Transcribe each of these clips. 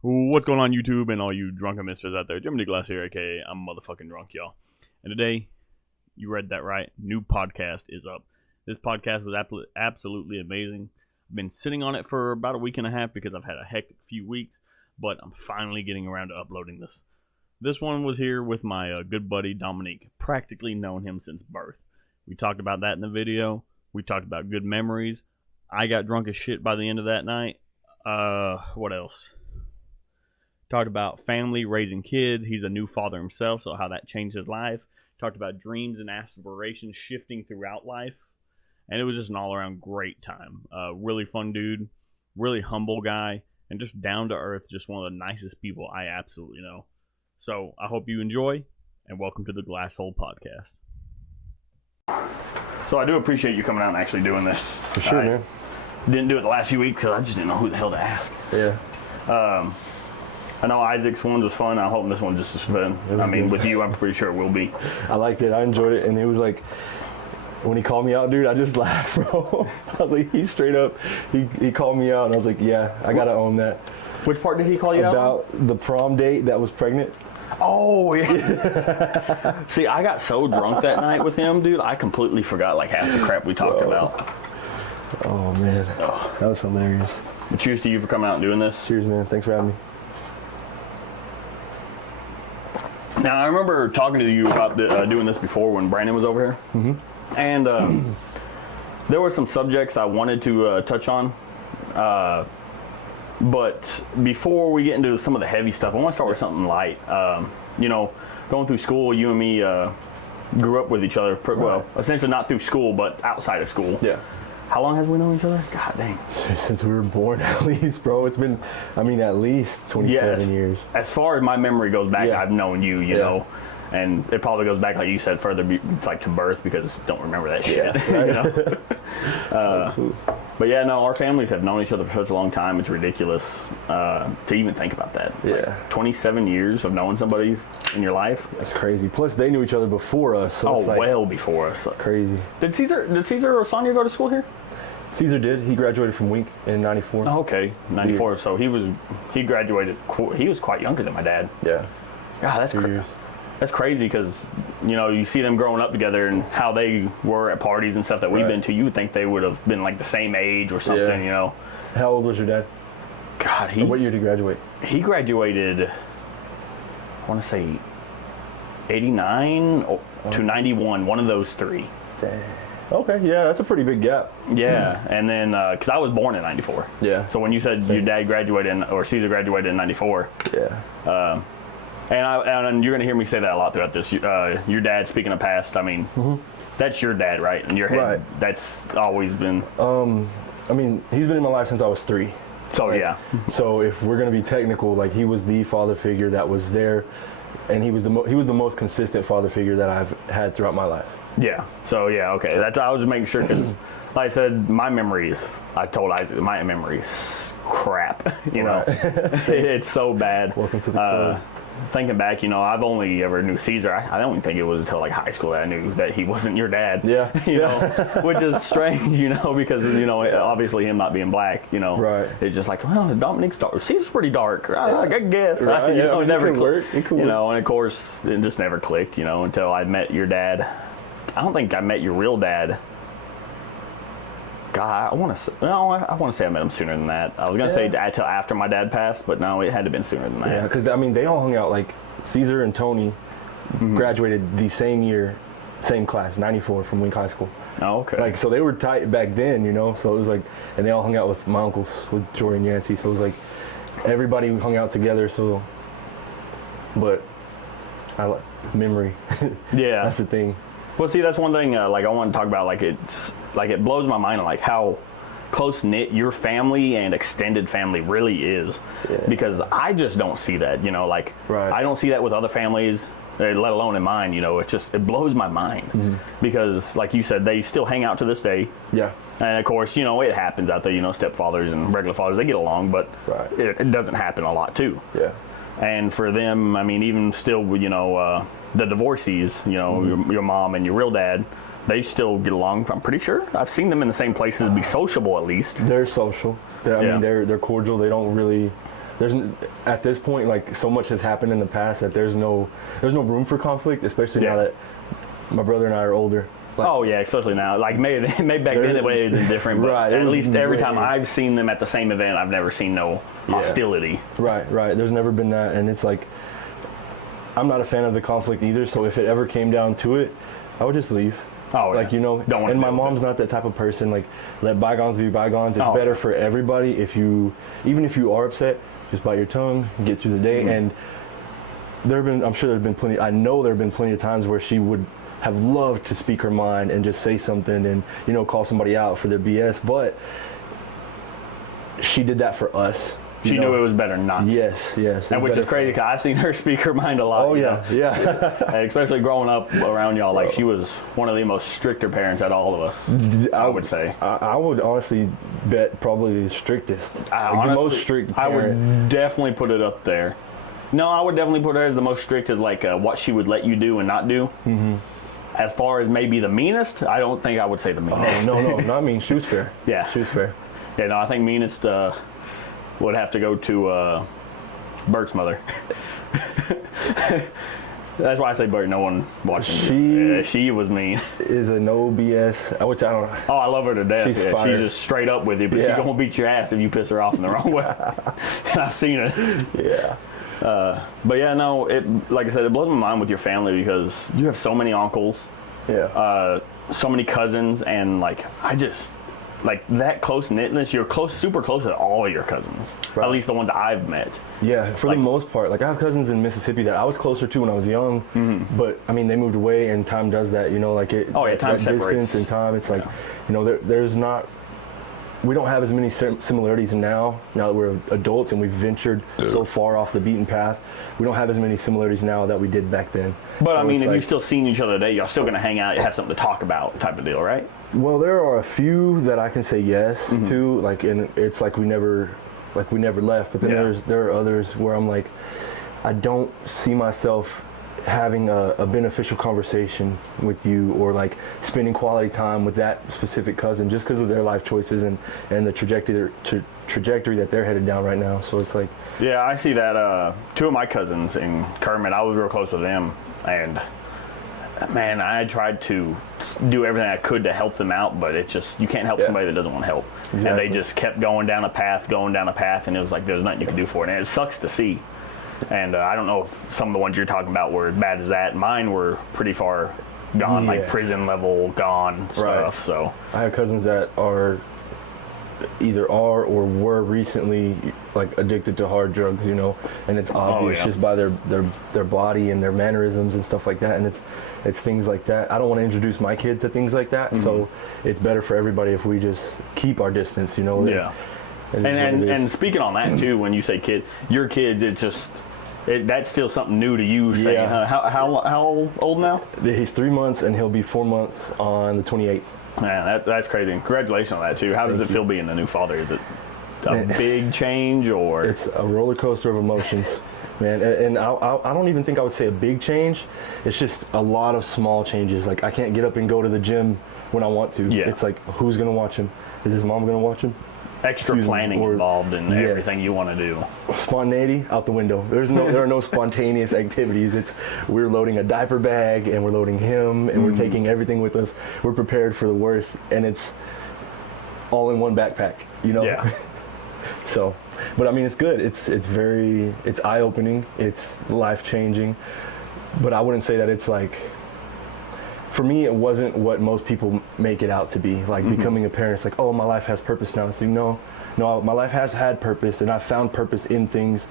What's going on, YouTube and all you drunken misters out there? Dominique here, aka I'm motherfucking drunk, y'all. And today, you read that right, new podcast is up. This podcast was absolutely amazing. I've been sitting on it for about a week and a half because I've had a hectic few weeks, but I'm finally getting around to uploading this. This one was here with my good buddy Dominique, practically known him since birth. We talked about that in the video. We talked about good memories. I got drunk as shit by the end of that night. What else? Talked about family, raising kids. He's a new father himself, so how that changed his life. Talked about dreams and aspirations shifting throughout life. And it was just an all-around great time. Really fun dude, really humble guy, and just down to earth, just one of the nicest people I absolutely know. So I hope you enjoy, and welcome to the Glasshole podcast. So I do appreciate you coming out and actually doing this. For sure, man. Didn't do it the last few weeks because I just didn't know who the hell to ask. Yeah. I know Isaac's one was fun. I'm hoping this one just as fun. Good. With you, I'm pretty sure it will be. I liked it. I enjoyed it. And it was like, when he called me out, dude, I just laughed, bro. I was like, he straight up, he called me out, and I was like, yeah, I got to own that. Which part did he call you out? About the prom date that was pregnant. Oh, yeah. See, I got so drunk that night with him, dude, I completely forgot like half the crap we talked about. Oh, man. Oh. That was hilarious. But cheers to you for coming out and doing this. Cheers, man. Thanks for having me. Now, I remember talking to you about doing this before when Brandon was over here. Mm-hmm. And there were some subjects I wanted to touch on. But before we get into some of the heavy stuff, I want to start with something light. Going through school, you and me grew up with each other. Well, essentially not through school, but outside of school. Yeah. How long has we known each other? God dang. Since we were born, at least, bro. It's been, at least 27 years. As far as my memory goes back, yeah. I've known you, you know. And it probably goes back, like you said, further, it's like to birth, because don't remember that shit. Yeah, right. But yeah, no, our families have known each other for such a long time. It's ridiculous to even think about that. Yeah. Like 27 years of knowing somebody's in your life. That's crazy. Plus, they knew each other before us. So it's like well before us. Crazy. Did Caesar or Sonia go to school here? Caesar did. He graduated from Wink in 94. Oh, okay. 94. Yeah. So he graduated, he was quite younger than my dad. Yeah. God, that's crazy. That's crazy because, you see them growing up together and how they were at parties and stuff that we've been to. You would think they would have been like the same age or something, How old was your dad? God, what year did he graduate? He graduated, I want to say, 89 to 91, one of those three. Dang. Okay, yeah, that's a pretty big gap. Yeah, and then, because I was born in 94. Yeah. So when you said your dad graduated, or Caesar graduated in 94. Yeah. And you're going to hear me say that a lot throughout this. Your dad, speaking of past, that's your dad, right? In your head, right. That's always been... he's been in my life since I was 3. So, right? Yeah. So if we're going to be technical, like, he was the father figure that was there, and he was the most consistent father figure that I've had throughout my life. Yeah. So, yeah, okay. I was just making sure, because, like I said, I told Isaac, my memory is crap, know? It's so bad. Welcome to the club. Thinking back, I've only ever knew Caesar. I don't think it was until like high school that I knew that he wasn't your dad. Yeah. Which is strange, because obviously him not being black, Right. It's just like, well, Dominique's dark. Caesar's pretty dark. I guess. Right. It never clicked. And of course it just never clicked, until I met your dad. I don't think I met your real dad. God, I want to say I met him sooner than that. I was going to say until after my dad passed, but no, it had to have been sooner than that. Yeah, because, they all hung out, like, Caesar and Tony graduated the same year, same class, 94 from Wink High School. Oh, okay. Like, so they were tight back then, so it was like, and they all hung out with my uncles, with Jory and Yancey, so it was like, everybody hung out together, so, but, I like memory. Yeah. That's the thing. Well, see, that's one thing, I want to talk about, it blows my mind, how close-knit your family and extended family really is. Yeah. Because I just don't see that, Right. I don't see that with other families, let alone in mine, it blows my mind. Mm-hmm. Because, like you said, they still hang out to this day. Yeah. And, of course, it happens out there, stepfathers and regular fathers, they get along, but right. it doesn't happen a lot, too. Yeah. And for them, even still, the divorcees, your mom and your real dad, they still get along. I'm pretty sure. I've seen them in the same places, be sociable at least. They're social. They're cordial. They don't really at this point, like, so much has happened in the past that there's no room for conflict, especially now that my brother and I are older. Like, oh yeah, especially now. Like maybe back then it would have been different, but right, at least every time I've seen them at the same event, I've never seen no hostility. Right. There's never been that, and it's like, I'm not a fan of the conflict either. So if it ever came down to it, I would just leave. Oh, like, you know, and my mom's not that type of person. Like, let bygones be bygones. It's better for everybody even if you are upset, just bite your tongue, get through the day. And I'm sure there've been plenty. I know there've been plenty of times where she would have loved to speak her mind and just say something and, you know, call somebody out for their BS, but she did that for us. She knew it was better not to. Yes. And which is crazy because I've seen her speak her mind a lot. Oh, yeah. And especially growing up around y'all. Like, she was one of the most stricter parents out of all of us, I would say. I would honestly bet probably the strictest. Honestly, the most strict parent. I would definitely put it up there. No, I would definitely put her as the most strict as, like, what she would let you do and not do. Mm-hmm. As far as maybe the meanest, I don't think I would say the meanest. Oh, no, not mean. She was fair. Yeah. She was fair. Yeah, no, I think meanest... would have to go to Bert's mother. That's why I say Bert. No one watching. She was mean. Is a no BS, which I don't. Oh, I love her to death. She's She's just straight up with you, but she's gonna beat your ass if you piss her off in the wrong way. And I've seen it. Yeah. But yeah, no. It, like I said, it blows my mind with your family because you have so many uncles. Yeah. So many cousins, and like like that close knitness, you're super close with all your cousins. Right. At least the ones I've met. Yeah, for the most part. Like, I have cousins in Mississippi that I was closer to when I was young, but I mean, they moved away, and time does that, you know, like it. Oh yeah, time separates. Distance and time, it's like, you know, there's not. We don't have as many similarities now that we're adults and we've ventured so far off the beaten path. We don't have as many similarities now that we did back then. But so I mean, if you're still seeing each other today, y'all still gonna hang out, you have something to talk about, type of deal, right? Well, there are a few that I can say yes to, like, and it's like we never left. But then there are others where I'm like, I don't see myself having a beneficial conversation with you, or like spending quality time with that specific cousin, just because of their life choices and the trajectory that they're headed down right now. So it's like, yeah, I see that. Two of my cousins in Kermit, I was real close with them, and man, I tried to do everything I could to help them out, but it's just, you can't help somebody that doesn't want to help. Exactly. And they just kept going down a path, and it was like there's nothing you can do for it, and it sucks to see. And I don't know if some of the ones you're talking about were as bad as that. Mine were pretty far gone, like prison level gone stuff. So I have cousins that are or were recently like addicted to hard drugs, you know, and it's obvious just by their body and their mannerisms and stuff like that. And it's things like that. I don't want to introduce my kid to things like that, so it's better for everybody if we just keep our distance, you know. Yeah. And speaking on that too, when you say kid, your kids, it's just. That's still something new to you. Saying, how old now? He's 3 months, and he'll be 4 months on the 28th. Man, that's crazy. Congratulations on that too. How does it feel being the new father? Is it a big change, or? It's a roller coaster of emotions, man. And I don't even think I would say a big change. It's just a lot of small changes. Like, I can't get up and go to the gym when I want to. Yeah. It's like, who's gonna watch him? Is his mom gonna watch him? Extra planning involved in everything you want to do. Spontaneity out the window. There are no spontaneous activities. We're loading a diaper bag, and we're loading him, and we're taking everything with us. We're prepared for the worst, and it's all in one backpack, you know. Yeah. So, but I mean, it's good. It's eye-opening. It's life-changing. But I wouldn't say that it's like. For me, it wasn't what most people make it out to be. Like, becoming a parent, it's like, oh, my life has purpose now. So, no, my life has had purpose, and I've found purpose in things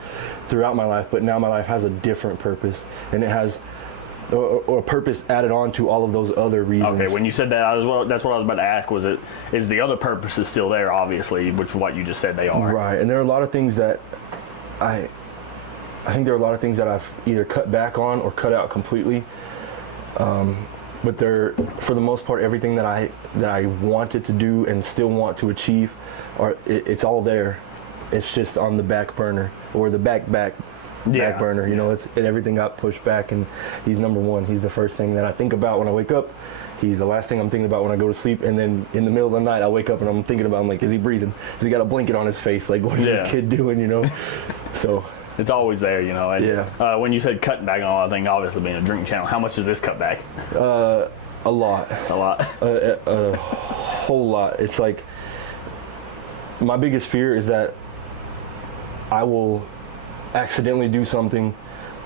throughout my life, but now my life has a different purpose, and it has a purpose added on to all of those other reasons. Okay, when you said that, that's what I was about to ask, is the other purposes still there, obviously, which what you just said they are. Right, and there are a lot of things that I think there are a lot of things that I've either cut back on or cut out completely. But for the most part, everything that I wanted to do and still want to achieve, it's all there. It's just on the back burner, or the back burner. You know, everything got pushed back, and he's number one. He's the first thing that I think about when I wake up. He's the last thing I'm thinking about when I go to sleep, and then in the middle of the night, I wake up and I'm thinking about, I'm like, is he breathing? Has he got a blanket on his face? Like, what is this kid doing, you know? So it's always there, you know. And, yeah. When you said cutting back on, I think obviously being a drink channel, how much does this cut back? A lot. A lot. A whole lot. It's like my biggest fear is that I will accidentally do something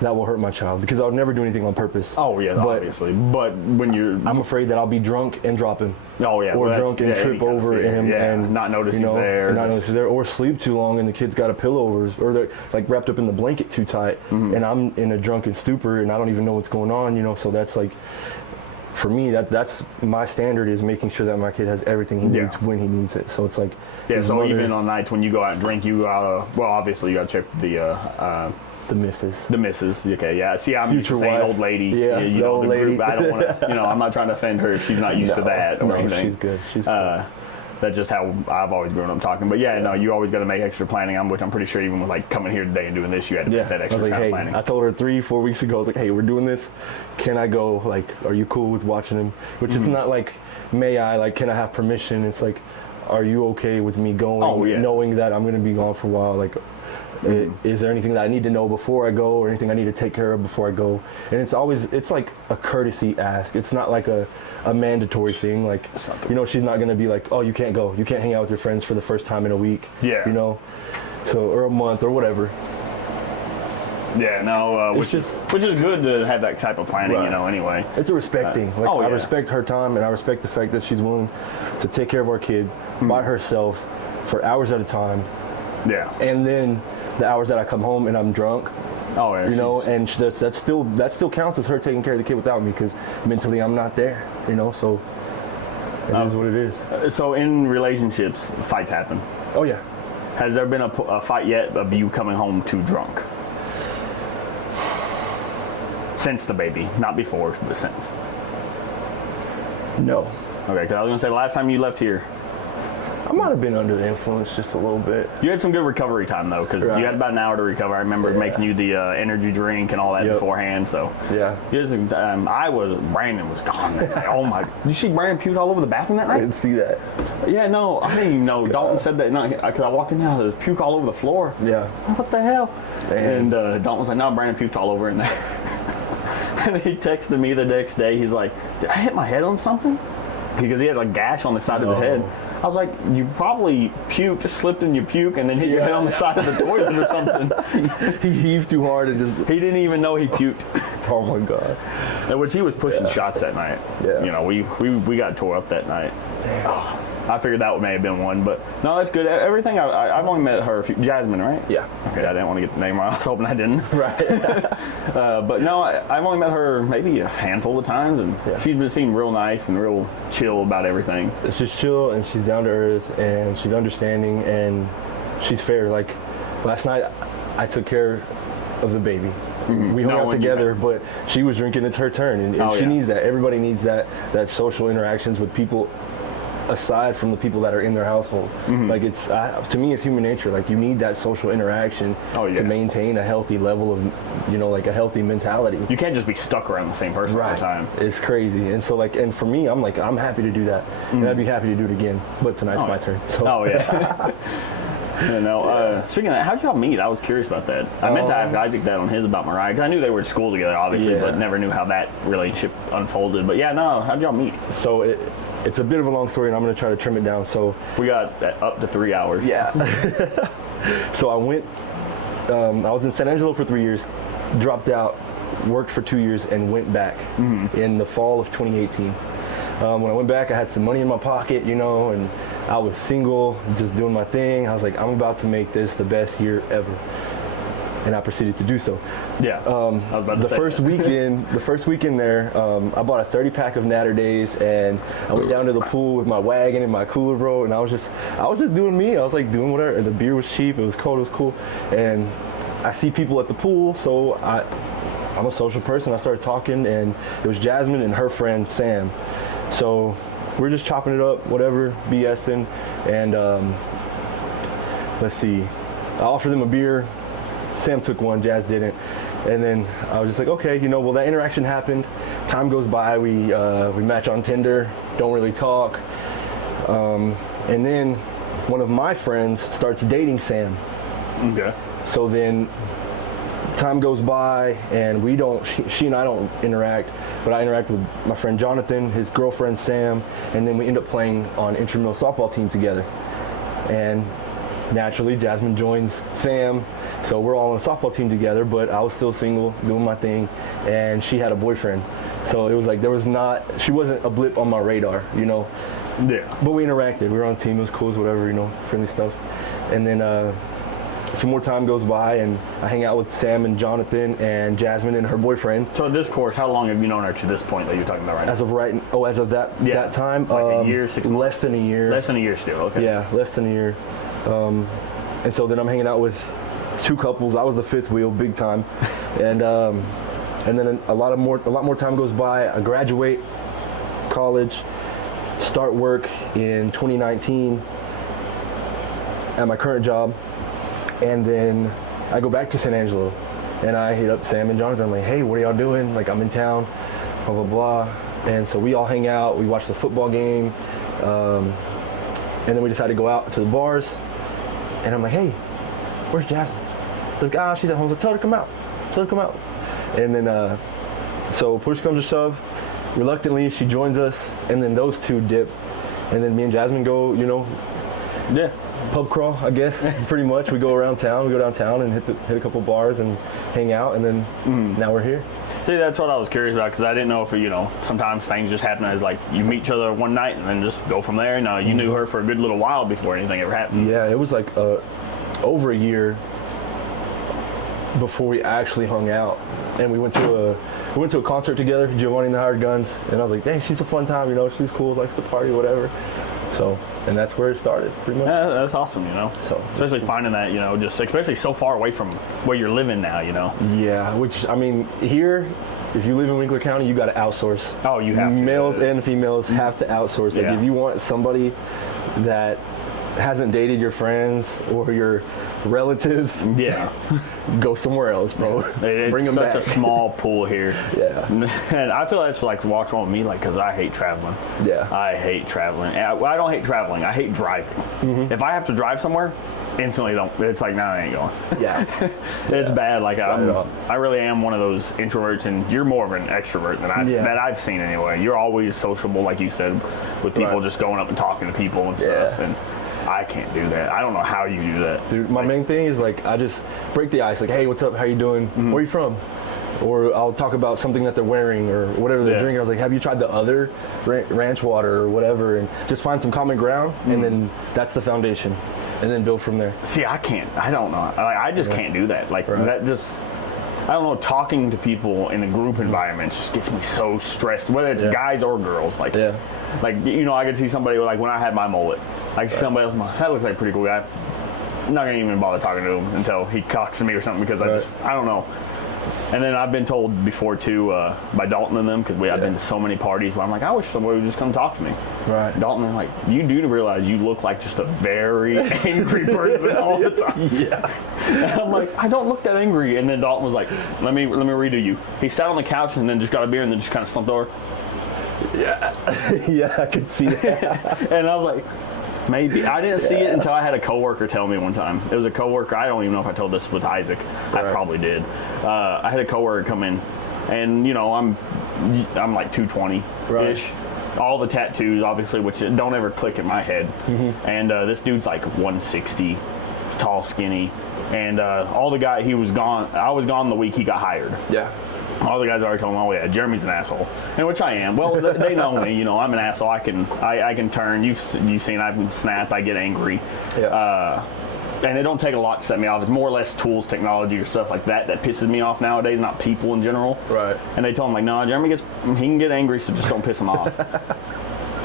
that will hurt my child, because I'll never do anything on purpose. Oh yeah, obviously. But when I'm afraid that I'll be drunk and drop him. Oh yeah, or drunk and trip over him and not notice he's there, and not notice he's there, or sleep too long and the kid's got a pillow over, or they're like wrapped up in the blanket too tight, and I'm in a drunken stupor and I don't even know what's going on, you know. So that's like, for me, that's my standard, is making sure that my kid has everything he needs when he needs it. So it's like, so even on nights when you go out and drink, you well, obviously you got to check the missus. Okay, yeah. See, I'm used to saying old lady. Yeah, you the know, old lady. Group, I don't want to, I'm not trying to offend her. She's not used to that or anything. She's good. She's good. That's just how I've always grown up talking. But yeah, no, you always got to make extra planning, which I'm pretty sure even with like coming here today and doing this, you had to put that extra I was like, kind of planning. I told her 3-4 weeks ago, I was like, hey, we're doing this. Can I go? Like, are you cool with watching him? Which is not like, may I? Like, can I have permission? It's like, are you okay with me going, knowing that I'm going to be gone for a while? Like, is there anything that I need to know before I go, or anything I need to take care of before I go? And it's like a courtesy ask. It's not like a mandatory thing. Like, she's not going to be like, oh, you can't go. You can't hang out with your friends for the first time in a week. Yeah. So, or a month or whatever. Yeah, no, which is good to have that type of planning, anyway. It's a respect thing. Like, I respect her time, and I respect the fact that she's willing to take care of our kid by herself for hours at a time. Yeah. And then the hours that I come home and I'm drunk. Oh, yeah. And that still counts as her taking care of the kid without me, because mentally I'm not there. So it is what it is. So in relationships, fights happen. Oh yeah. Has there been a fight yet of you coming home too drunk? Since the baby, not before, but since. No. Okay, because I was gonna say last time you left here, I might have been under the influence just a little bit. You had some good recovery time though, because you had about an hour to recover. I remember making you the energy drink and all that beforehand. So Brandon was gone. Oh my! Did you see Brandon puke all over the bathroom that night? I didn't see that. Yeah, no, I didn't even know. Dalton said that because I walked in there, there was puke all over the floor. Yeah. What the hell? Damn. And Dalton was like, "No, Brandon puked all over in there." And he texted me the next day. He's like, "Did I hit my head on something?" Because he had a gash on the side of his head. I was like, you probably puked, slipped in your puke, and then hit your head on the side of the toilet or something. He heaved too hard and just... He didn't even know he puked. Oh, my God. In which he was pushing shots that night. Yeah. We got tore up that night. Oh, I figured that may have been one, but no, that's good. Everything, I've only met her Jasmine, right? Yeah. Okay, I didn't want to get the name right. I was hoping I didn't. Right. But no, I've only met her maybe a handful of times, and she's seemed real nice and real chill about everything. She's chill, and she's down to earth, and she's understanding, and she's fair. Like, last night, I took care of the baby. Mm-hmm. We hung out together, but she was drinking. It's her turn, and she needs that. Everybody needs that social interactions with people aside from the people that are in their household. Mm-hmm. Like, it's to me, it's human nature. Like, you need that social interaction to maintain a healthy level of, like a healthy mentality. You can't just be stuck around the same person all the time. It's crazy. And so, like, and for me, I'm happy to do that, and I'd be happy to do it again. But tonight's my turn. So. Oh yeah. Speaking of that, how'd y'all meet? I was curious about that. I meant to ask Isaac that on his about Mariah, because I knew they were at school together, obviously, but never knew how that relationship unfolded. But how'd y'all meet? So it's a bit of a long story, and I'm going to try to trim it down. So we got up to 3 hours. Yeah. So I went, I was in San Angelo for 3 years, dropped out, worked for 2 years, and went back in the fall of 2018. When I went back, I had some money in my pocket, and I was single, just doing my thing. I was like, I'm about to make this the best year ever. And I proceeded to do so. Yeah. I was about to say first weekend, the first weekend there, I bought a 30-pack of Natter Days, and I went down to the pool with my wagon and my cooler, bro. And I was just doing me. I was like doing whatever. The beer was cheap. It was cold. It was cool. And I see people at the pool, so I'm a social person. I started talking, and it was Jasmine and her friend Sam. So we're just chopping it up, whatever, BSing, and let's see. I offered them a beer. Sam took one, Jazz didn't, and then I was just like, okay, well, that interaction happened. Time goes by, we match on Tinder, don't really talk, and then one of my friends starts dating Sam. Okay. So then time goes by, and she and I don't interact, but I interact with my friend Jonathan, his girlfriend Sam, and then we end up playing on intramural softball team together. And naturally, Jasmine joins Sam, so we're all on a softball team together, but I was still single, doing my thing, and she had a boyfriend. So it was like she wasn't a blip on my radar, you know. Yeah. But we interacted. We were on a team. It was cool, whatever, you know, friendly stuff. And then some more time goes by, and I hang out with Sam and Jonathan and Jasmine and her boyfriend. So at this course, how long have you known her to this point that you're talking about right now? As of that time, like a year, 6 months? Less than a year. Less than a year still. Okay. Yeah, less than a year. And so then I'm hanging out with 2 couples. I was the 5th wheel, big time. And then a lot more time goes by. I graduate college, start work in 2019 at my current job, and then I go back to San Angelo, and I hit up Sam and Jonathan. I'm like, hey, what are y'all doing? Like, I'm in town, blah, blah, blah. And so we all hang out. We watch the football game, and then we decide to go out to the bars. And I'm like, hey, where's Jasmine? She's like, she's at home. So tell her to come out. Tell her to come out. And then, so push comes to shove. Reluctantly, she joins us, and then those 2 dip. And then me and Jasmine go, you know, pub crawl, I guess, pretty much. We go around town. We go downtown and hit a couple bars and hang out, and then now we're here. See, that's what I was curious about, because I didn't know if, you know, sometimes things just happen as, like, you meet each other one night and then just go from there. No, you knew her for a good little while before anything ever happened. Yeah, it was like over a year before we actually hung out, and we went to a concert together, Giovanni and the Hired Guns, and I was like, dang, she's a fun time, you know, she's cool, likes to party, whatever. So, and that's where it started, pretty much. Yeah, that's awesome, you know. So, especially finding that, you know, just especially so far away from where you're living now, you know. Yeah, which, I mean, here, if you live in Winkler County, you got to outsource. Oh, you have to. Males and females have to outsource. Like, if you want somebody that hasn't dated your friends or your relatives, go somewhere else, bro. Bring them back. It's such a small pool here. Yeah. And I feel that's like what's wrong with me, like, because I hate traveling. Yeah. I hate traveling. And I don't hate traveling. I hate driving. If I have to drive somewhere, instantly don't. It's like, no, I ain't going. Yeah. It's bad. Like, I really am one of those introverts, and you're more of an extrovert than I've seen anyway. You're always sociable, like you said, with people, just going up and talking to people and stuff. And I can't do that. I don't know how you do that. Dude, my main thing is, like, I just break the ice. Like, hey, what's up? How you doing? Where are you from? Or I'll talk about something that they're wearing or whatever they're drinking. I was like, have you tried the other ranch water or whatever? And just find some common ground, and then that's the foundation. And then build from there. See, I can't. I don't know. I just can't do that. Like, that just... I don't know, talking to people in a group environment just gets me so stressed, whether it's guys or girls. Like, you know, I could see somebody, like, when I had my mullet, like, somebody else, that looks like a pretty cool guy. I'm not going to even bother talking to him until he talks to me or something, because I don't know. And then I've been told before, too, by Dalton and them, because I've been to so many parties where I'm like, I wish somebody would just come talk to me. Right. Dalton, they're like, you do realize you look like just a very angry person all the time. Yeah. And I'm like, I don't look that angry. And then Dalton was like, let me redo you. He sat on the couch and then just got a beer and then just kind of slumped over. Yeah. Yeah, I could see that. And I was like, maybe. I didn't see it until I had a coworker tell me one time. It was a coworker. I don't even know if I told this with Isaac. I probably did. I had a coworker come in, and, you know, I'm like 220-ish. Right. All the tattoos, obviously, which don't ever click in my head. And this dude's like 160, tall, skinny. And all the guy, he was gone. I was gone the week he got hired. Yeah. All the guys already told me, oh yeah, Jeremy's an asshole, and which I am. Well, they know me, you know, I'm an asshole. I can turn. You've seen I can snap. I get angry. Yeah. And it don't take a lot to set me off. It's more or less tools, technology, or stuff like that pisses me off nowadays, not people in general. Right. And they told him, like, no, Jeremy he can get angry, so just don't piss him off.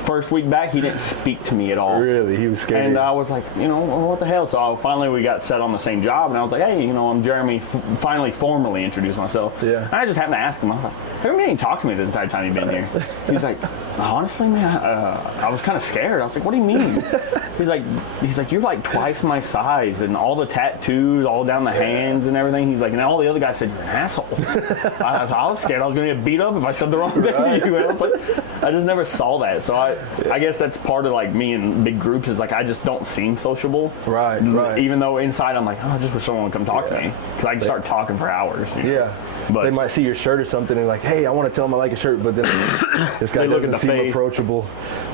First week back, he didn't speak to me at all. Really? He was scared. And I was like, you know, well, what the hell? So finally we got set on the same job, and I was like, hey, you know, I'm Jeremy. Finally formally introduced myself. Yeah. And I just happened to ask him, I was like, how come you ain't talked to me the entire time you've been here? He's like, honestly, man, I was kind of scared. I was like, what do you mean? He's like, you're like twice my size, and all the tattoos all down the hands and everything. He's like, and all the other guys said, you're an asshole. I was scared I was going to get beat up if I said the wrong thing. I was like, I just never saw that. So I guess that's part of like me in big groups is like I just don't seem sociable. Right. Even though inside I'm like, oh, I just wish someone would come talk to me, because I can start talking for hours. You know? Yeah. But they might see your shirt or something and like, hey, I want to tell them I like a shirt, but then this guy doesn't seem approachable.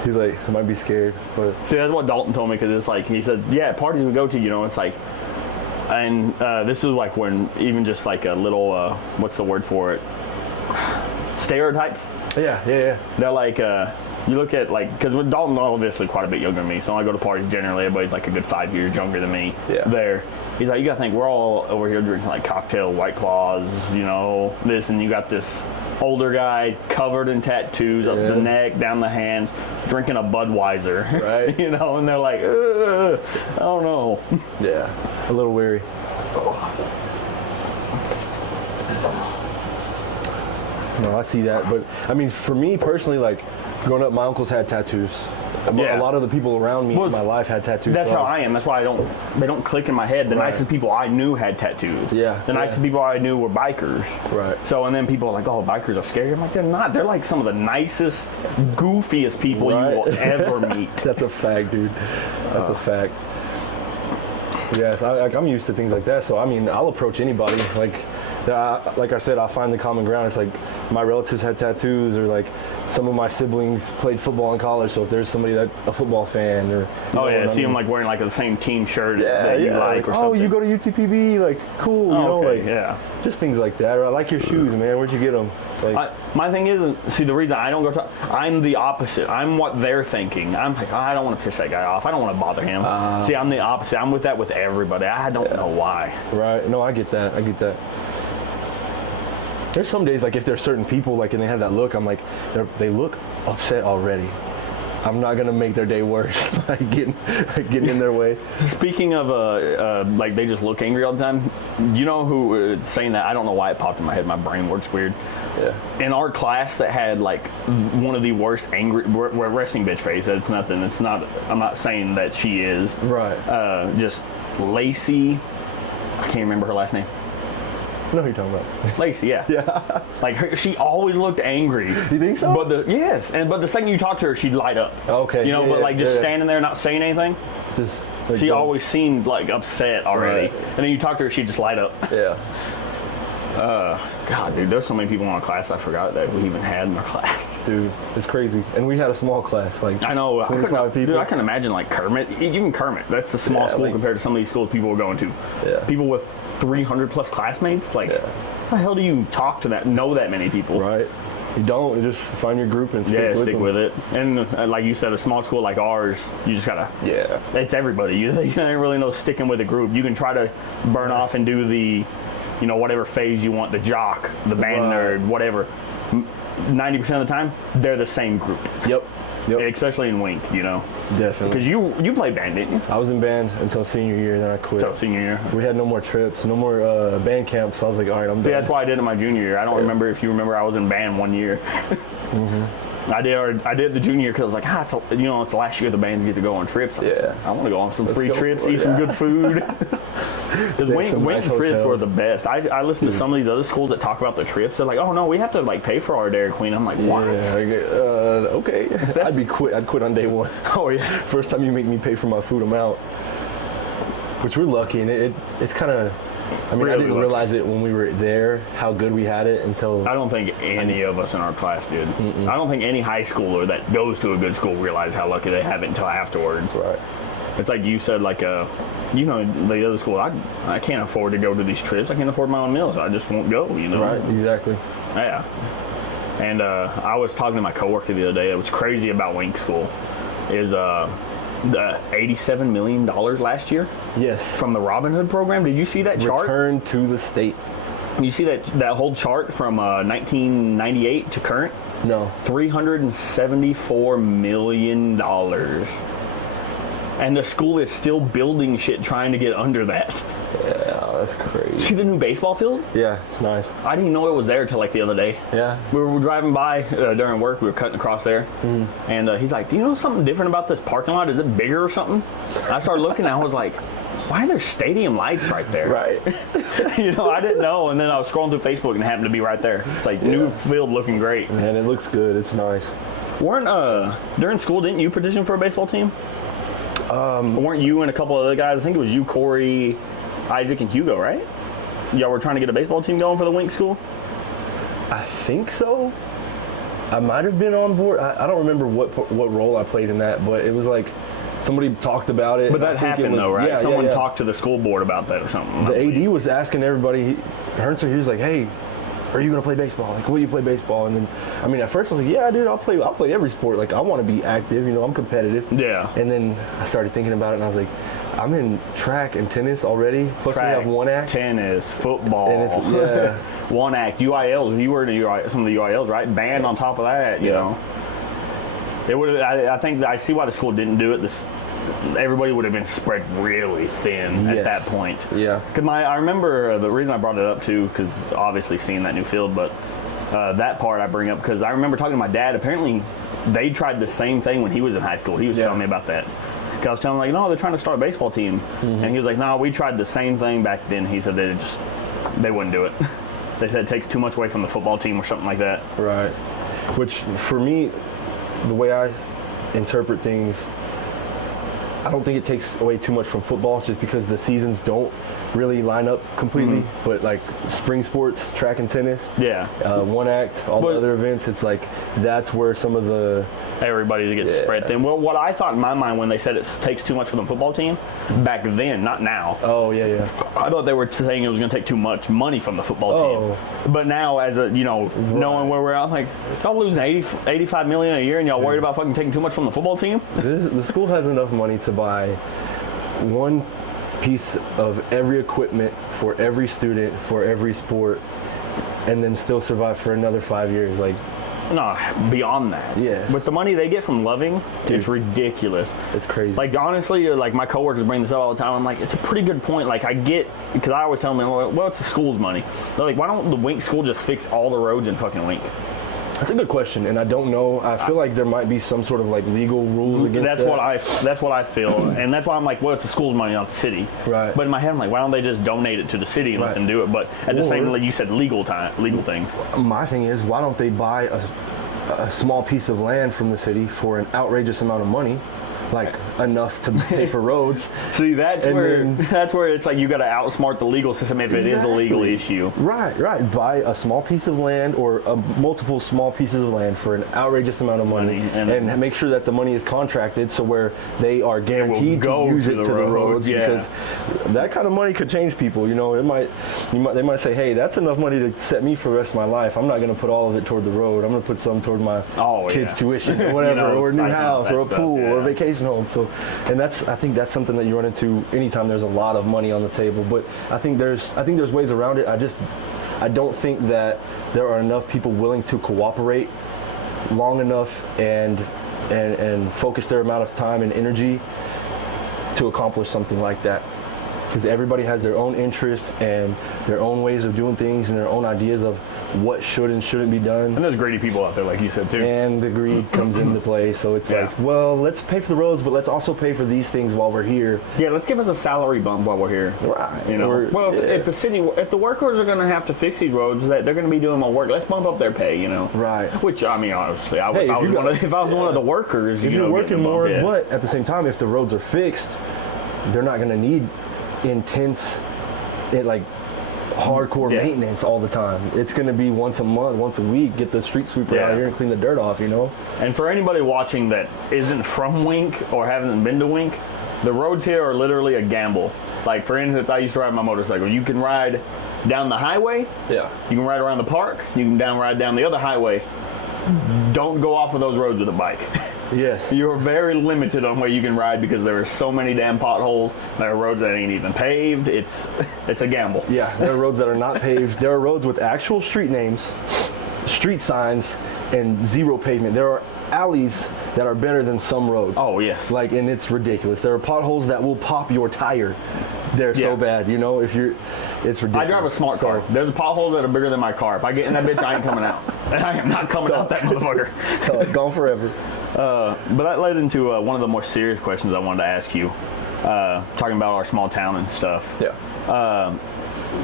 He's like, I might be scared. But see, that's what Dalton told me, because it's like, he said, yeah, parties we go to, you know, it's like, and this is like when even just like a little, what's the word for it? Stereotypes. Yeah. They're like, you look at like, because with Dalton obviously quite a bit younger than me, so when I go to parties generally everybody's like a good 5 years younger than me. Yeah. There, he's like, you gotta think we're all over here drinking like cocktail White Claws, you know, this, and you got this older guy covered in tattoos up the neck, down the hands, drinking a Budweiser, right? You know, and they're like, I don't know. Yeah, a little weary. No, I see that, but I mean, for me personally, like growing up, my uncles had tattoos. Yeah. A lot of the people around me in my life had tattoos. That's how I am. That's why they don't click in my head. The nicest people I knew had tattoos. Yeah. The nicest people I knew were bikers. Right. So, and then people are like, oh, bikers are scary. I'm like, they're not. They're like some of the nicest, goofiest people you will ever meet. That's a fact, dude. That's a fact. Yes, I'm used to things like that. So, I mean, I'll approach anybody. Like I said, I'll find the common ground. It's like my relatives had tattoos, or like some of my siblings played football in college. So if there's somebody that's a football fan, or see them like wearing like the same team shirt that you like, or something. Oh, you go to UTPB, like cool, you know, okay, like just things like that. Or I like your shoes, man. Where'd you get them? Like, my thing is, see, the reason I don't go to, I'm the opposite. I'm what they're thinking. I'm like, I don't want to piss that guy off. I don't want to bother him. See, I'm the opposite. I'm with that with everybody. I don't know why. Right. No, I get that. There's some days, like if there's certain people, like, and they have that look, I'm like, they look upset already. I'm not gonna make their day worse by getting in their way. Speaking of like they just look angry all the time. You know who saying that? I don't know why it popped in my head. My brain works weird. Yeah. In our class that had like one of the worst angry resting bitch face. It's nothing. It's not. I'm not saying that she is. Right. Just Lacey. I can't remember her last name. I know who you're talking about. Lacey, yeah. Yeah. Like she always looked angry. You think so? But the second you talk to her, she'd light up. Okay. You know, just standing there not saying anything. Just. Like, she always seemed like upset already, and then you talk to her, she'd just light up. Yeah. God, dude, there's so many people in our class I forgot that we even had in our class. Dude, it's crazy. And we had a small class, like I know. 25 people. Dude, I can imagine like Kermit, even Kermit. That's a small school compared to some of these schools people were going to. Yeah. People with 300 plus classmates. Like, how the hell do you talk to know that many people? Right. You don't. You just find your group and stick with it. And like you said, a small school like ours, you just gotta. Yeah. It's everybody. You ain't really know sticking with a group. You can try to burn off and do the, you know, whatever phase you want, the jock, the band nerd, whatever. 90% of the time, they're the same group. Yep. Especially in Wink, you know. Definitely. Because you played band, didn't you? I was in band until senior year, then I quit. Until senior year. We had no more trips, no more band camps. So I was like, all right, I'm done. See, that's why I did it my junior year. I don't remember if you remember I was in band one year. I did the junior year because I was like, it's the last year the bands get to go on trips. I want to go on some free trips, eat some good food. Because Wink trips were the best. I listen to some of these other schools that talk about the trips. They're like, oh no, we have to like pay for our Dairy Queen. I'm like, what? Okay. I'd quit on day one. Oh yeah. First time you make me pay for my food, I'm out. Which we're lucky, and it's kind of. I mean, really I didn't realize it when we were there, how good we had it until... I don't think any of us in our class did. I don't think any high schooler that goes to a good school realize how lucky they have it until afterwards. Right. It's like you said, like, you know, the other school, I can't afford to go to these trips. I can't afford my own meals. I just won't go, you know? Right, exactly. Yeah. And I was talking to my coworker the other day. What's crazy about Wink School is... the $87 million last year? Yes. From the Robin Hood program? Did you see that chart? Return to the state. You see that whole chart from 1998 to current? No. $374 million. And the school is still building shit trying to get under that. Yeah, That's crazy. See the new baseball field? Yeah, it's nice. I didn't even know it was there till like the other day. Yeah. We were driving by during work. We were cutting across there, and he's like, "Do you know something different about this parking lot? Is it bigger or something?" And I started looking, and I was like, "Why are there stadium lights right there?" Right. I didn't know, and then I was scrolling through Facebook, and it happened to be right there. It's like new field looking great. Man, it looks good. It's nice. During school, didn't you petition for a baseball team? Weren't you and a couple other guys? I think it was you, Corey, Isaac, and Hugo, right? Y'all were trying to get a baseball team going for the Wink School? I think so. I might have been on board. I don't remember what role I played in that, but it was like somebody talked about it. But that happened though, right? Yeah, Someone talked to the school board about that or something. The AD was asking everybody. He was like, "Hey, are you gonna play baseball? Like, will you play baseball?" And then, I mean, at first I was like, "Yeah, dude, I'll play every sport. Like, I want to be active. I'm competitive." Yeah. And then I started thinking about it, and I was like, I'm in track and tennis already. Plus we have one act. Tennis, football. And it's, one act. UILs. You were in some of the UILs, right? Band on top of that. You know. It would. I think I see why the school didn't do it. Everybody would have been spread really thin at that point. Yeah. Because I remember the reason I brought it up too, because obviously seeing that new field, but that part I bring up because I remember talking to my dad. Apparently, they tried the same thing when he was in high school. He was telling me about that. I was telling him, like, no, they're trying to start a baseball team. And he was like, no, we tried the same thing back then. He said they wouldn't do it. They said it takes too much away from the football team or something like that. Right. Which, for me, the way I interpret things, I don't think it takes away too much from football just because the seasons don't really line up completely. But like spring sports, track and tennis, one act, all the other events, it's like that's where some of the everybody gets spread thin. Well, what I thought in my mind when they said it takes too much from the football team back then, not now. Oh yeah. I thought they were saying it was going to take too much money from the football team. But now, as a knowing where we're at, like y'all losing $85 million a year, and y'all worried about fucking taking too much from the football team. The school has enough money to buy one piece of every equipment for every student for every sport, and then still survive for another 5 years. Like, no, beyond that. Yes. With the money they get from Loving, it's ridiculous. It's crazy. Like, honestly, like my coworkers bring this up all the time. I'm like, it's a pretty good point. Like, I get, because I always tell them, well, it's the school's money. They're like, why don't the Wink school just fix all the roads in fucking Wink? That's a good question, and I don't know. I feel like there might be some sort of like legal rules against that. That's what I feel, and that's why I'm like, well, it's the school's money, not the city. Right. But in my head, I'm like, why don't they just donate it to the city and let them do it? But at the same, like you said, legal things. My thing is, why don't they buy a small piece of land from the city for an outrageous amount of money? Like enough to pay for roads. See, that's where it's like you got to outsmart the legal system if it is a legal issue. Right. Buy a small piece of land or multiple small pieces of land for an outrageous amount of money, and make sure that the money is contracted so where they are guaranteed to use it to the roads, because that kind of money could change people. They might say, hey, that's enough money to set me for the rest of my life. I'm not going to put all of it toward the road. I'm going to put some toward my kids' tuition or whatever, or a new house or a pool or a vacation home. So, and I think that's something that you run into anytime there's a lot of money on the table. But I think there's ways around it. I don't think that there are enough people willing to cooperate long enough and focus their amount of time and energy to accomplish something like that. Because everybody has their own interests and their own ways of doing things and their own ideas of what should and shouldn't be done. And there's greedy people out there, like you said, too. And the greed comes into play. So it's like, well, let's pay for the roads, but let's also pay for these things while we're here. Yeah, let's give us a salary bump while we're here. Right. If the workers are going to have to fix these roads, that they're going to be doing more work, let's bump up their pay, Right. Which, I mean, honestly, if I was one of the workers, if you're working more, but at the same time, if the roads are fixed, they're not going to need intense, hardcore maintenance all the time. It's going to be once a month, once a week, get the street sweeper out here and clean the dirt off, And for anybody watching that isn't from Wink or hasn't been to Wink, the roads here are literally a gamble. Like, for instance, I used to ride my motorcycle. You can ride down the highway. Yeah. You can ride around the park. You can ride down the other highway. Don't go off of those roads with a bike. Yes. You're very limited on where you can ride because there are so many damn potholes. There are roads that ain't even paved. It's a gamble. Yeah, there are roads that are not paved. There are roads with actual street names, street signs, and zero pavement. There are alleys that are better than some roads. Oh, yes. And it's ridiculous. There are potholes that will pop your tire They're so bad, you know. It's ridiculous. I drive a smart car. There's potholes that are bigger than my car. If I get in that bitch, I ain't coming out. I am not coming out that motherfucker. Gone forever. But that led into one of the more serious questions I wanted to ask you, talking about our small town and stuff. Yeah.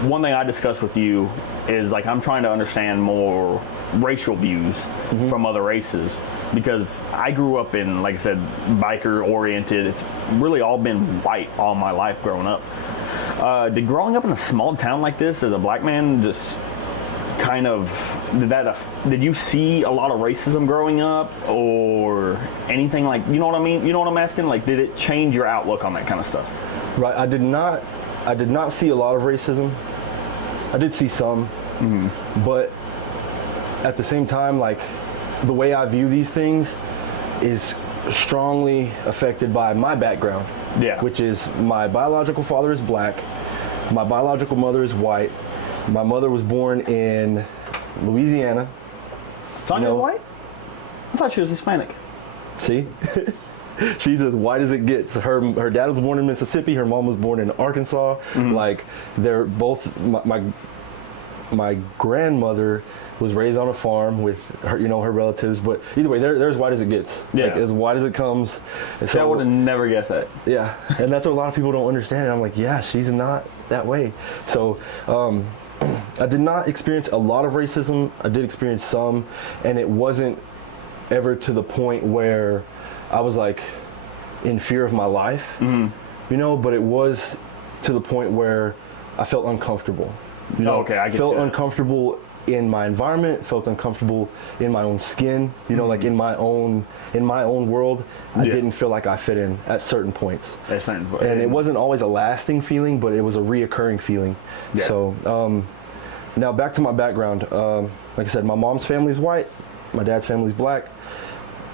One thing I discussed with you is like I'm trying to understand more racial views from other races, because I grew up in, like I said, biker oriented. It's really all been white all my life growing up. Did growing up in a small town like this as a black man just kind of did you see a lot of racism growing up or anything, like, you know what I mean? You know what I'm asking? Like, did it change your outlook on that kind of stuff? Right. I did not see a lot of racism. I did see some, but at the same time, like, the way I view these things is strongly affected by my background. Yeah. Which is, my biological father is black, my biological mother is white, my mother was born in Louisiana. Sonya white? I thought she was Hispanic. See? She's as white as it gets. Her dad was born in Mississippi. Her mom was born in Arkansas. Like, they're both. My grandmother was raised on a farm with her, her relatives. But either way, they're as white as it gets. Yeah. Like, as white as it comes. And I would have never guessed that. Yeah, and that's what a lot of people don't understand. And I'm like, yeah, she's not that way. So I did not experience a lot of racism. I did experience some, and it wasn't ever to the point where I was like in fear of my life, but it was to the point where I felt uncomfortable. Okay, I felt uncomfortable in my environment, felt uncomfortable in my own skin, like in my own world. I didn't feel like I fit in at certain points. And it wasn't always a lasting feeling, but it was a reoccurring feeling. Yeah. So now back to my background. Like I said, my mom's family's white, my dad's family's black.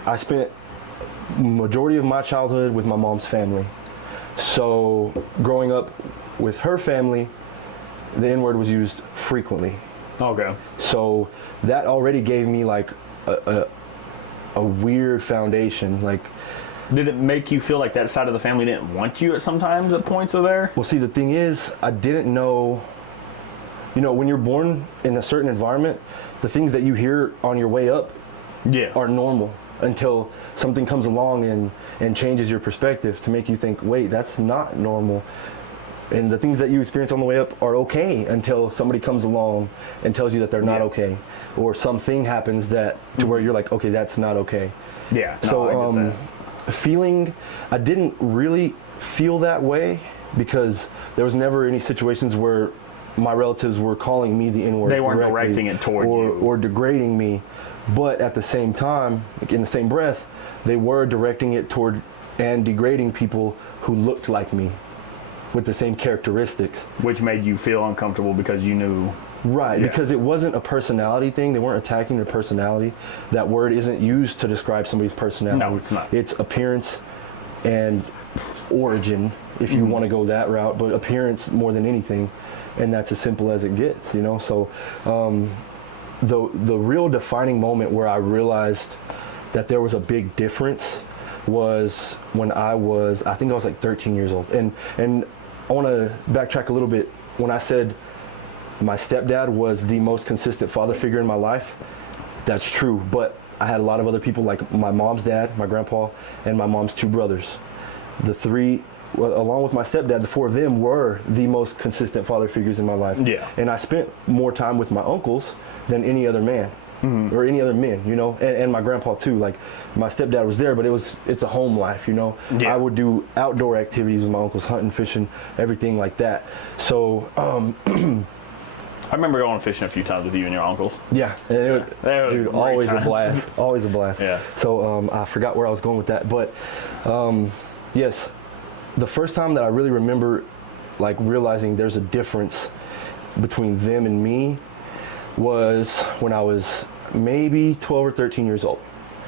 I spent majority of my childhood with my mom's family. So growing up with her family, the N-word was used frequently. Okay. So that already gave me like a weird foundation. Like, did it make you feel like that side of the family didn't want you at points of there? Well, see, the thing is, I didn't know, when you're born in a certain environment, the things that you hear on your way up are normal until something comes along and changes your perspective to make you think, wait, that's not normal. And the things that you experience on the way up are okay until somebody comes along and tells you that they're not okay, or something happens that to where you're like, okay, that's not okay. Yeah. No, so I didn't really feel that way because there was never any situations where my relatives were calling me the N-word. They weren't directing it toward you. Or degrading me. But at the same time, in the same breath, they were directing it toward and degrading people who looked like me with the same characteristics. Which made you feel uncomfortable because you knew. Right, because it wasn't a personality thing. They weren't attacking their personality. That word isn't used to describe somebody's personality. No, it's not. It's appearance and origin, if you want to go that route, but appearance more than anything. And that's as simple as it gets, So the real defining moment where I realized that there was a big difference was when I think I was like 13 years old. And I want to backtrack a little bit. When I said my stepdad was the most consistent father figure in my life, that's true. But I had a lot of other people, like my mom's dad, my grandpa, and my mom's two brothers. The three, along with my stepdad, the four of them were the most consistent father figures in my life. Yeah. And I spent more time with my uncles than any other man. Or any other men, and my grandpa too. Like, my stepdad was there, but it's a home life, Yeah. I would do outdoor activities with my uncles, hunting, fishing, everything like that. So, I remember going fishing a few times with you and your uncles. Yeah, and dude, always a blast, always a blast. Yeah. So I forgot where I was going with that, but yes, the first time that I really remember, like, realizing there's a difference between them and me was when I was maybe 12 or 13 years old.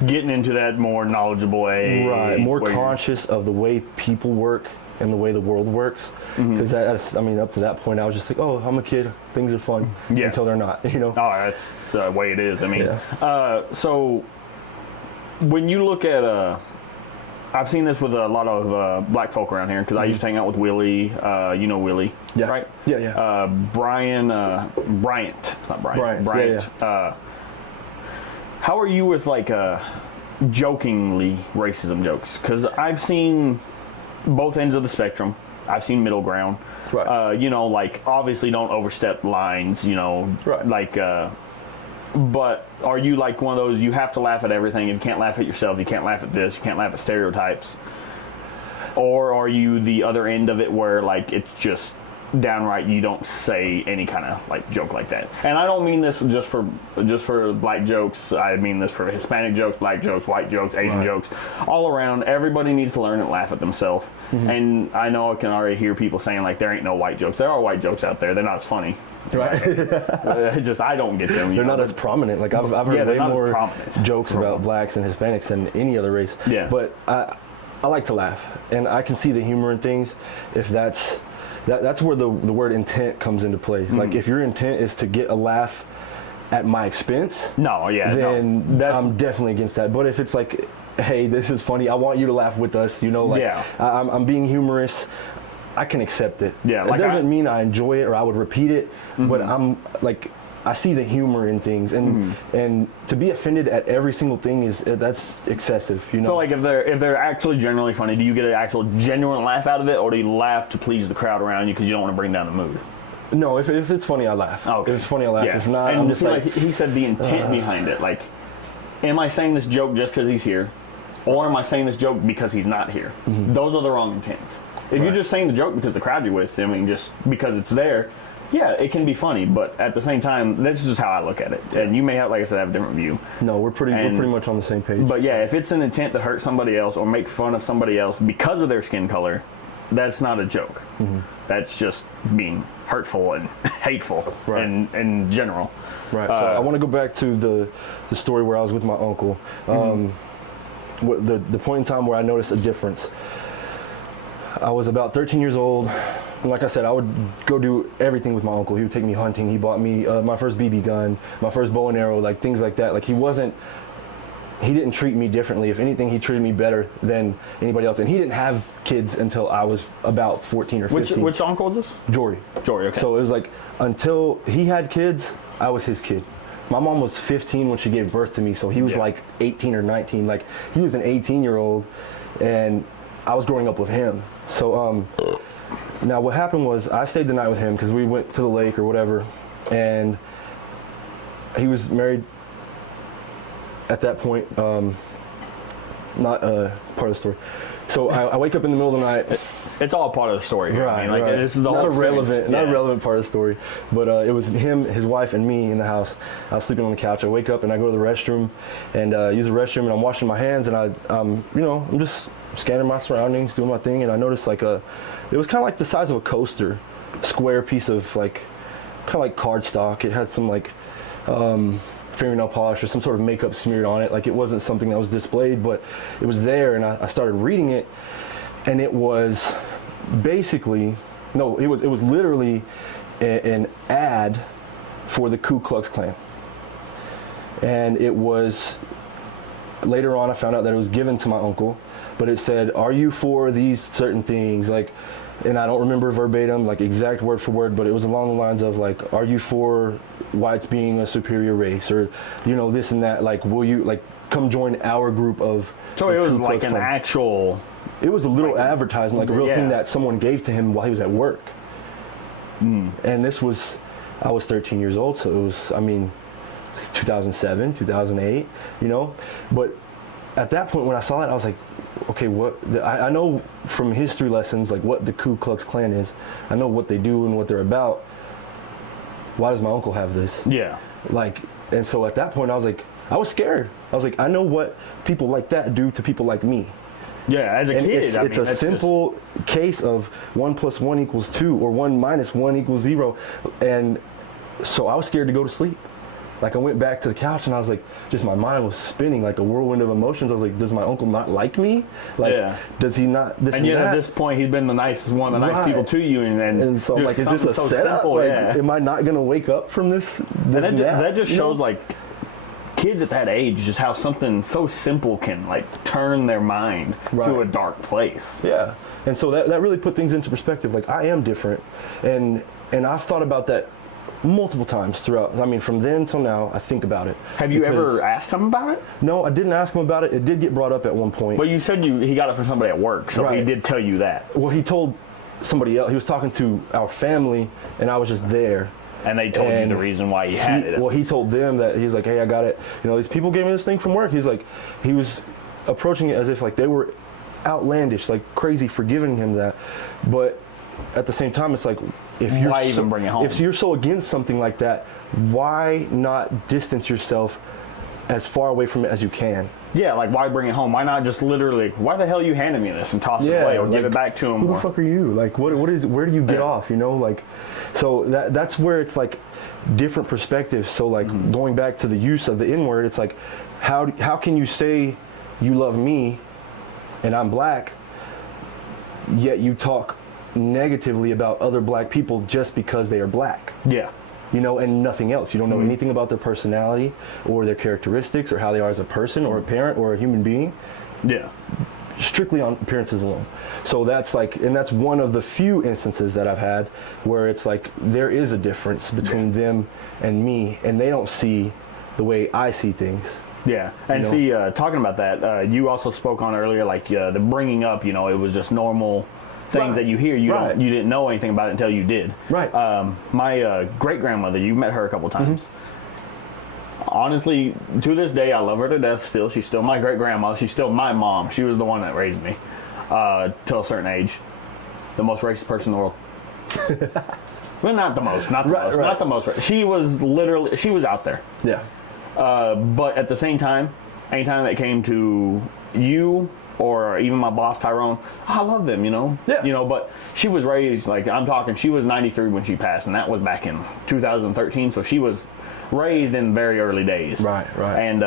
Getting into that more knowledgeable age. Right, more conscious of the way people work and the way the world works. Because up to that point, I was just like, oh, I'm a kid, things are fun, until they're not, Oh, that's the way it is. So when you look at I've seen this with a lot of black folk around here because I used to hang out with Willie. You know Willie, Yeah. right? Yeah. Bryant. It's not Brian. Bryant. Yeah. How are you with like jokingly racism jokes? Because I've seen both ends of the spectrum. I've seen middle ground. Right. You know, like obviously don't overstep lines. You know, Right. like. But are you like one of those, you have to laugh at everything, you can't laugh at yourself, you can't laugh at this, you can't laugh at stereotypes? Or are you the other end of it where like it's just downright you don't say any kind of like joke like that? And I don't mean this just for black jokes, I mean this for Hispanic jokes, black jokes, white jokes, Asian jokes, all around. Everybody needs to learn and laugh at themselves. And I know I can already hear people saying like there ain't no white jokes. There are white jokes out there, they're not as funny. Right. Just I don't get them. They're not as prominent. Like I've heard way more jokes Right. about blacks and Hispanics than any other race. Yeah. But I like to laugh, and I can see the humor in things. If that's where the word intent comes into play. Like if your intent is to get a laugh at my expense, then I'm definitely against that. But if it's like, hey, this is funny, I want you to laugh with us, you know, like I'm being humorous, I can accept it. Yeah, like it doesn't mean I enjoy it or I would repeat it, but I'm like, I see the humor in things, and to be offended at every single thing that's excessive, you know. So like if they're actually genuinely funny, do you get an actual genuine laugh out of it, or do you laugh to please the crowd around you because you don't want to bring down the mood? No, if it's funny, I laugh. Oh, okay. If it's funny, I laugh. Yeah. If not, and I'm just like he said the intent behind it. Like, am I saying this joke just because he's here, or am I saying this joke because he's not here? Those are the wrong intents. If you're just saying the joke because the crowd you're with, I mean, just because it's there, yeah, it can be funny, but at the same time, that's just how I look at it. And you may have, like I said, have a different view. No, we're pretty much on the same page. But yeah, if it's an intent to hurt somebody else or make fun of somebody else because of their skin color, that's not a joke. That's just being hurtful and hateful in general. Right. So I want to go back to the story where I was with my uncle. The point in time where I noticed a difference. I was about 13 years old. And like I said, I would go do everything with my uncle. He would take me hunting. He bought me my first BB gun, my first bow and arrow, like things like that. Like he didn't treat me differently. If anything, he treated me better than anybody else. And he didn't have kids until I was about 14 or 15. Which uncle is this? Jory, okay. So it was like until he had kids, I was his kid. My mom was 15 when she gave birth to me, so he was like 18 or 19. Like he was an 18-year-old, and I was growing up with him. So now what happened was I stayed the night with him because we went to the lake or whatever, and he was married at that point. Not part of the story. So I wake up in the middle of the night. It's all part of the story here. Right, I mean, like, right. This is the not whole a relevant part of the story. But it was him, his wife, and me in the house. I was sleeping on the couch. I wake up and I go to the restroom and use the restroom, and I'm washing my hands, and I'm just scanning my surroundings, doing my thing, and I noticed it was kind of like the size of a coaster, square piece of like kind of like cardstock. It had some like fingernail polish or some sort of makeup smeared on it. Like it wasn't something that was displayed, but it was there, and I started reading it, and it was basically it was literally an ad for the Ku Klux Klan. And it was, later on I found out that it was given to my uncle, but it said, "Are you for these certain things?" Like, and I don't remember verbatim, like exact word for word, but it was along the lines of like, "Are you for whites being a superior race?" Or, this and that. Like, will you come join our group of? So it was like an actual. It was a little advertisement, like a real thing that someone gave to him while he was at work. And I was 13 years old, so it was, 2007, 2008, But at that point when I saw it, I was like, okay, I know from history lessons, like what the Ku Klux Klan is. I know what they do and what they're about. Why does my uncle have this? Yeah. And so at that point I was scared. I was like, I know what people like that do to people like me. Yeah, as a kid. It's a simple case of 1 + 1 = 2, or 1 - 1 = 0. And so I was scared to go to sleep. Like I went back to the couch and I was like, just my mind was spinning like a whirlwind of emotions. I was like, does my uncle not like me? Does he not this and yet that? At this point he's been the nicest one of the nice people to you, and so I'm like, is this a setup? Simple, am I not gonna wake up from this? That just shows like kids at that age, just how something so simple can like turn their mind to a dark place. Yeah, and so that really put things into perspective. Like, I am different, and I've thought about that multiple times throughout. I mean, from then till now, I think about it. Have you ever asked him about it? No, I didn't ask him about it. It did get brought up at one point. But you said he got it from somebody at work, so he did tell you that. Well, he told somebody else. He was talking to our family, and I was just there. And they told you the reason why he had it. Well, he told them that he's like, hey, I got it. You know, these people gave me this thing from work. He's like, he was approaching it as if like they were outlandish, like crazy for giving him that. But at the same time, it's like, if you're why even bring it home? If you're so against something like that, why not distance yourself as far away from it as you can? Yeah, like, why bring it home? Why not just literally, why the hell are you handing me this and toss it away, or like, give it back to him? Who the fuck are you? Like, where do you get off, you know? Like, so that's where it's like different perspectives. So like, going back to the use of the N-word, it's like, how can you say you love me and I'm black, yet you talk negatively about other black people just because they are black? Yeah. You know, and nothing else. You don't know anything about their personality or their characteristics or how they are as a person or a parent or a human being. Yeah. Strictly on appearances alone. So that's like, and that's one of the few instances that I've had where it's like there is a difference between them and me, and they don't see the way I see things. Yeah, and see, talking about that, you also spoke on earlier, like the bringing up. You know, it was just normal things that you hear. You didn't know anything about it until you did. Right. My great grandmother, you met her a couple times. Honestly, to this day, I love her to death. Still, she's still my great grandma. She's still my mom. She was the one that raised me till a certain age. The most racist person in the world. Well, not the most. Not the most. She was literally. She was out there. Yeah. But at the same time, anytime it came to you or even my boss Tyrone, I love them, you know. Yeah. You know, but she was raised, like, I'm talking, she was 93 when she passed, and that was back in 2013. So she was raised in very early days. Right. And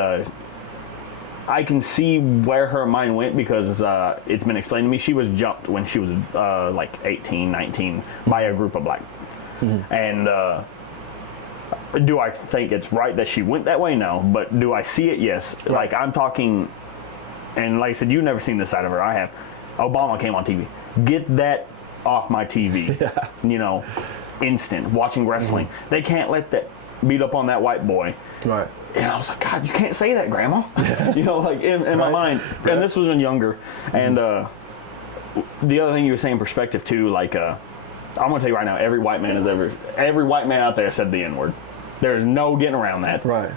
I can see where her mind went, because it's been explained to me. She was jumped when she was like 18, 19 by a group of black. And do I think it's right that she went that way? No. But do I see it? Yes. Like, I'm talking, and like I said, you've never seen this side of her. I have. Obama came on TV. Get that off my TV. Yeah. You know, instant. Watching wrestling. They can't let that beat up on that white boy. Right. And I was like, God, you can't say that, Grandma. You know, like, in my mind. And this was when younger. And the other thing you were saying, perspective too, like, I'm going to tell you right now, every white man out there said the N-word. There's no getting around that. Right.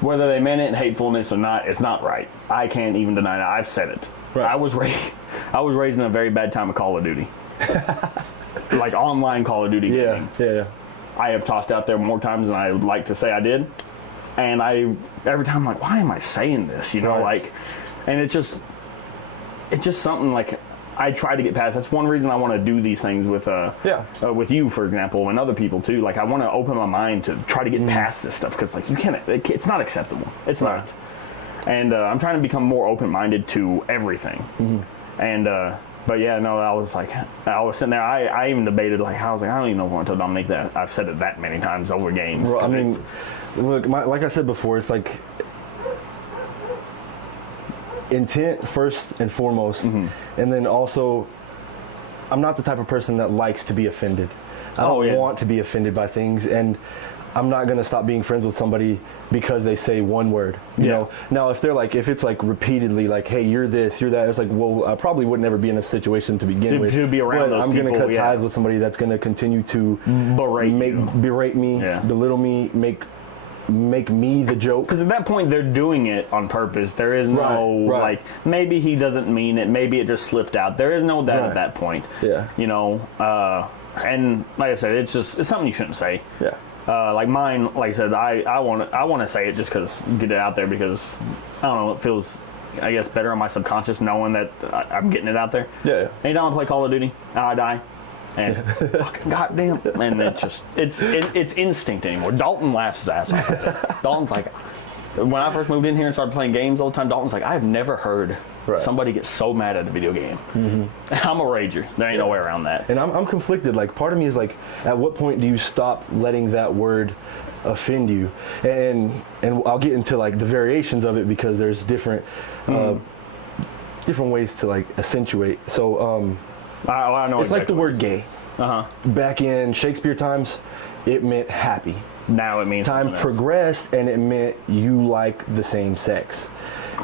Whether they meant it in hatefulness or not, it's not right. I can't even deny that. I've said it. Right. I was raised in a very bad time of Call of Duty. Like, online Call of Duty gaming. Yeah. I have tossed out there more times than I would like to say I did. And every time I'm like, why am I saying this? You know, like, and it's just something like I try to get past. That's one reason I want to do these things with with you, for example, and other people too. Like, I want to open my mind to try to get past this stuff, because like, you can't. It's not acceptable. It's not. And I'm trying to become more open-minded to everything. And but yeah, no, I was sitting there. I even debated, like, I was like, I don't even know if I want to tell Dominique that I've said it that many times over games. Well, I mean, look, like I said before, it's like intent first and foremost, and then also, I'm not the type of person that likes to be offended. I don't want to be offended by things, and I'm not gonna stop being friends with somebody because they say one word. You know. Now, if it's like repeatedly, like, hey, you're this, you're that, it's like, well, I probably would never be in a situation to begin with. To be around those I'm people, gonna cut ties with somebody that's gonna continue to berate me, belittle me, make me the joke. Because at that point, they're doing it on purpose. There is no like, maybe he doesn't mean it. Maybe it just slipped out. There is no that at that point. Yeah. You know, and like I said, it's something you shouldn't say. Yeah. Like mine, like I said, I want to say it just because, get it out there, because I don't know, it feels, I guess, better on my subconscious knowing that I'm getting it out there. Yeah. Anytime I play Call of Duty, I die. and fucking goddamn, and it's instinct anymore. Dalton laughs his ass off at it. Dalton's like, when I first moved in here and started playing games all the time, Dalton's like, I've never heard somebody get so mad at a video game. I'm a rager. There ain't no way around that. And I'm conflicted. Like, part of me is like, at what point do you stop letting that word offend you? And I'll get into like the variations of it, because there's different ways to like accentuate. So I know it's like the word gay. Back in Shakespeare times, it meant happy. Now it means time progressed, and it meant you like the same sex.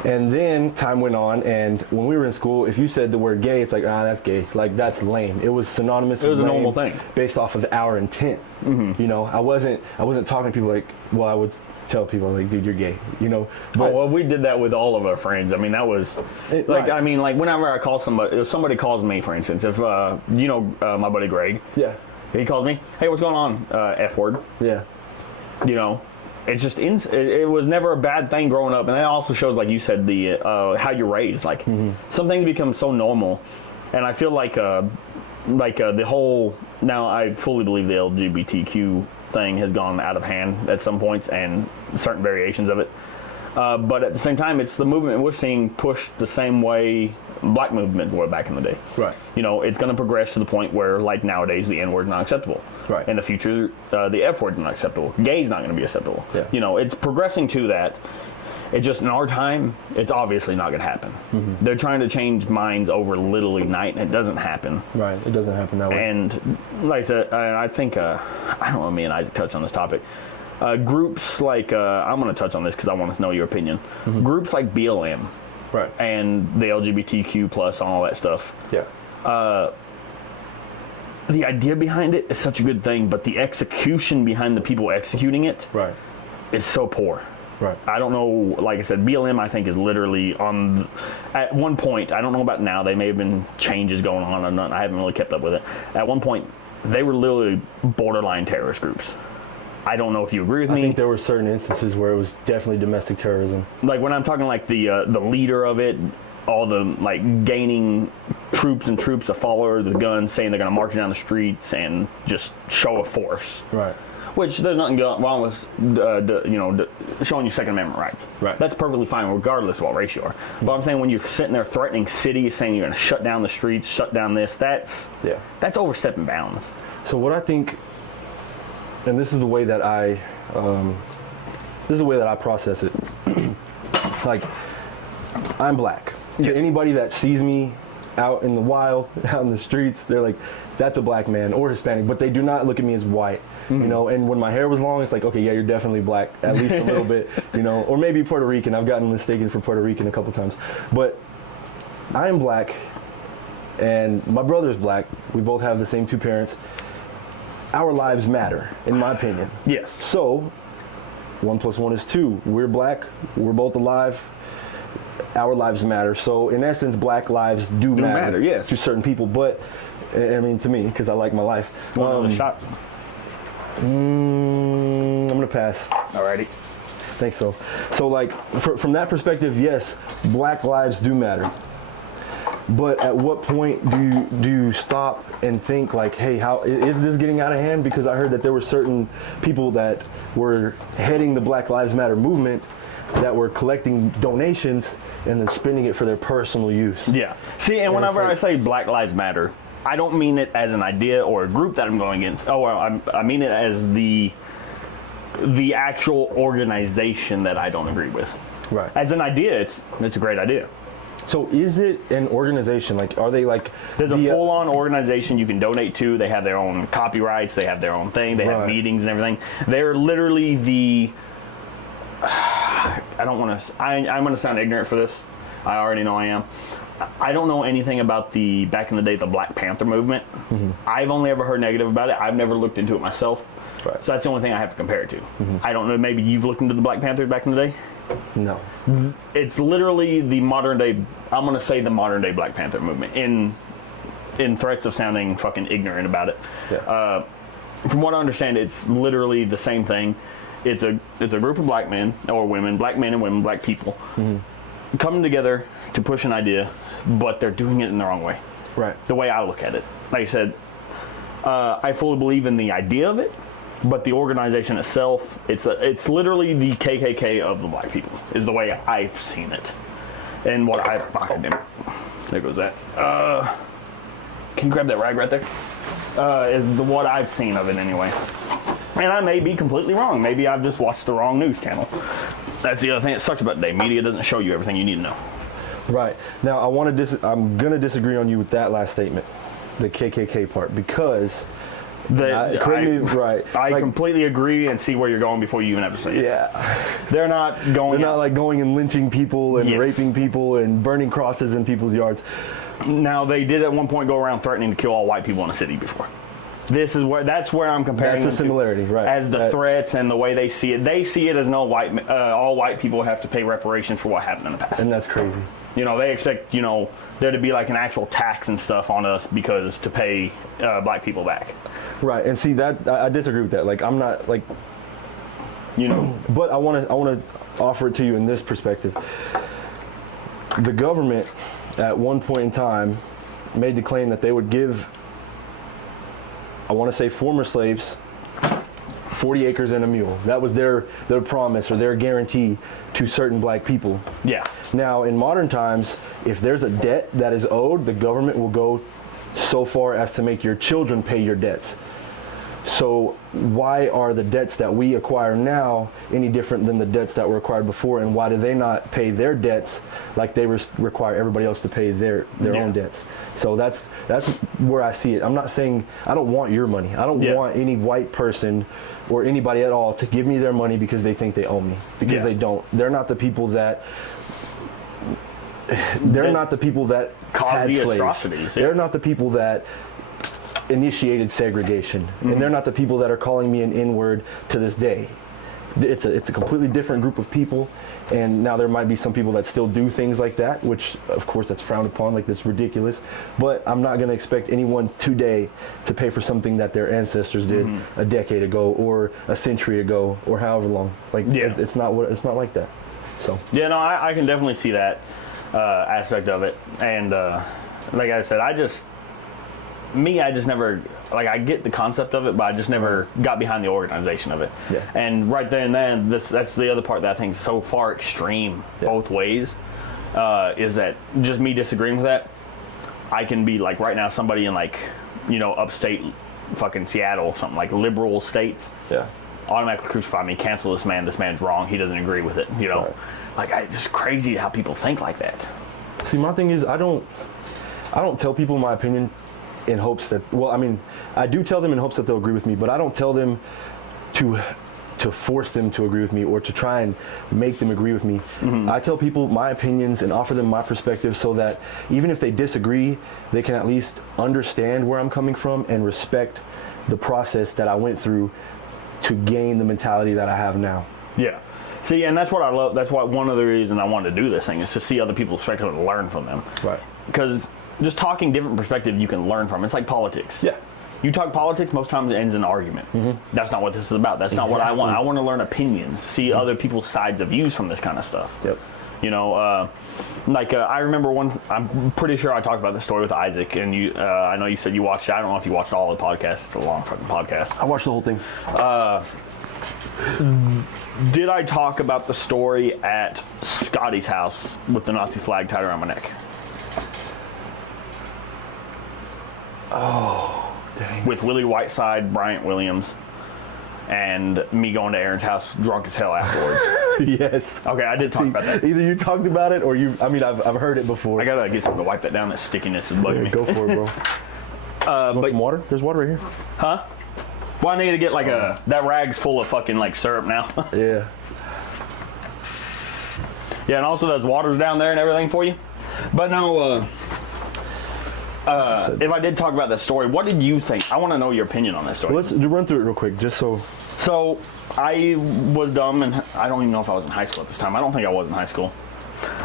And then time went on, and when we were in school, if you said the word gay, it's like, that's gay. Like, that's lame. It was synonymous. It was a normal thing based off of our intent. You know, I wasn't talking to people like, well, I would tell people like, dude, you're gay. You know. But, well, we did that with all of our friends. I mean, that was I mean, like whenever I call somebody, if somebody calls me, for instance, if my buddy Greg, he calls me, hey, what's going on? F word. Yeah. You know. It's just it was never a bad thing growing up, and that also shows, like you said, the how you're raised. Like some things become so normal, and I feel like the whole, now I fully believe the LGBTQ thing has gone out of hand at some points and certain variations of it. But at the same time, it's the movement we're seeing pushed the same way black movement were back in the day. Right. You know, it's going to progress to the point where, like nowadays, the N-word is not acceptable. Right. In the future, the F-word is not acceptable. Gay is not going to be acceptable. Yeah. You know, it's progressing to that. It just, in our time, it's obviously not going to happen. They're trying to change minds over literally night, and it doesn't happen. Right. It doesn't happen that way. And like I said, I think, I don't know, me and Isaac touched on this topic. Groups like, I'm going to touch on this because I want to know your opinion. Groups like BLM. Right. And the LGBTQ plus and all that stuff. Yeah. The idea behind it is such a good thing, but the execution behind the people executing it is so poor. Right. I don't know, like I said, BLM I think is literally at one point, I don't know about now, they may have been changes going on, I haven't really kept up with it. At one point, they were literally borderline terrorist groups. I don't know if you agree with me. I think there were certain instances where it was definitely domestic terrorism. Like when I'm talking like the leader of it, all the like gaining troops and troops, a follower, the guns, saying they're going to march down the streets and just show of force. Right. Which there's nothing wrong with, showing your Second Amendment rights. Right. That's perfectly fine, regardless of what race you are. But I'm saying when you're sitting there threatening cities, saying you're going to shut down the streets, shut down this, that's overstepping bounds. So what I think, and this is the way that I process it. Like, I'm black. To anybody that sees me out in the wild, out in the streets, they're like, that's a black man or Hispanic, but they do not look at me as white. You know, and when my hair was long, it's like, okay, yeah, you're definitely black, at least a little bit, you know, or maybe Puerto Rican. I've gotten mistaken for Puerto Rican a couple times. But I am black, and my brother's black. We both have the same two parents. Our lives matter, in my opinion. Yes. So, 1 + 1 is 2. We're black. We're both alive. Our lives matter. So, in essence, black lives do matter. Yes. To certain people. But, I mean, to me, because I like my life. Another shot? I'm going to pass. Alrighty. I think so. So, like, from that perspective, yes, black lives do matter. But at what point do you stop and think like, hey, how is this getting out of hand? Because I heard that there were certain people that were heading the Black Lives Matter movement that were collecting donations and then spending it for their personal use. Yeah. See, and whenever I say Black Lives Matter, I don't mean it as an idea or a group that I'm going against. Oh, well, I mean it as the actual organization that I don't agree with. Right. As an idea, it's a great idea. So is it an organization? Like, are they like... There's a full-on organization you can donate to. They have their own copyrights. They have their own thing. They have meetings and everything. They're literally the... I'm going to sound ignorant for this. I already know I am. I don't know anything about back in the day, the Black Panther movement. I've only ever heard negative about it. I've never looked into it myself. Right. So that's the only thing I have to compare it to. I don't know. Maybe you've looked into the Black Panther back in the day? No. It's literally the modern day, I'm going to say the modern day Black Panther movement in threats of sounding fucking ignorant about it. Yeah. From what I understand, it's literally the same thing. It's a group of black men or women, black men and women, black people coming together to push an idea, but they're doing it in the wrong way. Right. The way I look at it. Like I said, I fully believe in the idea of it, but the organization itself, it's literally the KKK of the black people, is the way I've seen it. And what I've... Oh, damn it. There goes that. Can you grab that rag right there? Is what I've seen of it anyway. And I may be completely wrong. Maybe I've just watched the wrong news channel. That's the other thing that sucks about today. Media doesn't show you everything you need to know. Right. Now, I'm going to disagree on you with that last statement, the KKK part, because... I Like, completely agree and see where you're going before you even have to say it. Yeah. They're not going... They're not like going and lynching people and raping people and burning crosses in people's yards. Now, they did at one point go around threatening to kill all white people in a city before. That's where I'm comparing. That's a similarity, right? As the threats and the way they see it. They see it as all white people have to pay reparations for what happened in the past. And that's crazy. They expect, there to be like an actual tax and stuff on us because to pay black people back. Right, and see that I disagree with that. Like, I'm not like, but I want to offer it to you in this perspective. The government, at one point in time, made the claim that they would give, I want to say, former slaves 40 acres and a mule. That was their promise or their guarantee to certain black people. Yeah. Now, in modern times, if there's a debt that is owed, the government will go so far as to make your children pay your debts. So why are the debts that we acquire now any different than the debts that were acquired before, and why do they not pay their debts like they require everybody else to pay their own debts? So that's where I see it. I'm not saying I don't want your money. I don't want any white person or anybody at all to give me their money because they think they owe me, because they don't. They're not the people that cause the slaves. atrocities. They're not the people that initiated segregation, and they're not the people that are calling me an N-word to this day. It's a completely different group of people, and now there might be some people that still do things like that, which of course that's frowned upon, like that's ridiculous, but I'm not going to expect anyone today to pay for something that their ancestors did a decade ago or a century ago or however long. Like it's not like that. So I can definitely see that aspect of it, and like I said, I just never, like, I get the concept of it, but I just never got behind the organization of it. Yeah. And right there and then, that's the other part that I think is so far extreme both ways, is that just me disagreeing with that, I can be, like, right now somebody in, like, upstate fucking Seattle or something, like liberal states, automatically crucify me, cancel this man's wrong, he doesn't agree with it, Right. Like, it's just crazy how people think like that. See, my thing is, I don't tell people my opinion in hopes that, I do tell them in hopes that they'll agree with me, but I don't tell them to force them to agree with me or to try and make them agree with me. I tell people my opinions and offer them my perspective so that even if they disagree, they can at least understand where I'm coming from and respect the process that I went through to gain the mentality that I have now. Yeah. See, and that's what I love. That's why one of the reasons I wanted to do this thing is to see other people's perspective and learn from them. Right. Because just talking different perspectives you can learn from. It's like politics. Yeah. You talk politics, most times it ends in an argument. That's not what this is about. That's not what I want. I want to learn opinions, see other people's sides of views from this kind of stuff. Yep. I remember I'm pretty sure I talked about this story with Isaac, and I know you said you watched it. I don't know if you watched all the podcasts. It's a long fucking podcast. I watched the whole thing. Did I talk about the story at Scotty's house with the Nazi flag tied around my neck? Oh, dang. With Willie Whiteside, Bryant Williams, and me going to Aaron's house drunk as hell afterwards. Yes. Okay, I did talk about that. Either you talked about it or I've heard it before. I gotta get something to wipe that down. That stickiness is bugging me. Go for it, bro. Want some water? There's water right here. Huh? Well, I need to get like that rag's full of fucking like syrup now. Yeah. Yeah, and also there's waters down there and everything for you. But no, if I did talk about that story, what did you think? I want to know your opinion on that story. Let's run through it real quick, just so. So, I was dumb, and I don't even know if I was in high school at this time. I don't think I was in high school.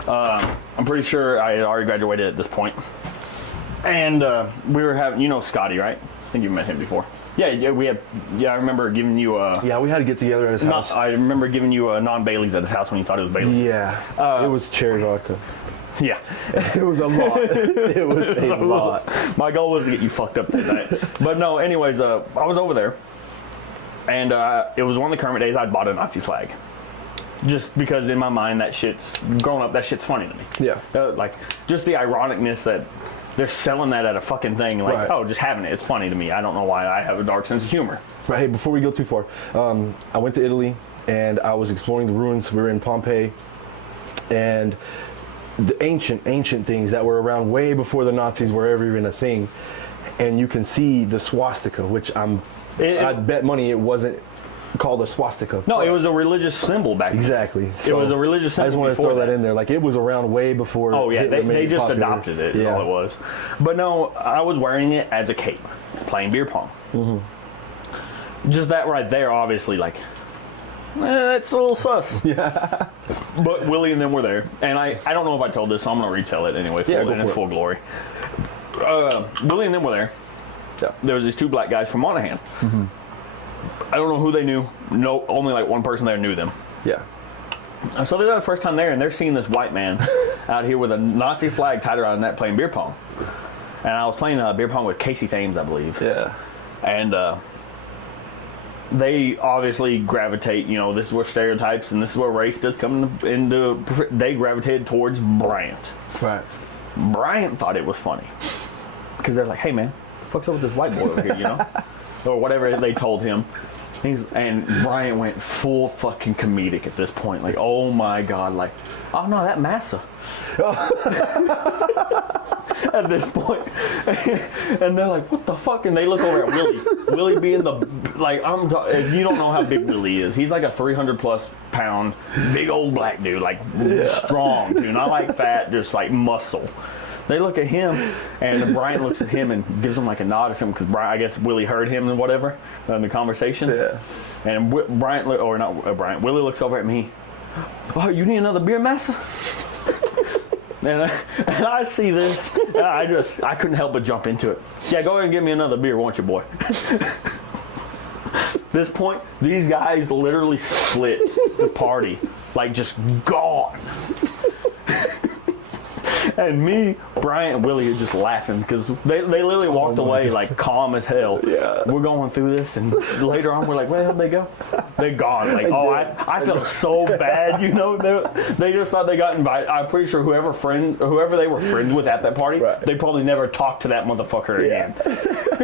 I'm pretty sure I had already graduated at this point. And we were having, Scotty, right? I think you've met him before. Yeah, I remember giving you a... Yeah, we had to get together at his house. I remember giving you a non-Bailey's at his house when you thought it was Bailey's. Yeah, it was cherry vodka. Yeah. It was a lot. It was a lot. My goal was to get you fucked up that night. But no, anyways, I was over there, and it was one of the Kermit days. I'd bought a Nazi flag, just because in my mind growing up, that shit's funny to me. Yeah. Like just the ironicness that they're selling that at a fucking thing. Like, Right. oh, just having it. It's funny to me. I don't know why. I have a dark sense of humor. Right. Hey, before we go too far, I went to Italy and I was exploring the ruins. We were in Pompeii, and the ancient things that were around way before the Nazis were ever even a thing. And you can see the swastika, which I'd bet money it wasn't called a swastika. No, it was a religious symbol back then. Exactly. It was a religious symbol. I just wanted to before throw that in there. Like, it was around way before. Oh yeah, Hitler made they it just popular. adopted it. Is Yeah. all it was. But no, I was wearing it as a cape, playing beer pong. Mm-hmm. Just that right there, obviously, like, that's a little sus. Yeah. But Willie and them were there, and I don't know if I told this, so I'm gonna retell it anyway. Yeah, go in its for it. full glory. Willie and them were there. Yeah. There was these two black guys from Monaghan. Mm-hmm. I don't know who they knew. No, only like one person there knew them. Yeah. And so they're the first time there, and they're seeing this white man out here with a Nazi flag tied around his neck playing beer pong. And I was playing beer pong with Casey Thames, I believe. Yeah. And they obviously gravitate, this is where stereotypes and this is where race does come into. They gravitated towards Bryant. Right. Bryant thought it was funny. Because they're like, hey man, what's up with this white boy over here, Or whatever they told him. And Bryant went full fucking comedic at this point. Like, oh my God, like, oh no, that massa. At this point. And they're like, what the fuck? And they look over at Willie. Willie being the, like, if you don't know how big Willie is, he's like a 300 plus pound, big old black dude, like strong dude, not like fat, just like muscle. They look at him, and Bryant looks at him and gives him like a nod or something, because I guess Willie heard him and whatever in the conversation. Yeah. And Willie looks over at me. Oh, you need another beer, massa? and I see this, and I couldn't help but jump into it. Yeah, go ahead and give me another beer, won't you, boy? This point, these guys literally split the party, like just gone. And me, Bryant, and Willie are just laughing because they literally walked away like calm as hell. Yeah. We're going through this, and later on we're like, where the hell did they go? They're gone. Like, I felt so bad, They just thought they got invited. I'm pretty sure whoever they were friends with at that party, they probably never talked to that motherfucker again.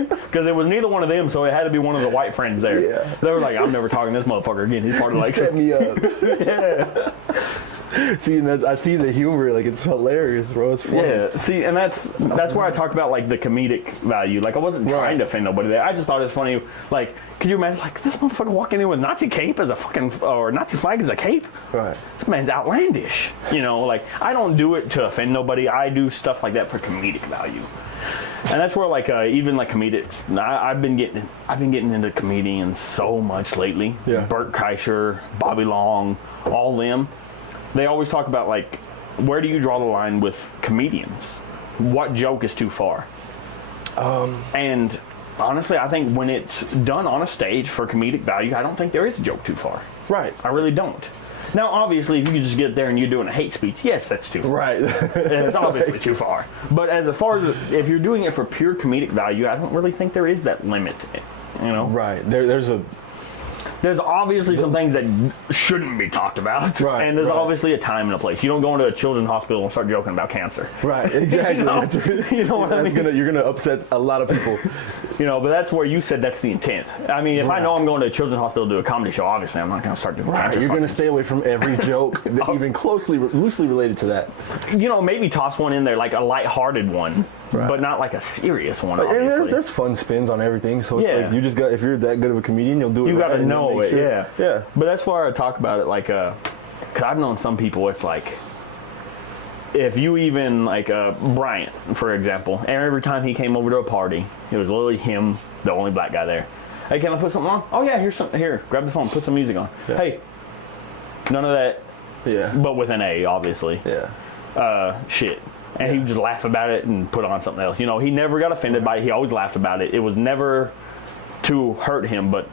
Because it was neither one of them, so it had to be one of the white friends there. Yeah. They were like, I'm never talking to this motherfucker again. He's part of like set me up. Yeah. See, and I see the humor, like, it's hilarious, bro. It's funny. Yeah, see, and that's where I talked about, like, the comedic value. Like, I wasn't trying to offend nobody there. I just thought it was funny. Like, could you imagine, like, this motherfucker walking in with Nazi cape as a fucking, or Nazi flag as a cape? Right. This man's outlandish. Like, I don't do it to offend nobody. I do stuff like that for comedic value. And that's where, like, even like comedics, I've been getting into comedians so much lately. Yeah. Bert Kreischer, Bobby Long, all them. They always talk about, like, where do you draw the line with comedians? What joke is too far? And honestly, I think when it's done on a stage for comedic value, I don't think there is a joke too far. Right. I really don't. Now, obviously, if you just get there and you're doing a hate speech, yes, that's too far. Right. It's obviously too far. But as far as if you're doing it for pure comedic value, I don't really think there is that limit. Right. There's obviously some things that shouldn't be talked about, and there's obviously a time and a place. You don't go into a children's hospital and start joking about cancer. Right, exactly. You know what I mean? You're gonna upset a lot of people. But that's where you said that's the intent. I mean, if I know I'm going to a children's hospital to do a comedy show, obviously I'm not going to start doing cancer. You're going to stay away from every joke, even loosely related to that. Maybe toss one in there, like a lighthearted one. Right. But not like a serious one, obviously. There's fun spins on everything, so it's like you just got, if you're that good of a comedian, you'll do it. You got to know it, yeah. But that's why I talk about it, like, because I've known some people, it's like, if you even, like, Bryant, for example, and every time he came over to a party, it was literally him, the only black guy there. Hey, can I put something on? Oh, yeah, here's something. Here, grab the phone, put some music on. Yeah. Hey, none of that. Yeah. But with an A, obviously. Yeah. Shit. And he would just laugh about it and put on something else. He never got offended by it. He always laughed about it. It was never to hurt him, but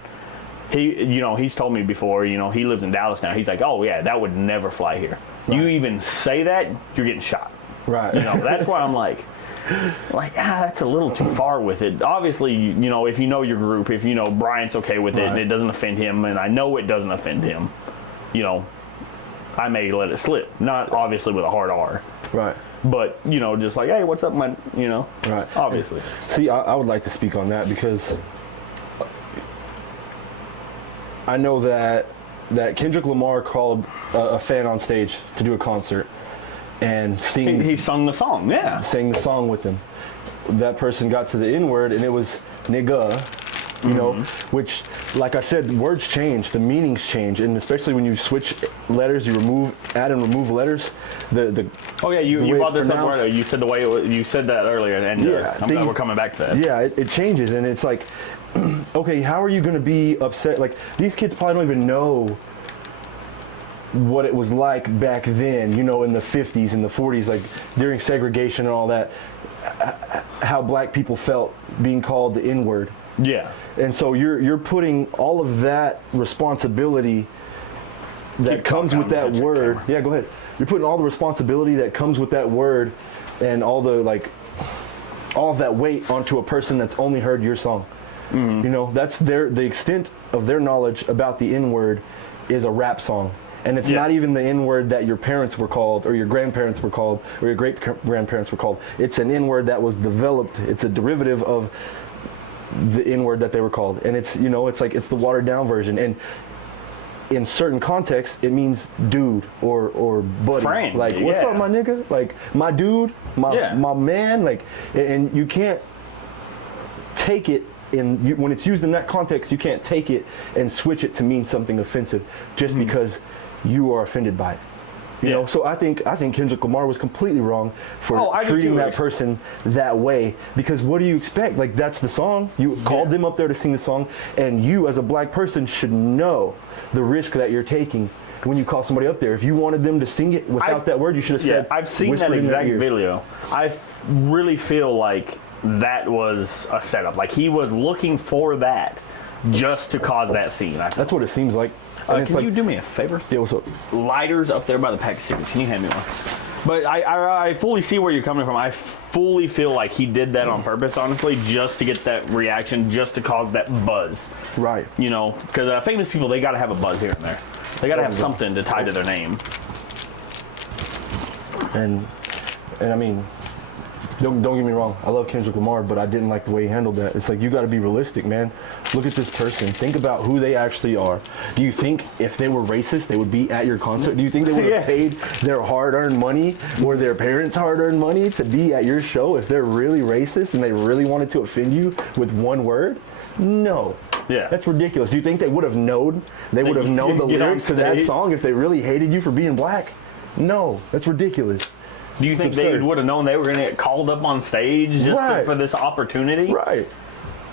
he's told me before, he lives in Dallas now. He's like, oh, yeah, that would never fly here. Right. You even say that, you're getting shot. Right. You know, that's why I'm like, that's a little too far with it. Obviously, you know, if you know your group, if you know Bryant's okay with it and it doesn't offend him, and I know it doesn't offend him, you know, I may let it slip. Not obviously with a hard R. Right. But, you know, just like, hey, what's up, my, you know? Right. Obviously. See, I would like to speak on that because I know that Kendrick Lamar called a fan on stage to do a concert and He sung the song, yeah. sang the song with him. That person got to the N-word and it was nigga, you know, which, like I said, words change, the meanings change, and especially when you switch letters, you add and remove letters. Oh yeah, you brought this up earlier. You said the way you said that earlier, and I'm glad we're coming back to that. Yeah, it changes, and it's like, okay, how are you going to be upset? Like, these kids probably don't even know what it was like back then, you know, in the 50s and the 40s, like during segregation and all that, how black people felt being called the N-word. Yeah. And so you're putting all of that responsibility that comes with that word. Yeah, go ahead. You're putting all the responsibility that comes with that word and all of that weight onto a person that's only heard your song. You know, that's the extent of their knowledge about the N-word is a rap song. And it's not even the N-word that your parents were called, or your grandparents were called, or your great-grandparents were called. It's an N-word that was developed. It's a derivative of the N-word that they were called. And it's, you know, it's like, it's the watered-down version. And in certain contexts, it means dude or buddy. Friend, like, what's up, my nigga? Like, my dude, my man. Like, and you can't take it when it's used in that context, you can't take it and switch it to mean something offensive just because you are offended by it. You know, so I think Kendrick Lamar was completely wrong for treating that person that way, because what do you expect? Like, that's the song. You called them up there to sing the song, and you as a black person should know the risk that you're taking when you call somebody up there. If you wanted them to sing it without that word, you should have said, I've seen that exact video. I really feel like that was a setup. Like, he was looking for that just to cause that scene. That's what it seems like. Can you do me a favor? Yeah, what's up? Lighters up there by the pack of cigarettes. Can you hand me one? But I fully see where you're coming from. I fully feel like he did that on purpose, honestly, just to get that reaction, just to cause that buzz. Right. You know, because famous people, they got to have a buzz here and there. They got to have something to tie to their name. And I mean, don't get me wrong. I love Kendrick Lamar, but I didn't like the way he handled that. It's like, you got to be realistic, man. Look at this person. Think about who they actually are. Do you think if they were racist, they would be at your concert? Do you think they would have paid their hard-earned money or their parents' hard-earned money to be at your show if they're really racist and they really wanted to offend you with one word? No. Yeah. That's ridiculous. Do you think they would have known? They would have known the lyrics to that song if they really hated you for being black? No. That's ridiculous. Do you think they would have known they were going to get called up on stage just for this opportunity? Right.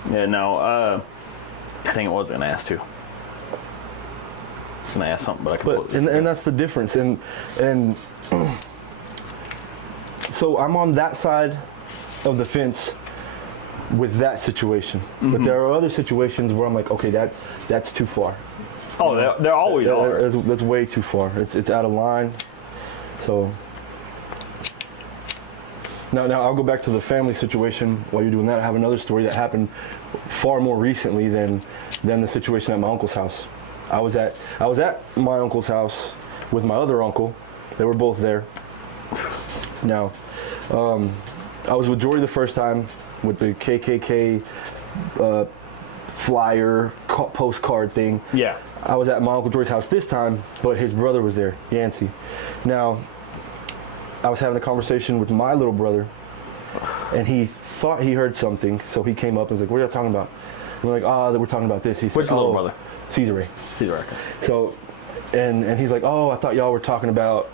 Yeah, no. I think it was going to ask too. I was going to ask something, but I completely and that's the difference. And so I'm on that side of the fence with that situation. But there are other situations where I'm like, okay, that's too far. Oh, they're always are. That's way too far. It's out of line. So now I'll go back to the family situation. While you're doing that, I have another story that happened far more recently than the situation at my uncle's house. I was at my uncle's house with my other uncle. They were both there. Now, I was with Jordy the first time with the KKK flyer postcard thing. Yeah. I was at my Uncle Jordy's house this time, but his brother was there, Yancey. Now, I was having a conversation with my little brother, and he thought he heard something, so he came up and was like, "What are y'all talking about?" And we're like, we're talking about this." He said, "Which little brother?" Caesar Ray. Caesar Ray. So, and he's like, "Oh, I thought y'all were talking about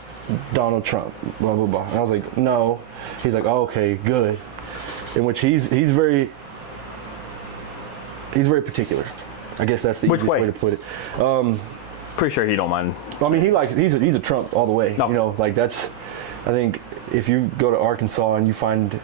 Donald Trump, blah, blah, blah." And I was like, "No." He's like, "Oh, okay, good." In which he's very particular. I guess that's the easiest way to put it. Pretty sure he don't mind. I mean, he's a Trump all the way. No. You know, like that's. I think if you go to Arkansas and you find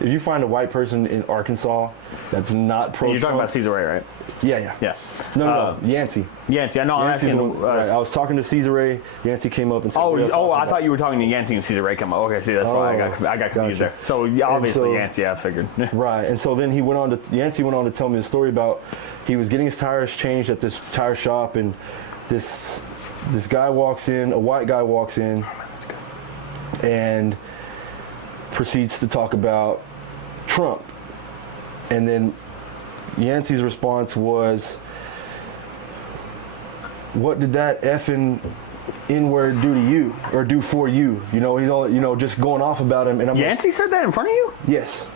a white person in Arkansas that's not pro-Trump. You're talking about Caesar Ray, right? Yeah. No, Yancey. Yancey, I know. I'm Yancey's asking. right. I was talking to Caesar Ray. Yancey came up and said, I thought you were talking to Yancey and Caesar Ray come up. Okay, see, that's why I got confused there. So, obviously, Yancey, I figured. Right, and so then Yancey went on to tell me the story about he was getting his tires changed at this tire shop, and this guy walks in, a white guy walks in, and proceeds to talk about Trump. And then Yancey's response was, what did that effing N-word do to you, or do for you? You know, he's all, just going off about him. And Yancey said that in front of you? Yes.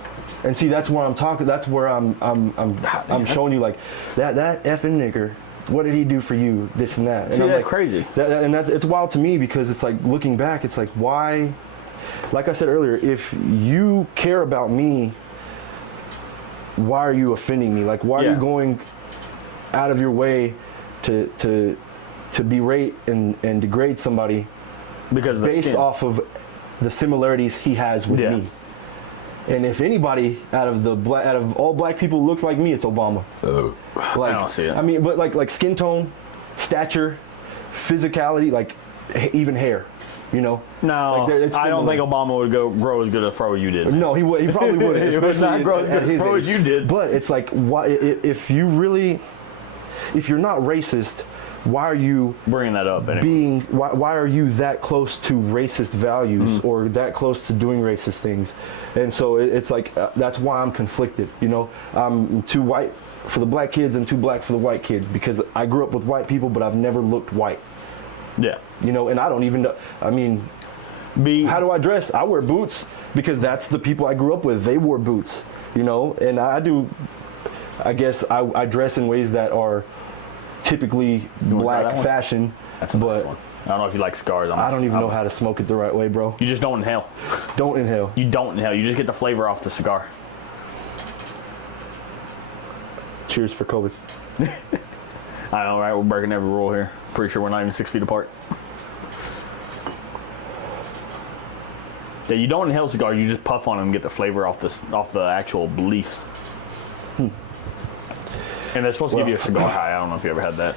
And see, that's where I'm talking. That's where I'm showing you, like, that effing nigger. What did he do for you? This and that. And see, I'm that's like, crazy. It's wild to me, because it's like, looking back, it's like, why? Like I said earlier, if you care about me, why are you offending me? Like, why are you going out of your way to berate and degrade somebody because of based off of the similarities he has with me? And if anybody out of all black people looks like me, it's Obama. Like, I don't see it. I mean, but like skin tone, stature, physicality, like even hair. No, like I don't think Obama would grow as good a fro as you did. No, he probably wouldn't. He would not grow as good a fro as you did. But it's like, why, if you're not racist, why are you bringing that up? Anyway. Why are you that close to racist values or that close to doing racist things? And so it's like, that's why I'm conflicted. I'm too white for the black kids and too black for the white kids, because I grew up with white people, but I've never looked white. Yeah. And I don't even know. I mean, how do I dress? I wear boots because that's the people I grew up with. They wore boots, and I guess I dress in ways that are typically black fashion. That's a nice one. I don't know if you like cigars. I don't even know how to smoke it the right way, bro. You just don't inhale. Don't inhale. You don't inhale. You just get the flavor off the cigar. Cheers for COVID. I know, right? We're breaking every rule here. Pretty sure we're not even 6 feet apart. Yeah, you don't inhale cigars. You just puff on them and get the flavor off the actual leaves. And they're supposed to give you a cigar high. I don't know if you ever had that.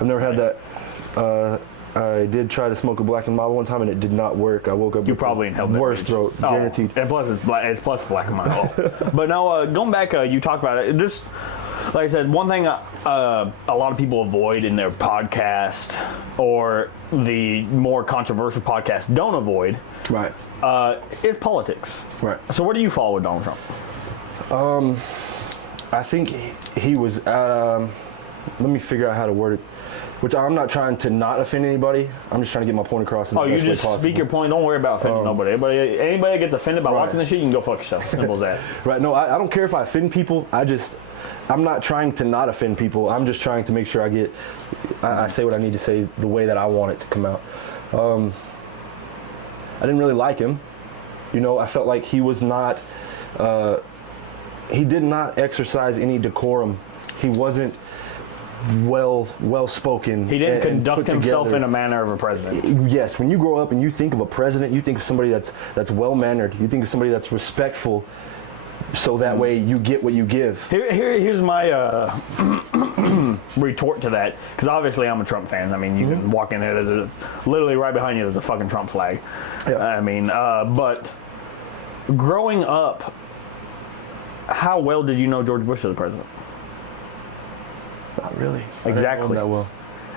I've never had that. I did try to smoke a Black and Mild one time, and it did not work. I woke up. You probably inhaled that. Worst throat, guaranteed. And plus, it's Black and Mild. But no, going back, you talked about it. Just like I said, one thing a lot of people avoid in their podcast, or the more controversial podcasts don't avoid, right, is politics. Right. So where do you fall with Donald Trump? I think he was. Let me figure out how to word it. Which I'm not trying to not offend anybody. I'm just trying to get my point across in the best way possible. You just speak your point. Don't worry about offending nobody. Anybody that gets offended by watching this shit, you can go fuck yourself. Simple as that. Right. No, I don't care if I offend people. I'm not trying to not offend people. I'm just trying to make sure I say what I need to say the way that I want it to come out. I didn't really like him. I felt like he was not. He did not exercise any decorum. He wasn't well spoken. He didn't conduct himself in a manner of a president. Yes, when you grow up and you think of a president, you think of somebody that's well mannered. You think of somebody that's respectful, so that way you get what you give. Here's my retort to that, because obviously I'm a Trump fan. I mean, you can walk in there, literally right behind you, there's a fucking Trump flag. Yeah. I mean, but growing up, how well did you know George Bush was the president? Not really. Exactly. That well.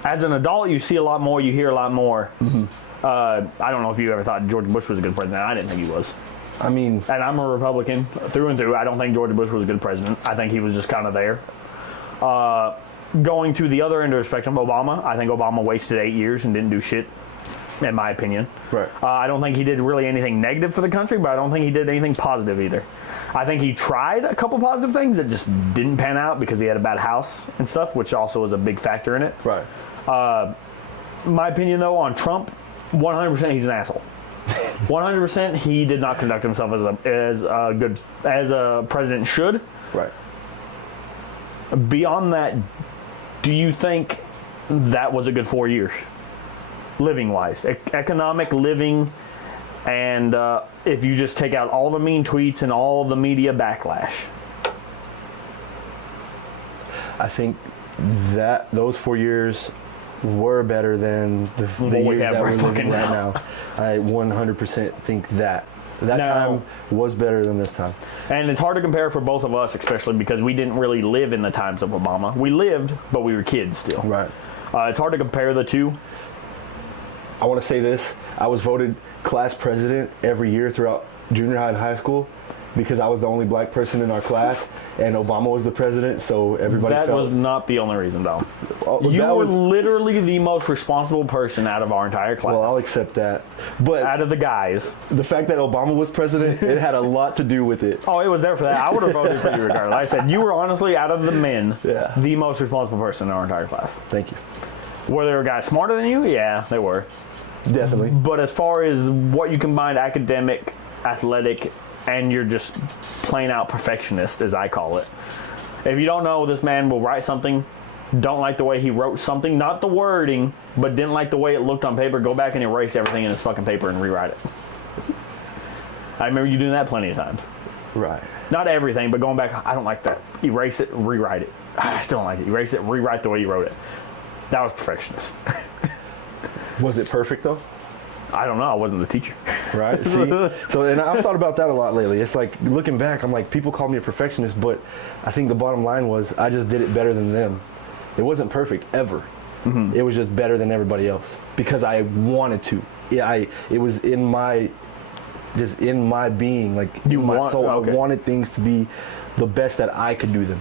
As an adult, you see a lot more, you hear a lot more. Mm-hmm. I don't know if you ever thought George Bush was a good president. I didn't think he was. I mean... And I'm a Republican through and through. I don't think George Bush was a good president. I think he was just kind of there. Going to the other end of the spectrum, Obama. I think Obama wasted 8 years and didn't do shit, in my opinion. Right. I don't think he did really anything negative for the country, but I don't think he did anything positive either. I think he tried a couple positive things that just didn't pan out because he had a bad house and stuff, which also was a big factor in it. Right. My opinion, though, on Trump, 100% he's an asshole. 100% he did not conduct himself as a president should. Right. Beyond that, do you think that was a good 4 years, living-wise, economic living? And if you just take out all the mean tweets and all the media backlash, I think those 4 years were better than the What we years have that right we're living fucking right now. now. I 100% think that Now- time was better than this time. And it's hard to compare for both of us, especially because we didn't really live in the times of Obama. We lived, but we were kids still. Right. It's hard to compare the two. I want to say this. I was voted class president every year throughout junior high and high school because I was the only black person in our class, and Obama was the president, so everybody That felt... was not the only reason, though. Well, You that were was- literally the most responsible person out of our entire class. Well, I'll accept that. But out of the guys. the fact that Obama was president, it had a lot to do with it. Oh, it was there for that. I would have voted for you regardless. I said, you were honestly, out of the men, Yeah. the most responsible person in our entire class. Thank you. Were there guys smarter than you? Yeah, they were. Definitely. But as far as what you combined academic, athletic, and you're just plain out perfectionist, as I call it. If you don't know, this man will write something, don't like the way he wrote something, not the wording, but didn't like the way it looked on paper, go back and erase everything in his fucking paper and rewrite it. I remember you doing that plenty of times. Right. Not everything, but going back, I don't like that. Erase it, rewrite it. I still don't like it. Erase it, rewrite the way you wrote it. That was perfectionist. Was it perfect, though? I don't know. I wasn't the teacher. Right. See, so and I've thought about that a lot lately. It's like looking back, I'm like, people call me a perfectionist, but I think the bottom line was I just did it better than them. It wasn't perfect ever. Mm-hmm. It was just better than everybody else because I wanted to. Yeah, it was in my being, like in my soul. Okay. I wanted things to be the best that I could do them.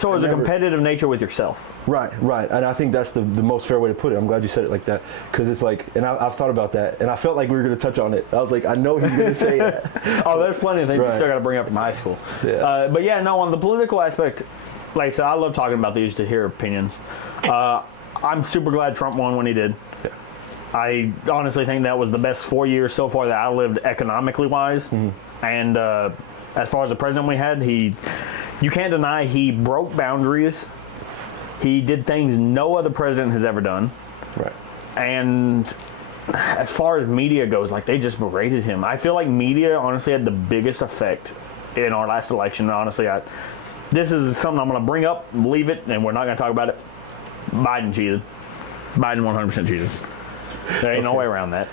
So it was a competitive nature with yourself. Right, and I think that's the most fair way to put it. I'm glad you said it like that, because it's like, and I've thought about that, and I felt like we were going to touch on it. I was like, I know he's going to say it. Oh, there's plenty of things Right. you still got to bring up from high school. Yeah. But yeah, no, on the political aspect, like I said, I love talking about these to hear opinions. I'm super glad Trump won when he did. Yeah. I honestly think that was the best 4 years so far that I lived economically wise. Mm-hmm. And as far as the president we had, you can't deny he broke boundaries. He did things no other president has ever done. Right. And as far as media goes, like, they just berated him. I feel like media honestly had the biggest effect in our last election. And honestly, this is something I'm going to bring up, leave it, and we're not going to talk about it. Biden cheated. Biden 100% cheated. There ain't no way around that.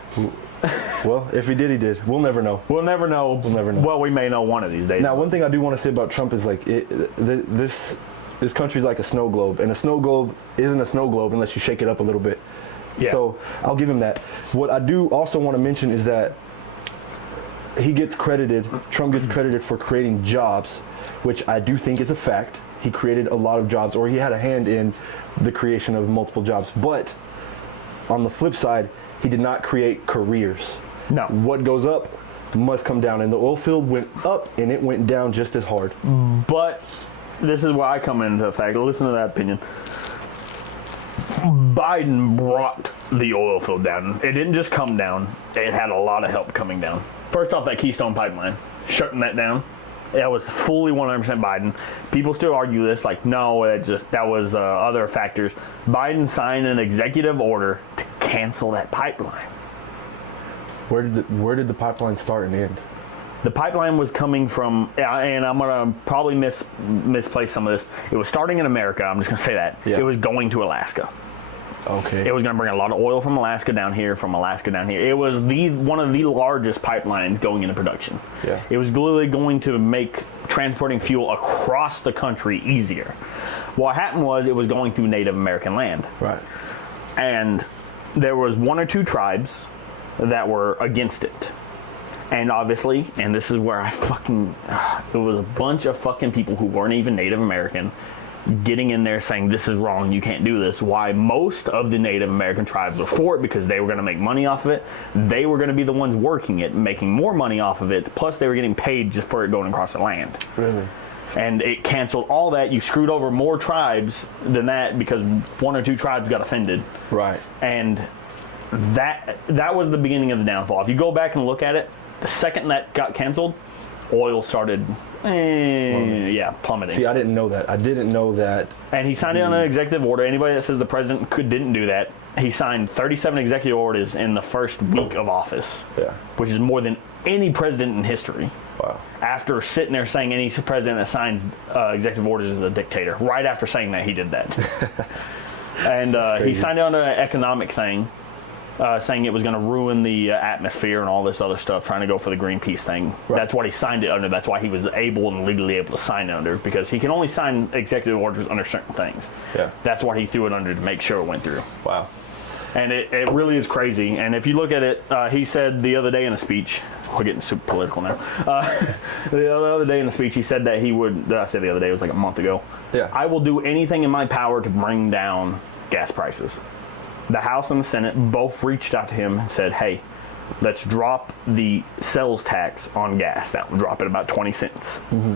Well, if he did, he did. We'll never know. We'll never know. We'll never know. Well, we may know one of these days. Now, one thing I do want to say about Trump is like this country's like a snow globe, and a snow globe isn't a snow globe unless you shake it up a little bit. Yeah. So I'll give him that. What I do also want to mention is that Trump gets credited for creating jobs, which I do think is a fact. He created a lot of jobs, or he had a hand in the creation of multiple jobs. But on the flip side, he did not create careers. No. What goes up must come down, and the oil field went up and it went down just as hard. But this is where I come into effect. Listen to that opinion. Biden brought the oil field down. It didn't just come down. It had a lot of help coming down. First off, that Keystone Pipeline, shutting that down. That was fully 100% Biden. People still argue this, like, no, that was other factors. Biden signed an executive order to cancel that pipeline. Where did the pipeline start and end? The pipeline was coming from, and I'm going to probably misplace some of this. It was starting in America. I'm just going to say that. Yeah. It was going to Alaska. Okay. It was going to bring a lot of oil from Alaska down here, It was one of the largest pipelines going into production. Yeah. It was literally going to make transporting fuel across the country easier. What happened was it was going through Native American land. Right. And there was one or two tribes that were against it. And obviously, and this is where it was a bunch of fucking people who weren't even Native American getting in there saying, this is wrong, you can't do this. Why most of the Native American tribes were for it, because they were going to make money off of it. They were going to be the ones working it, making more money off of it, plus they were getting paid just for it going across the land. Really? And it canceled all that. You screwed over more tribes than that because one or two tribes got offended. Right. And that was the beginning of the downfall. If you go back and look at it, the second that got canceled, oil started plummeting. See, I didn't know that. And he signed it on an executive order. Anybody that says the president didn't do that, he signed 37 executive orders in the first week of office. Yeah. Which is more than any president in history. Wow. After sitting there saying any president that signs executive orders is a dictator. Right after saying that, he did that. And he signed on to an economic thing, saying it was going to ruin the atmosphere and all this other stuff, trying to go for the Greenpeace thing. Right. That's what he signed it under. That's why he was able and legally able to sign it under, because he can only sign executive orders under certain things. Yeah. That's what he threw it under to make sure it went through. Wow. And it really is crazy. And if you look at it, he said the other day in a speech, we're getting super political now. The other day in a speech, he said that he would, I said the other day, it was like a month ago. Yeah. I will do anything in my power to bring down gas prices. The House and the Senate both reached out to him and said, hey, let's drop the sales tax on gas. That will drop it about 20 cents. Mm-hmm.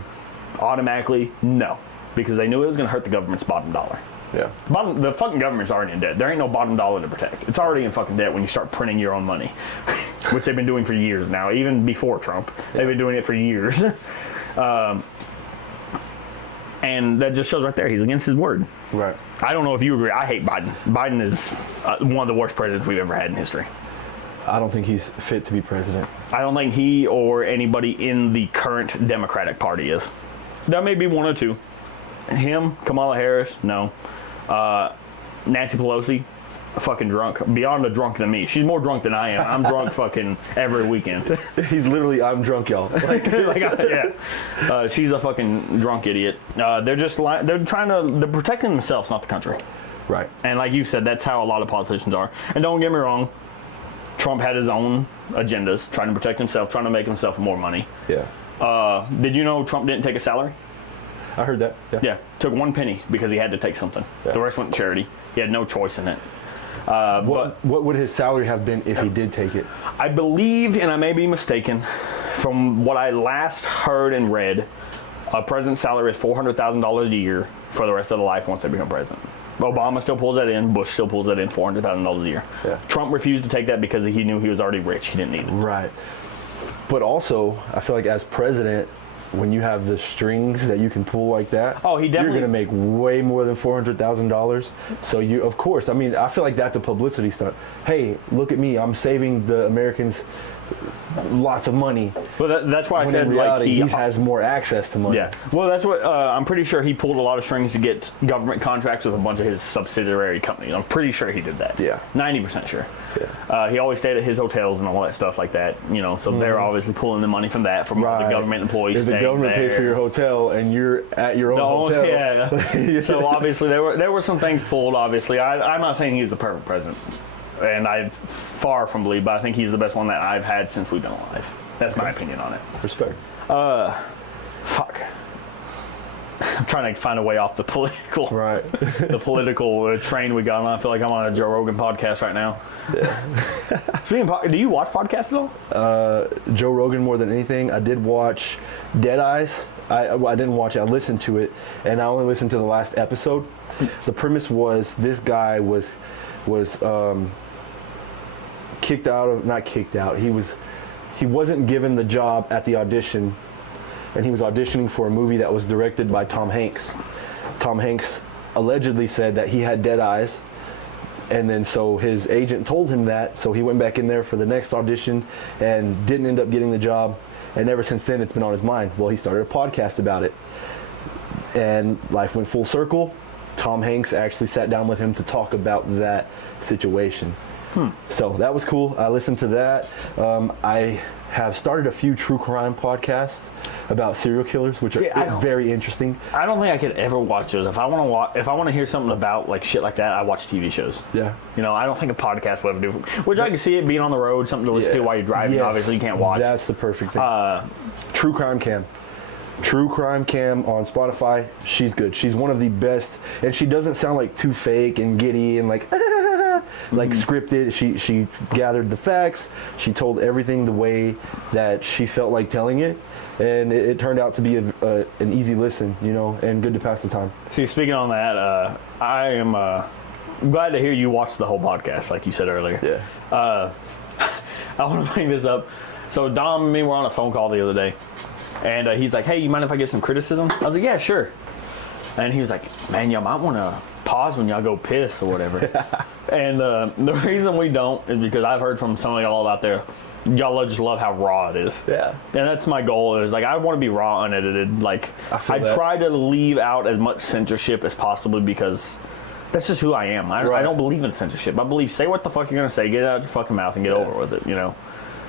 Automatically, no. Because they knew it was going to hurt the government's bottom dollar. Yeah. The fucking government's already in debt. There ain't no bottom dollar to protect. It's already in fucking debt when you start printing your own money, which they've been doing for years now, even before Trump. Yeah. They've been doing it for years. And that just shows right there, he's against his word. Right. I don't know if you agree. I hate Biden. Biden is one of the worst presidents we've ever had in history. I don't think he's fit to be president. I don't think he or anybody in the current Democratic Party is. There may be one or two. Him, Kamala Harris, no. Nancy Pelosi, fucking drunk. Beyond a drunk than me. She's more drunk than I am. I'm drunk fucking every weekend. He's literally, I'm drunk, y'all. Yeah. She's a fucking drunk idiot. They're just they're protecting themselves, not the country. Right. And like you said, that's how a lot of politicians are. And don't get me wrong, Trump had his own agendas, trying to protect himself, trying to make himself more money. Yeah. Did you know Trump didn't take a salary? I heard that. Yeah. Took 1 penny because he had to take something. Yeah. The rest went to charity. He had no choice in it. What would his salary have been if he did take it? I believe, and I may be mistaken, from what I last heard and read, a president's salary is $400,000 a year for the rest of their life once they become president. Obama still pulls that in. Bush still pulls that in, $400,000 a year. Yeah. Trump refused to take that because he knew he was already rich. He didn't need it. Right. But also, I feel like as president, when you have the strings that you can pull like that, you're going to make way more than $400,000. So you, of course, I mean, I feel like that's a publicity stunt. Hey, look at me, I'm saving the Americans lots of money. Well, that's why I said in reality, he has more access to money. Yeah. Well, that's what I'm pretty sure he pulled a lot of strings to get government contracts with a bunch of his subsidiary companies. I'm pretty sure he did that. Yeah. 90% sure. Yeah. He always stayed at his hotels and all that stuff like that. You know, so they're obviously pulling the money from that from all the government employees. If the government pays for your hotel and you're at your own hotel. Yeah. So obviously there were some things pulled. Obviously, I'm not saying he's the perfect president. And I far from believe, but I think he's the best one that I've had since we've been alive. That's my opinion on it. Respect. Fuck. I'm trying to find a way off the political, the political train we got on. I feel like I'm on a Joe Rogan podcast right now. Yeah. Speaking of, do you watch podcasts at all? Joe Rogan more than anything. I did watch Dead Eyes. I didn't watch it. I listened to it, and I only listened to the last episode. The premise was this guy was not kicked out. He wasn't given the job at the audition, and he was auditioning for a movie that was directed by Tom Hanks. Tom Hanks allegedly said that he had dead eyes, and then so his agent told him that, so he went back in there for the next audition and didn't end up getting the job, and ever since then it's been on his mind. Well, he started a podcast about it, and life went full circle. Tom Hanks actually sat down with him to talk about that situation. So that was cool. I listened to that. I have started a few true crime podcasts about serial killers, which are very interesting. I don't think I could ever watch those. If I want to hear something about like shit like that, I watch TV shows. Yeah. You know, I don't think a podcast will ever do. Which I can see it being on the road, something to listen to while you're driving. Yes. Obviously, you can't watch. That's the perfect thing. True Crime Cam. True Crime Cam on Spotify. She's good. She's one of the best, and she doesn't sound like too fake and giddy and like scripted. She gathered the facts. She told everything the way that she felt like telling it, and it turned out to be an easy listen, you know, and good to pass the time. See, speaking on that, I am glad to hear you watched the whole podcast, like you said earlier. Yeah. I want to bring this up. So Dom and me were on a phone call the other day. And he's like, hey, you mind if I get some criticism? I was like, yeah, sure. And he was like, man, y'all might want to pause when y'all go piss or whatever. And the reason we don't is because I've heard from some of y'all out there, y'all just love how raw it is. Yeah. And that's my goal, is like I want to be raw, unedited. Like I try to leave out as much censorship as possible because that's just who I am. I don't believe in censorship. I believe say what the fuck you're gonna say, get it out your fucking mouth and get over with it, you know.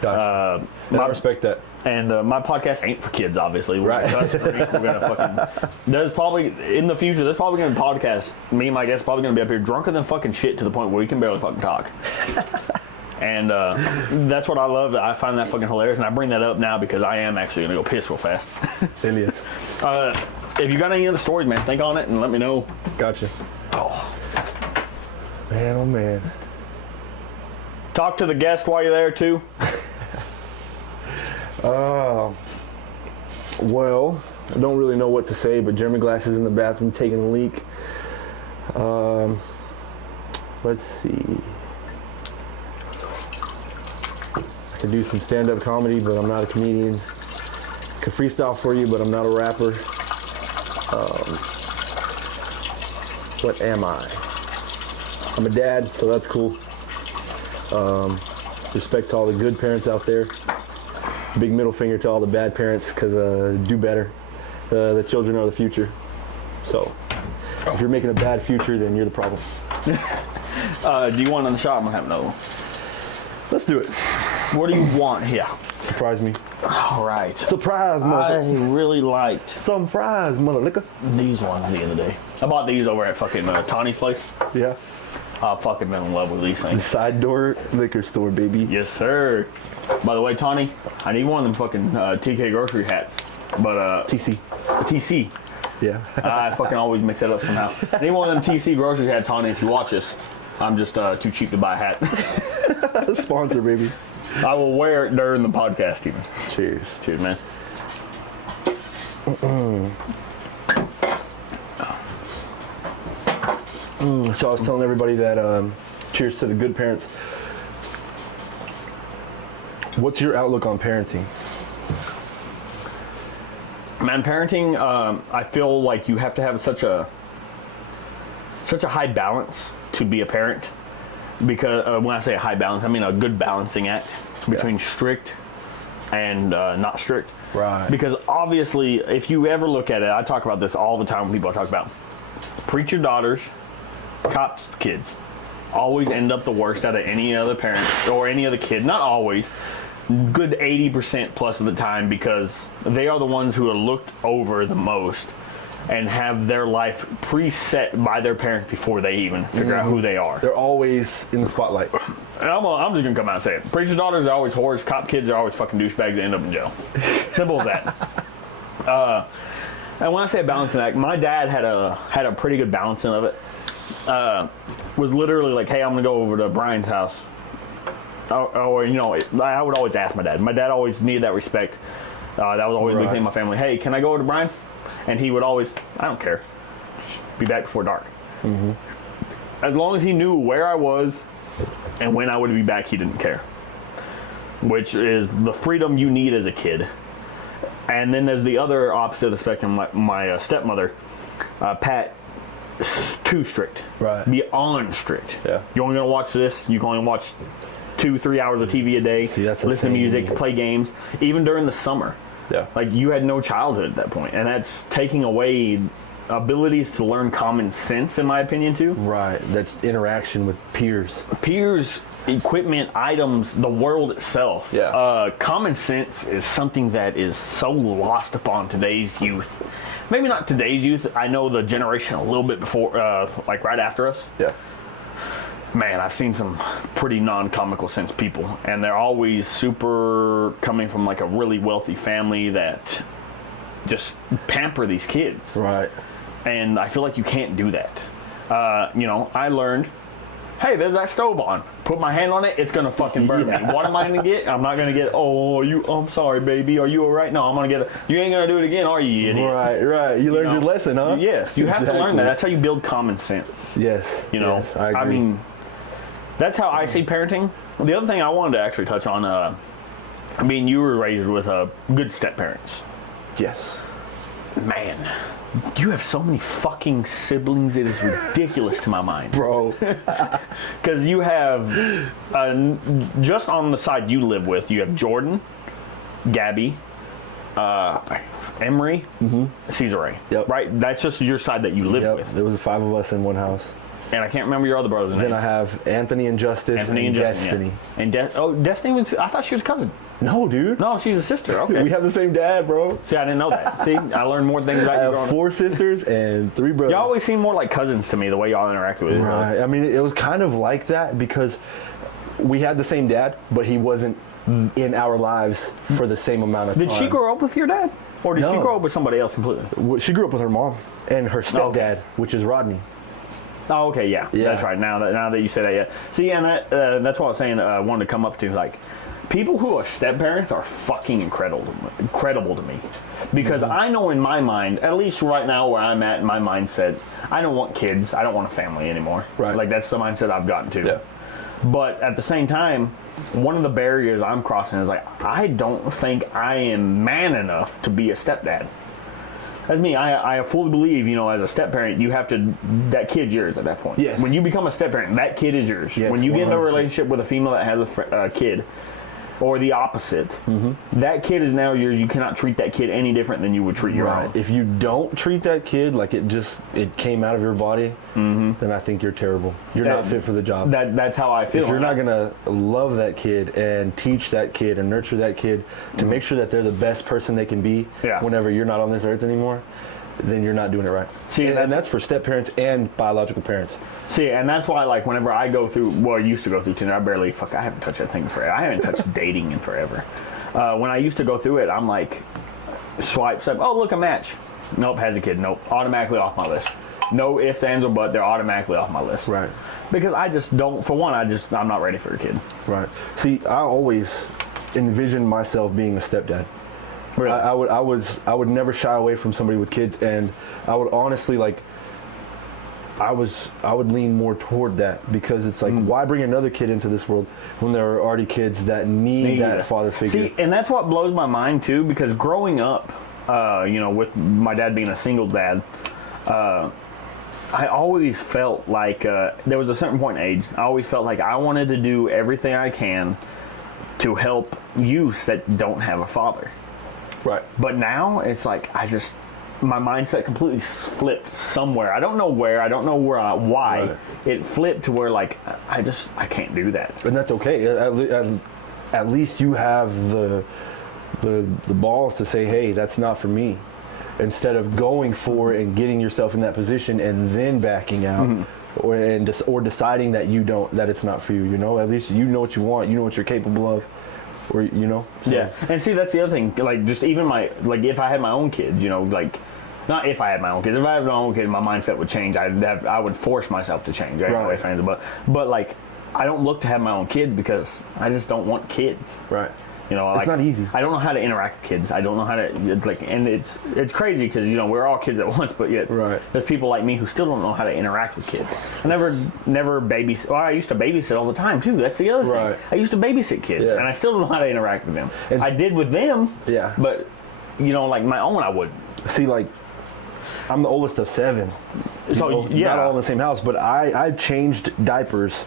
Gotcha. I respect that. And my podcast ain't for kids, obviously. Right. We're gonna fucking. There's probably in the future. There's probably gonna be podcast. Me and my guest probably gonna be up here drunker than fucking shit to the point where we can barely fucking talk. And that's what I love. I find that fucking hilarious, and I bring that up now because I am actually gonna go piss real fast. It is. If you got any other stories, man, think on it and let me know. Gotcha. Oh man. Talk to the guest while you're there too. Well, I don't really know what to say, but Jeremy Glass is in the bathroom taking a leak. Let's see. I could do some stand-up comedy, but I'm not a comedian. I could freestyle for you, but I'm not a rapper. What am I? I'm a dad, so that's cool. Respect to all the good parents out there. Big middle finger to all the bad parents, because do better. The children are the future. So if you're making a bad future, then you're the problem. Do you want on the shot? I'm gonna have another one. Let's do it. What do you want here? Surprise me. All right. Surprise, I mother. really liked Some fries, mother liquor. these ones the other day. I bought these over at fucking Tawny's place. Yeah. I've fucking been in love with these things. Side door liquor store, baby. Yes, sir. By the way, Tawny, I need one of them fucking TK grocery hats. But TC. Yeah. I fucking always mix that up somehow. I need one of them TC grocery hats, Tawny. If you watch this, I'm just too cheap to buy a hat. Sponsor, baby. I will wear it during the podcast, even. Cheers. Cheers, man. So I was telling everybody that cheers to the good parents. What's your outlook on parenting? Man, parenting, I feel like you have to have such a high balance to be a parent. Because when I say a high balance, I mean a good balancing act between strict and not strict. Right. Because obviously, if you ever look at it, I talk about this all the time when people talk about preacher daughters, cops kids, always end up the worst out of any other parent or any other kid. Not always. Good 80% plus of the time, because they are the ones who are looked over the most and have their life preset by their parents before they even figure out who they are. They're always in the spotlight. And I'm just gonna come out and say it. Preacher's daughters are always whores. Cop kids are always fucking douchebags that end up in jail. Simple as that. And when I say a balancing act, my dad had a pretty good balancing of it. Was literally like, hey, I'm gonna go over to Brian's house. Or you know, I would always ask my dad. My dad always needed that respect. That was always a big thing in my family. Hey, can I go over to Brian's? And he would always, I don't care. Be back before dark. Mm-hmm. As long as he knew where I was and when I would be back, he didn't care. Which is the freedom you need as a kid. And then there's the other opposite of the spectrum. My stepmother, Pat, too strict. Right. Beyond strict. Yeah. You're only going to watch this. You can only watch 2-3 hours of TV a day. See, that's listen to music, play games. Even during the summer. Yeah. Like, you had no childhood at that point, and that's taking away abilities to learn common sense, in my opinion, too. Right. That interaction with peers. Peers, equipment, items, the world itself. Yeah. Common sense is something that is so lost upon today's youth. Maybe not today's youth. I know the generation a little bit before, like right after us. Yeah. Man, I've seen some pretty non-comical sense people, and they're always super coming from like a really wealthy family that just pamper these kids. Right. And I feel like you can't do that. You know, I learned, hey, there's that stove on. Put my hand on it, it's gonna fucking burn me. What am I gonna get? I'm not gonna get, I'm sorry, baby. Are you all right? No, I'm gonna get you ain't gonna do it again, are you, you idiot? Right. You learned your lesson, huh? Yes, you have to learn that. That's how you build common sense. Yes. You know, yes, I agree. I mean, that's how I see parenting. The other thing I wanted to actually touch on, I mean, you were raised with good step parents. Yes. Man, you have so many fucking siblings, it is ridiculous to my mind. Bro. Because you have, just on the side you live with, you have Jordan, Gabby, Emery, Cesare. Yep. Right? That's just your side that you live with. There was 5 of us in one house. And I can't remember your other brother's name. Then I have Anthony and Justice and Destiny. Yeah. And Destiny was, I thought she was a cousin. No, dude. No, she's a sister. Okay. We have the same dad, bro. See, I didn't know that. See, I learned more things about I you have growing 4 sisters and 3 brothers. Y'all always seem more like cousins to me, the way y'all interacted with each other. Right. I mean, it was kind of like that because we had the same dad, but he wasn't in our lives for the same amount of time. Did she grow up with your dad? Or did she grow up with somebody else completely? She grew up with her mom and her stepdad, which is Rodney. Oh, okay, yeah, that's right. Now that you say that, yeah. See, and that's what I was saying. I wanted to come up to, like, people who are step parents are fucking incredible to me, because I know in my mind, at least right now where I'm at in my mindset, I don't want kids. I don't want a family anymore. Right. Like that's the mindset I've gotten to. Yeah. But at the same time, one of the barriers I'm crossing is like I don't think I am man enough to be a stepdad. That's me. I fully believe, as a step parent, you have to. That kid's yours at that point. Yes. When you become a step parent, that kid is yours. Yes, when you get into a 100%. relationship with a female that has a kid, or the opposite, that kid is now yours. You cannot treat that kid any different than you would treat your own. If you don't treat that kid like it came out of your body, then I think you're terrible. You're not fit for the job. That's how I feel. If you're not gonna love that kid and teach that kid and nurture that kid to make sure that they're the best person they can be whenever you're not on this earth anymore, then you're not doing it right. See, and that's for step parents and biological parents. See, and that's why, like, whenever I go through, I used to go through Tinder, I haven't touched that thing forever. I haven't touched dating in forever. When I used to go through it, I'm like, swipe, oh, look, a match. Nope, has a kid. Nope, automatically off my list. No ifs, ands, or buts, they're automatically off my list. Right. Because I just don't, for one, I'm not ready for a kid. Right. See, I always envisioned myself being a stepdad. Really? I would never shy away from somebody with kids, and I would honestly I would lean more toward that, because it's like, why bring another kid into this world when there are already kids that need that father figure? See, and that's what blows my mind too, because growing up, with my dad being a single dad, I always felt like there was a certain point in age, I always felt like I wanted to do everything I can to help youths that don't have a father. Right. But now it's like my mindset completely flipped somewhere. I don't know where. I don't know why. Right. It flipped to where I can't do that. And that's okay. At least you have the balls to say, hey, that's not for me, instead of going for it and getting yourself in that position and then backing out, or deciding that it's not for you. At least you know what you want. You know what you're capable of. Or, so. Yeah, and see, that's the other thing. Like, just even if I had my own kid, not if I had my own kids. If I had my own kid, my mindset would change. I would force myself to change. Right? But I don't look to have my own kid because I just don't want kids. Right. It's not easy. I don't know how to interact with kids. I don't know how to and it's crazy because we're all kids at once, but yet there's people like me who still don't know how to interact with kids. I never babysit. Well, I used to babysit all the time too. That's the other thing. I used to babysit kids, and I still don't know how to interact with them. And I did with them, but my own, I wouldn't. See, I'm the oldest of 7. So not all in the same house, but I changed diapers.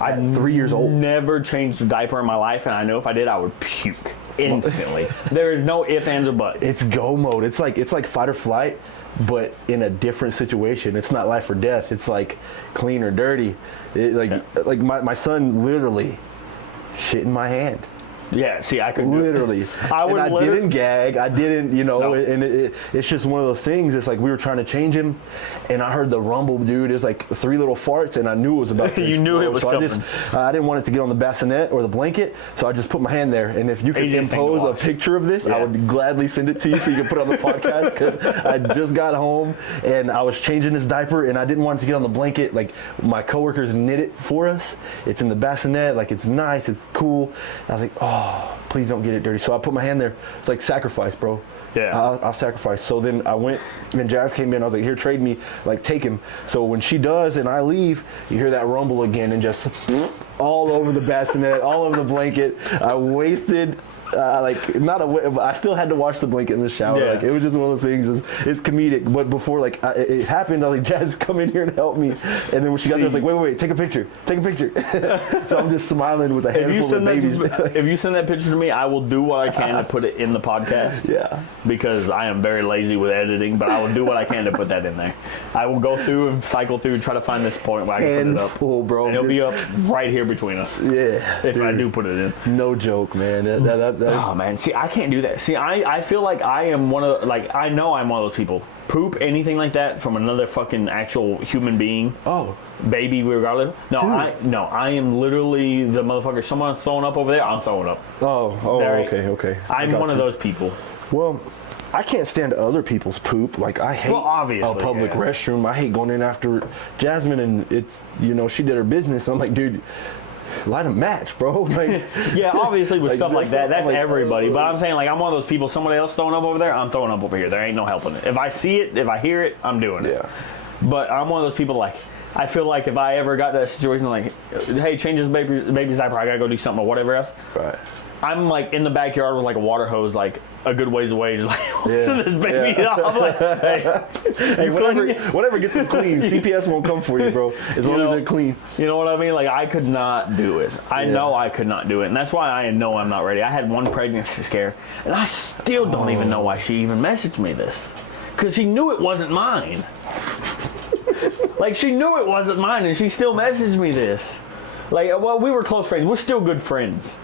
I'm 3 years old. Never changed a diaper in my life, and I know if I did, I would puke instantly. There is no ifs, ands, or buts. It's go mode. It's like fight or flight, but in a different situation. It's not life or death. It's like clean or dirty. My son literally shit in my hand. Yeah, see, I could literally. I didn't gag. I didn't, no. And it's just one of those things. It's like we were trying to change him, and I heard the rumble, dude. It's like 3 little farts, and I knew it was about to You knew it was coming. I didn't want it to get on the bassinet or the blanket, so I just put my hand there. And if you could impose a picture of this, I would gladly send it to you so you can put it on the podcast, because I just got home, and I was changing his diaper, and I didn't want it to get on the blanket. My coworkers knit it for us. It's in the bassinet. It's nice. It's cool. I was like, oh, please don't get it dirty. So I put my hand there. It's like sacrifice, bro. Yeah. I'll sacrifice. So then I went, and Jazz came in. I was like, here, trade me. Like, take him. So when she does and I leave, you hear that rumble again and just all over the bassinet, all over the blanket. I wasted... I still had to wash the blanket in the shower. Yeah. Like, it was just one of those things. It's comedic. But before, like, it happened, I was like, Jazz, come in here and help me. And then when she got there, I was like, wait, take a picture. So I'm just smiling with a handful of babies. If you send that picture to me, I will do what I can to put it in the podcast. Yeah. Because I am very lazy with editing, but I will do what I can to put that in there. I will go through and cycle through and try to find this point where I can put it up. Handful, bro. And it'll be up right here between us. Yeah. If I do put it in. No joke, man. Oh man, see, I can't do that. See, I feel like I am I know I'm one of those people. Poop, anything like that from another fucking actual human being. Oh. Baby, regardless. I am literally the motherfucker. Someone's throwing up over there, I'm throwing up. Okay. I'm one of those people. Well, I can't stand other people's poop. Like, I hate a public restroom. I hate going in after Jasmine, and it's, she did her business. I'm like, dude, light a match, bro. Like, yeah, obviously with stuff like that, that's like, everybody. But I'm saying, like, I'm one of those people, somebody else throwing up over there, I'm throwing up over here. There ain't no helping it. If I see it, if I hear it, I'm doing it. Yeah. But I'm one of those people, like, I feel like if I ever got that situation, like, hey, change this baby's diaper, I gotta go do something or whatever else. Right. I'm, like, in the backyard with, like, a water hose, like, a good ways away, just like, this baby. Yeah. I'm like, hey, whatever gets them clean. CPS won't come for you, bro. As long as they're clean. You know what I mean? Like, I could not do it. I know I could not do it. And that's why I know I'm not ready. I had one pregnancy scare, and I still don't even know why she even messaged me this. Because she knew it wasn't mine. Like, she knew it wasn't mine, and she still messaged me this. Like, well, we were close friends. We're still good friends.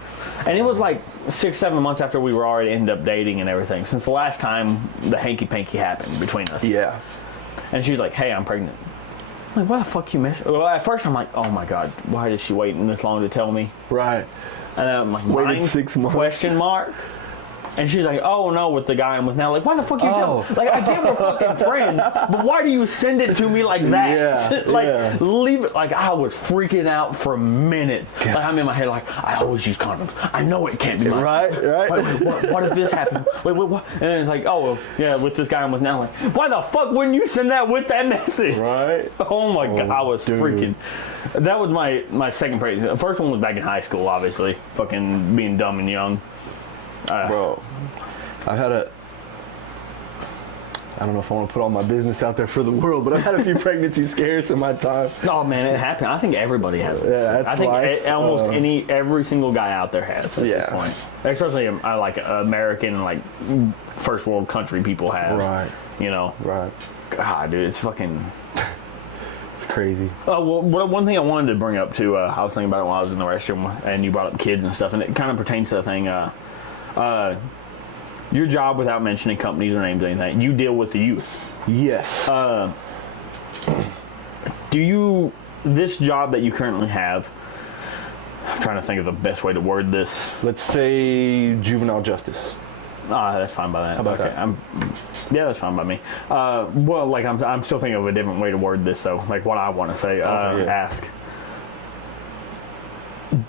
And it was like 6-7 months after we were already ended up dating and everything, since the last time the hanky-panky happened between us. Yeah. And she's like, hey, I'm pregnant. I'm like, why the fuck you mess? Well, at first I'm like, oh my God, why did she wait this long to tell me? Right. And then I'm like, waited 6 months. Question mark. And she's like, oh no, with the guy I'm with now. Like, why the fuck you tell me? Like, I get we're fucking friends, but why do you send it to me like that? Yeah, leave it. Like, I was freaking out for minutes. Like, I'm in my head like, I always use condoms. I know it can't be mine. Right. Wait, what if this happened? Wait, what? And then it's like, oh, yeah, with this guy I'm with now. Like, why the fuck wouldn't you send that with that message? Right. Oh my God, I was freaking. That was my second pregnancy. The first one was back in high school, obviously. Fucking being dumb and young. Bro, I've had I don't know if I want to put all my business out there for the world, but I've had a few pregnancy scares in my time. Oh man, it happened. I think everybody has it. Yeah, I think almost every single guy out there has at this point. Especially like American, like first world country people have. Right. Right. God, dude, it's fucking. It's crazy. Well, one thing I wanted to bring up too, I was thinking about it while I was in the restroom, and you brought up kids and stuff, and it kind of pertains to the thing. Your job, without mentioning companies or names or anything, you deal with the youth. Yes. This job that you currently have, I'm trying to think of the best way to word this. Let's say juvenile justice. That's fine by that. How about that? Yeah, that's fine by me. Well, like I'm still thinking of a different way to word this, though. Like what I want to say. Ask.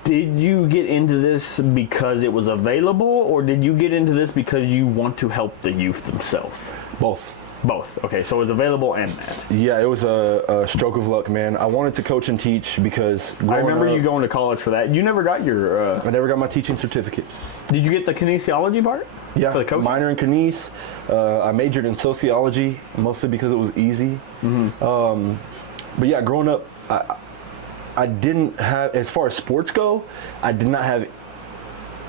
Did you get into this because it was available, or did you get into this because you want to help the youth themselves? Both. Okay, so it was available and that. Yeah, it was a stroke of luck, man. I wanted to coach and teach because I remember you going to college for that. You never got your... I never got my teaching certificate. Did you get the kinesiology part? Yeah, for the coaching? Minor in kines. I majored in sociology, mostly because it was easy. Mm-hmm. But yeah, growing up, I didn't have, as far as sports go, I did not have,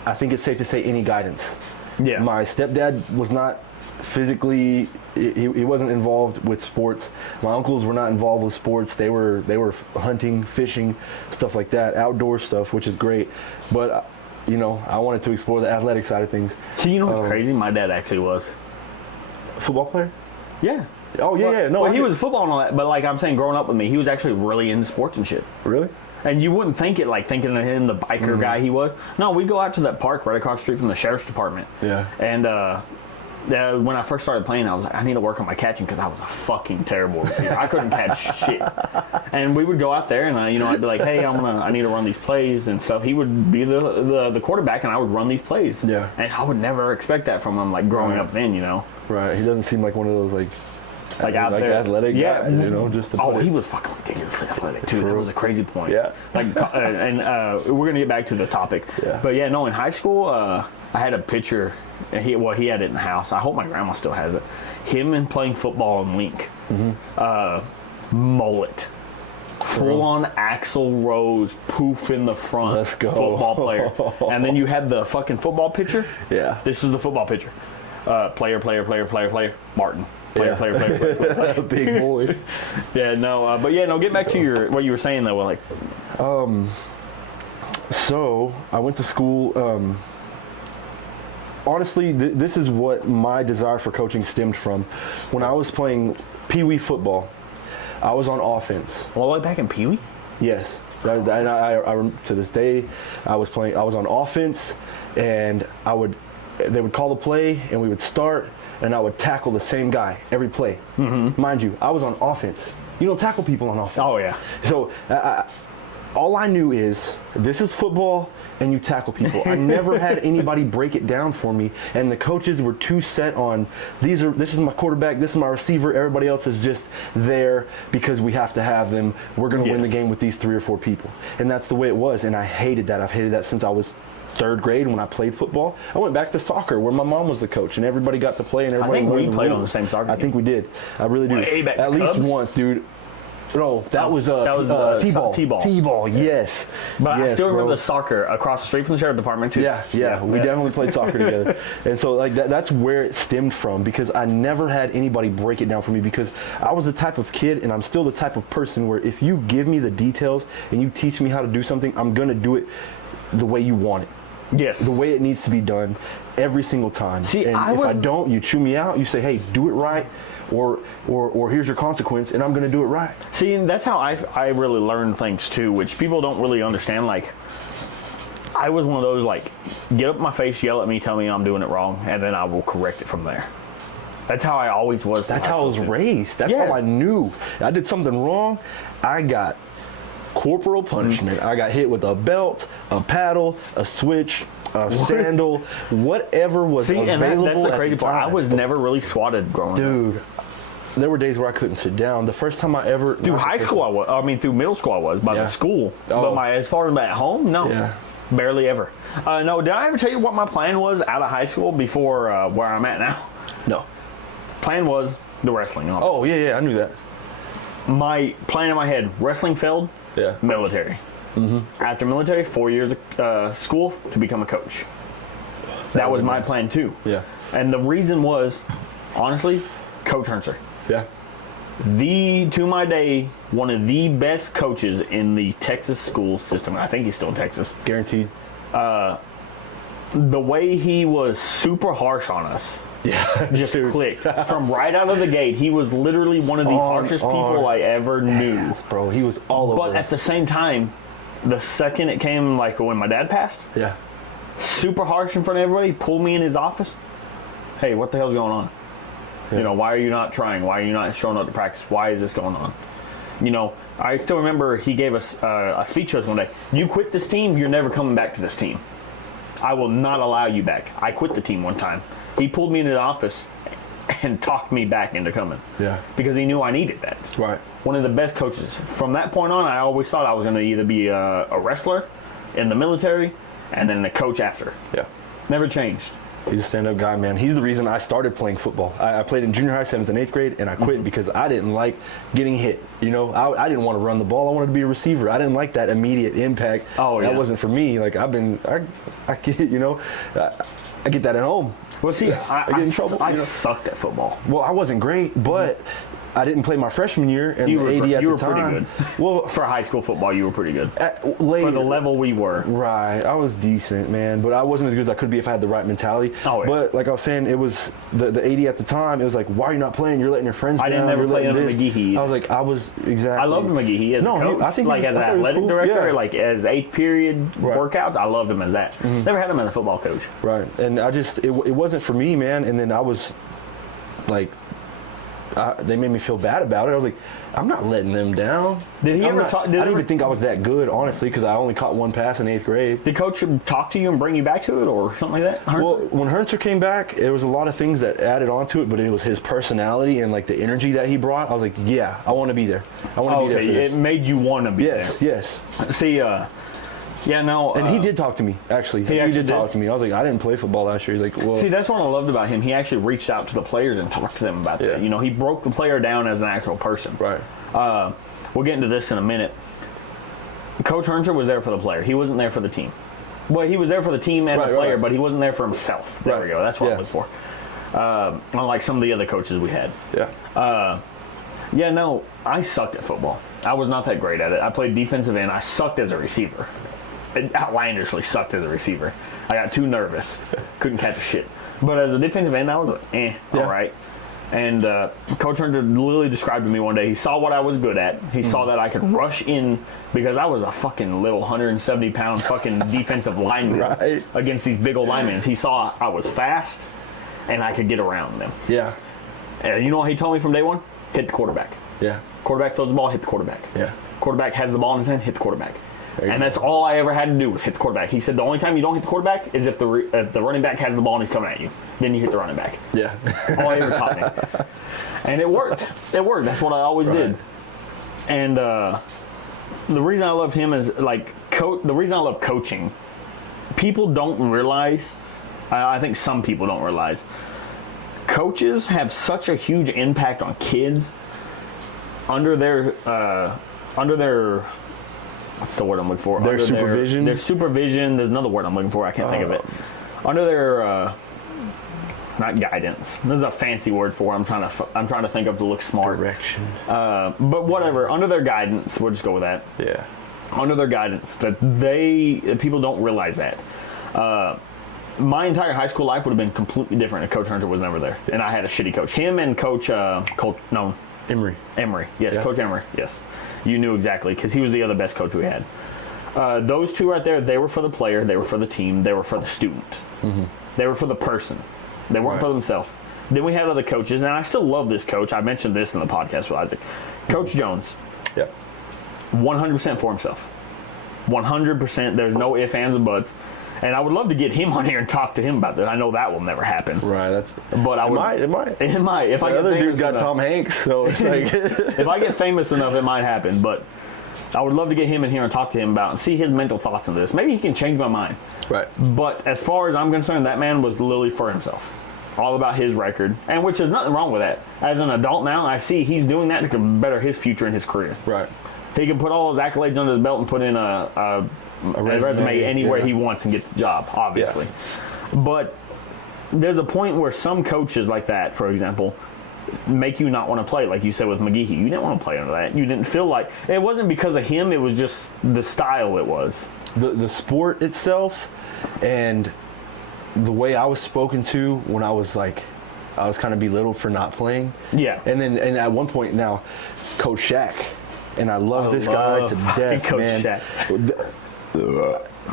I think it's safe to say, any guidance. Yeah. My stepdad was not physically, he wasn't involved with sports. My uncles were not involved with sports. They were hunting, fishing, stuff like that, outdoor stuff, which is great. But, I wanted to explore the athletic side of things. So you know what's crazy? My dad actually was. A football player? Yeah. Oh, yeah. No, well, he was football and all that, but like I'm saying, growing up with me, he was actually really into sports and shit. Really? And you wouldn't think it, like thinking of him, the biker guy he was. No, we'd go out to that park right across the street from the sheriff's department. Yeah. And when I first started playing, I was like, I need to work on my catching because I was a fucking terrible receiver. I couldn't catch shit. And we would go out there, and I'd be like, hey, I need to run these plays and stuff. He would be the quarterback, and I would run these plays. Yeah. And I would never expect that from him, like growing up then, Right. He doesn't seem like one of those like out there athletic guys, just he was fucking ridiculously athletic too. That was a crazy point. Yeah. Like, we're gonna get back to the topic. Yeah. But in high school, I had a picture. And he had it in the house. I hope my grandma still has it. Him and playing football in Link. Mullet. Full on Axl Rose, poof in the front. Let's go. Football player. And then you had the fucking football picture. Yeah. This is the football picture. Player. Martin. Player. Big boy. Yeah, no. Get back to what you were saying though. Like, so I went to school. Honestly, this is what my desire for coaching stemmed from. When I was playing Pee Wee football, I was on offense. all the way back in Pee Wee? Yes. And I to this day, I was on offense, and they would call the play, and we would start, and I would tackle the same guy every play. Mind you, I was on offense. You don't tackle people on offense. Oh, yeah. So all I knew is this is football and you tackle people. I never had anybody break it down for me, and the coaches were too set on this is my quarterback, this is my receiver, everybody else is just there because we have to have them. We're going to win the game with these 3 or 4 people. And that's the way it was, and I hated that. I've hated that since I was 3rd grade when I played football. I went back to soccer where my mom was the coach and everybody got to play and everybody I think we played rules. on the same soccer I think we did. I really do. Way back At least Cubs? once, dude. No, that was T-ball. T-ball, yes. But yes, I still remember bro. the soccer across the street from the sheriff department too. Yeah. We definitely played soccer together. And so like that's where it stemmed from, because I never had anybody break it down for me, because I was the type of kid, and I'm still the type of person where if you give me the details and you teach me how to do something, I'm going to do it the way you want it. Yes. The way it needs to be done every single time. See, and if I don't, you chew me out. You say, hey, do it right, or here's your consequence, and I'm going to do it right. See, and that's how I really learn things too, which people don't really understand. Like, I was one of those, like, get up in my face, yell at me, tell me I'm doing it wrong, and then I will correct it from there. That's how I always was. That's how I was raised. That's how I knew. I did something wrong, I got corporal punishment. I got hit with a belt, a paddle, a switch, a sandal, whatever was available. And that's the crazy at the part. I time. was never really swatted growing up. Dude, there were days where I couldn't sit down. The first time I ever... Through high school, through middle school I was, by the school. Oh. But as far as at home, no. Yeah. Barely ever. No, did I ever tell you what my plan was out of high school before where I'm at now? No. Plan was the wrestling, obviously. Oh, yeah, I knew that. My plan in my head, wrestling failed, military. After military, 4 years of school to become a coach. That was my plan too. Yeah. And the reason was, honestly, Coach Hernser. Yeah. To my day, one of the best coaches in the Texas school system. I think he's still in Texas. Guaranteed. The way he was super harsh on us. Yeah. Just clicked. From right out of the gate, he was literally one of the harshest people I ever knew. Yes, bro, he was all over. But at the same time, the second it came, like when my dad passed, yeah, super harsh in front of everybody, pulled me in his office. Hey, what the hell's going on? Yeah. Why are you not trying? Why are you not showing up to practice? Why is this going on? I still remember he gave us a speech to us one day. You quit this team, you're never coming back to this team. I will not allow you back. I quit the team one time. He pulled me into the office and talked me back into coming. Yeah. Because he knew I needed that. Right. One of the best coaches. From that point on, I always thought I was going to either be a wrestler in the military and then a coach after. Yeah. Never changed. He's a stand-up guy, man. He's the reason I started playing football. I played in junior high, 7th and 8th grade, and I quit because I didn't like getting hit. I didn't want to run the ball. I wanted to be a receiver. I didn't like that immediate impact. Oh, yeah. That wasn't for me. Like, I get, I get that at home. Well, see, I get in trouble. I sucked at football. Well, I wasn't great, but I didn't play my freshman year, and You the AD at were the time. pretty good. Well, For high school football, you were pretty good. later, For the level we were. right, I was decent, man, but I wasn't as good as I could be if I had the right mentality. Oh, yeah. But like I was saying, it was the AD at the time. It was like, why are you not playing? You're letting your friends down. I didn't ever You're play letting under this. McGehee. I was like, I was exactly. I loved McGehee as a coach. I think like as an athletic cool. director, Yeah. like as 8th period workouts, I loved him as that. Never had him as a football coach. Right, and I just it wasn't for me, man. And then I was like, they made me feel bad about it. I was like, I'm not letting them down. Did he ever talk? I didn't even think I was that good, honestly, because I only caught one pass in 8th grade. Did coach talk to you and bring you back to it or something like that? Well, when Hernser came back, there was a lot of things that added on to it, but it was his personality and like the energy that he brought. I was like, yeah, I want to be there. I want to be there for this. It made you want to be there. Yes. See, yeah, no. And he did talk to me, actually. He actually did talk to me. I was like, I didn't play football last year. He's like, well. See, that's what I loved about him. He actually reached out to the players and talked to them about that. Yeah. You know, he broke the player down as an actual person. Right. We'll get into this in a minute. Coach Hernser was there for the player. He wasn't there for the team. Well, he was there for the team and the player, but he wasn't there for himself. There we go. That's what I was for. Unlike some of the other coaches we had. Yeah. Yeah, no, I sucked at football. I was not that great at it. I played defensive end. I sucked as a receiver. It outlandishly sucked as a receiver. I got too nervous. Couldn't catch a shit. But as a defensive end, I was like, all right. And Coach Hernser literally described to me one day, he saw what I was good at. He saw that I could rush in because I was a fucking little 170-pound fucking defensive lineman against these big old linemen. He saw I was fast and I could get around them. Yeah. And you know what he told me from day one? Hit the quarterback. Yeah. Quarterback throws the ball, hit the quarterback. Yeah. Quarterback has the ball in his hand, hit the quarterback. And that's all I ever had to do was hit the quarterback. He said the only time you don't hit the quarterback is if the running back has the ball and he's coming at you. Then you hit the running back. Yeah. All he ever taught me. And it worked. It worked. That's what I always did. And the reason I loved him is like the reason I love coaching. People don't realize. I think some people don't realize. Coaches have such a huge impact on kids under their what's the word I'm looking for? Their supervision? Their supervision. There's another word I'm looking for. I can't think of it. Under their, not guidance. This is a fancy word for it. I'm trying to think of to look smart. Direction. But whatever. Under their guidance, we'll just go with that. Yeah. Under their guidance, that people don't realize that. My entire high school life would have been completely different if Coach Hernser was never there, and I had a shitty coach. Him and Coach Emery. Yes, yeah. Coach Emery. Yes, you knew exactly because he was the other best coach we had. Those two right there, they were for the player, they were for the team, they were for the student. Mm-hmm. They were for the person. They weren't for themselves. Then we had other coaches, and I still love this coach. I mentioned this in the podcast with Isaac. Coach Jones. Yeah. 100% for himself. 100%. There's no ifs, ands, and buts. And I would love to get him on here and talk to him about that. I know that will never happen. Right. But I would. It might. It might. If the I get other famous dude's got enough, Tom Hanks, so it's like. If I get famous enough, it might happen. But I would love to get him in here and talk to him about and see his mental thoughts on this. Maybe he can change my mind. Right. But as far as I'm concerned, that man was literally for himself. All about his record, and which is nothing wrong with that. As an adult now, I see he's doing that to better his future and his career. Right. He can put all his accolades under his belt and put in a resume anywhere he wants and get the job, obviously. Yeah. But there's a point where some coaches like that, for example, make you not want to play. Like you said with McGehee, you didn't want to play under that. You didn't feel like it wasn't because of him. It was just the style it was. The sport itself, and the way I was spoken to when I was kind of belittled for not playing. Yeah. And at one point now, Coach Shaq, and I love this guy to death, Coach man. Shaq.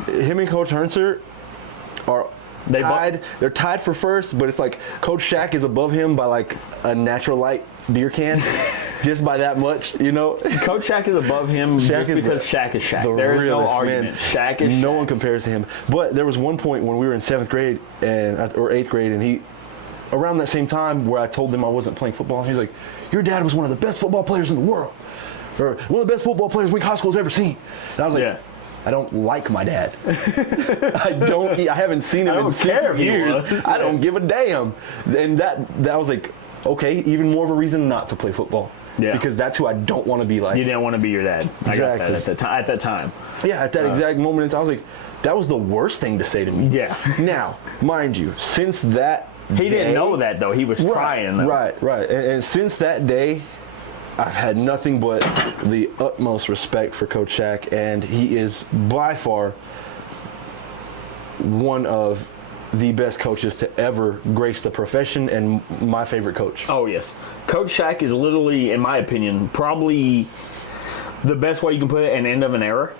Him and Coach Hernser are tied. They're tied for first, but it's like Coach Shaq is above him by like a Natural Light beer can, just by that much, you know. Coach Shaq is above him just because Shaq is Shaq. There is no argument. Man. Shaq is Shaq. No one compares to him. But there was one point when we were in 7th grade or 8th grade, and he, around that same time where I told them I wasn't playing football, he's like, "Your dad was one of the best football players in the world, or one of the best football players Wink High School's ever seen." And I was like, yeah. I don't like my dad. I haven't seen him in 6 years. I don't give a damn. And that was like, okay, even more of a reason not to play football. Yeah. Because that's who I don't want to be like. You didn't want to be your dad. Exactly. I got that at that time. Yeah, at that exact moment, I was like, that was the worst thing to say to me. Yeah. Now, mind you, since that He didn't know that, though. He was trying, though. Right. And since that day, I've had nothing but the utmost respect for Coach Shaq, and he is by far one of the best coaches to ever grace the profession, and my favorite coach. Oh, yes. Coach Shaq is literally, in my opinion, probably the best way you can put it, an end of an era.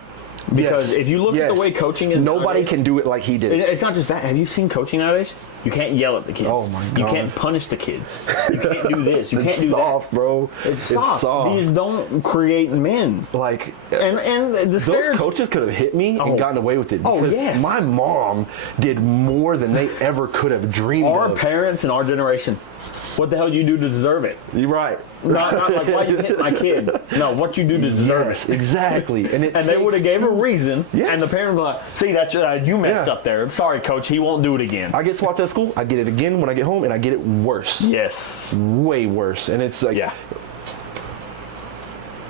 Because if you look at the way coaching is nobody nowadays, can do it like he did. It's not just that. Have you seen coaching nowadays? You can't yell at the kids. Oh my God. You can't punish the kids. You can't do this. You can't do soft, that. Bro. It's soft. These don't create men. Like, and those coaches could have hit me and gotten away with it. Because my mom did more than they ever could have dreamed of. Our parents and our generation, what the hell you do to deserve it? You're right. Not like, why you hit my kid? No, what you do to deserve it. Exactly. And they would have gave a reason, and the parent would be like, see, that's you messed up there. Sorry, coach, he won't do it again. I get swats at school, I get it again when I get home, and I get it worse. Yes. Way worse. And it's like,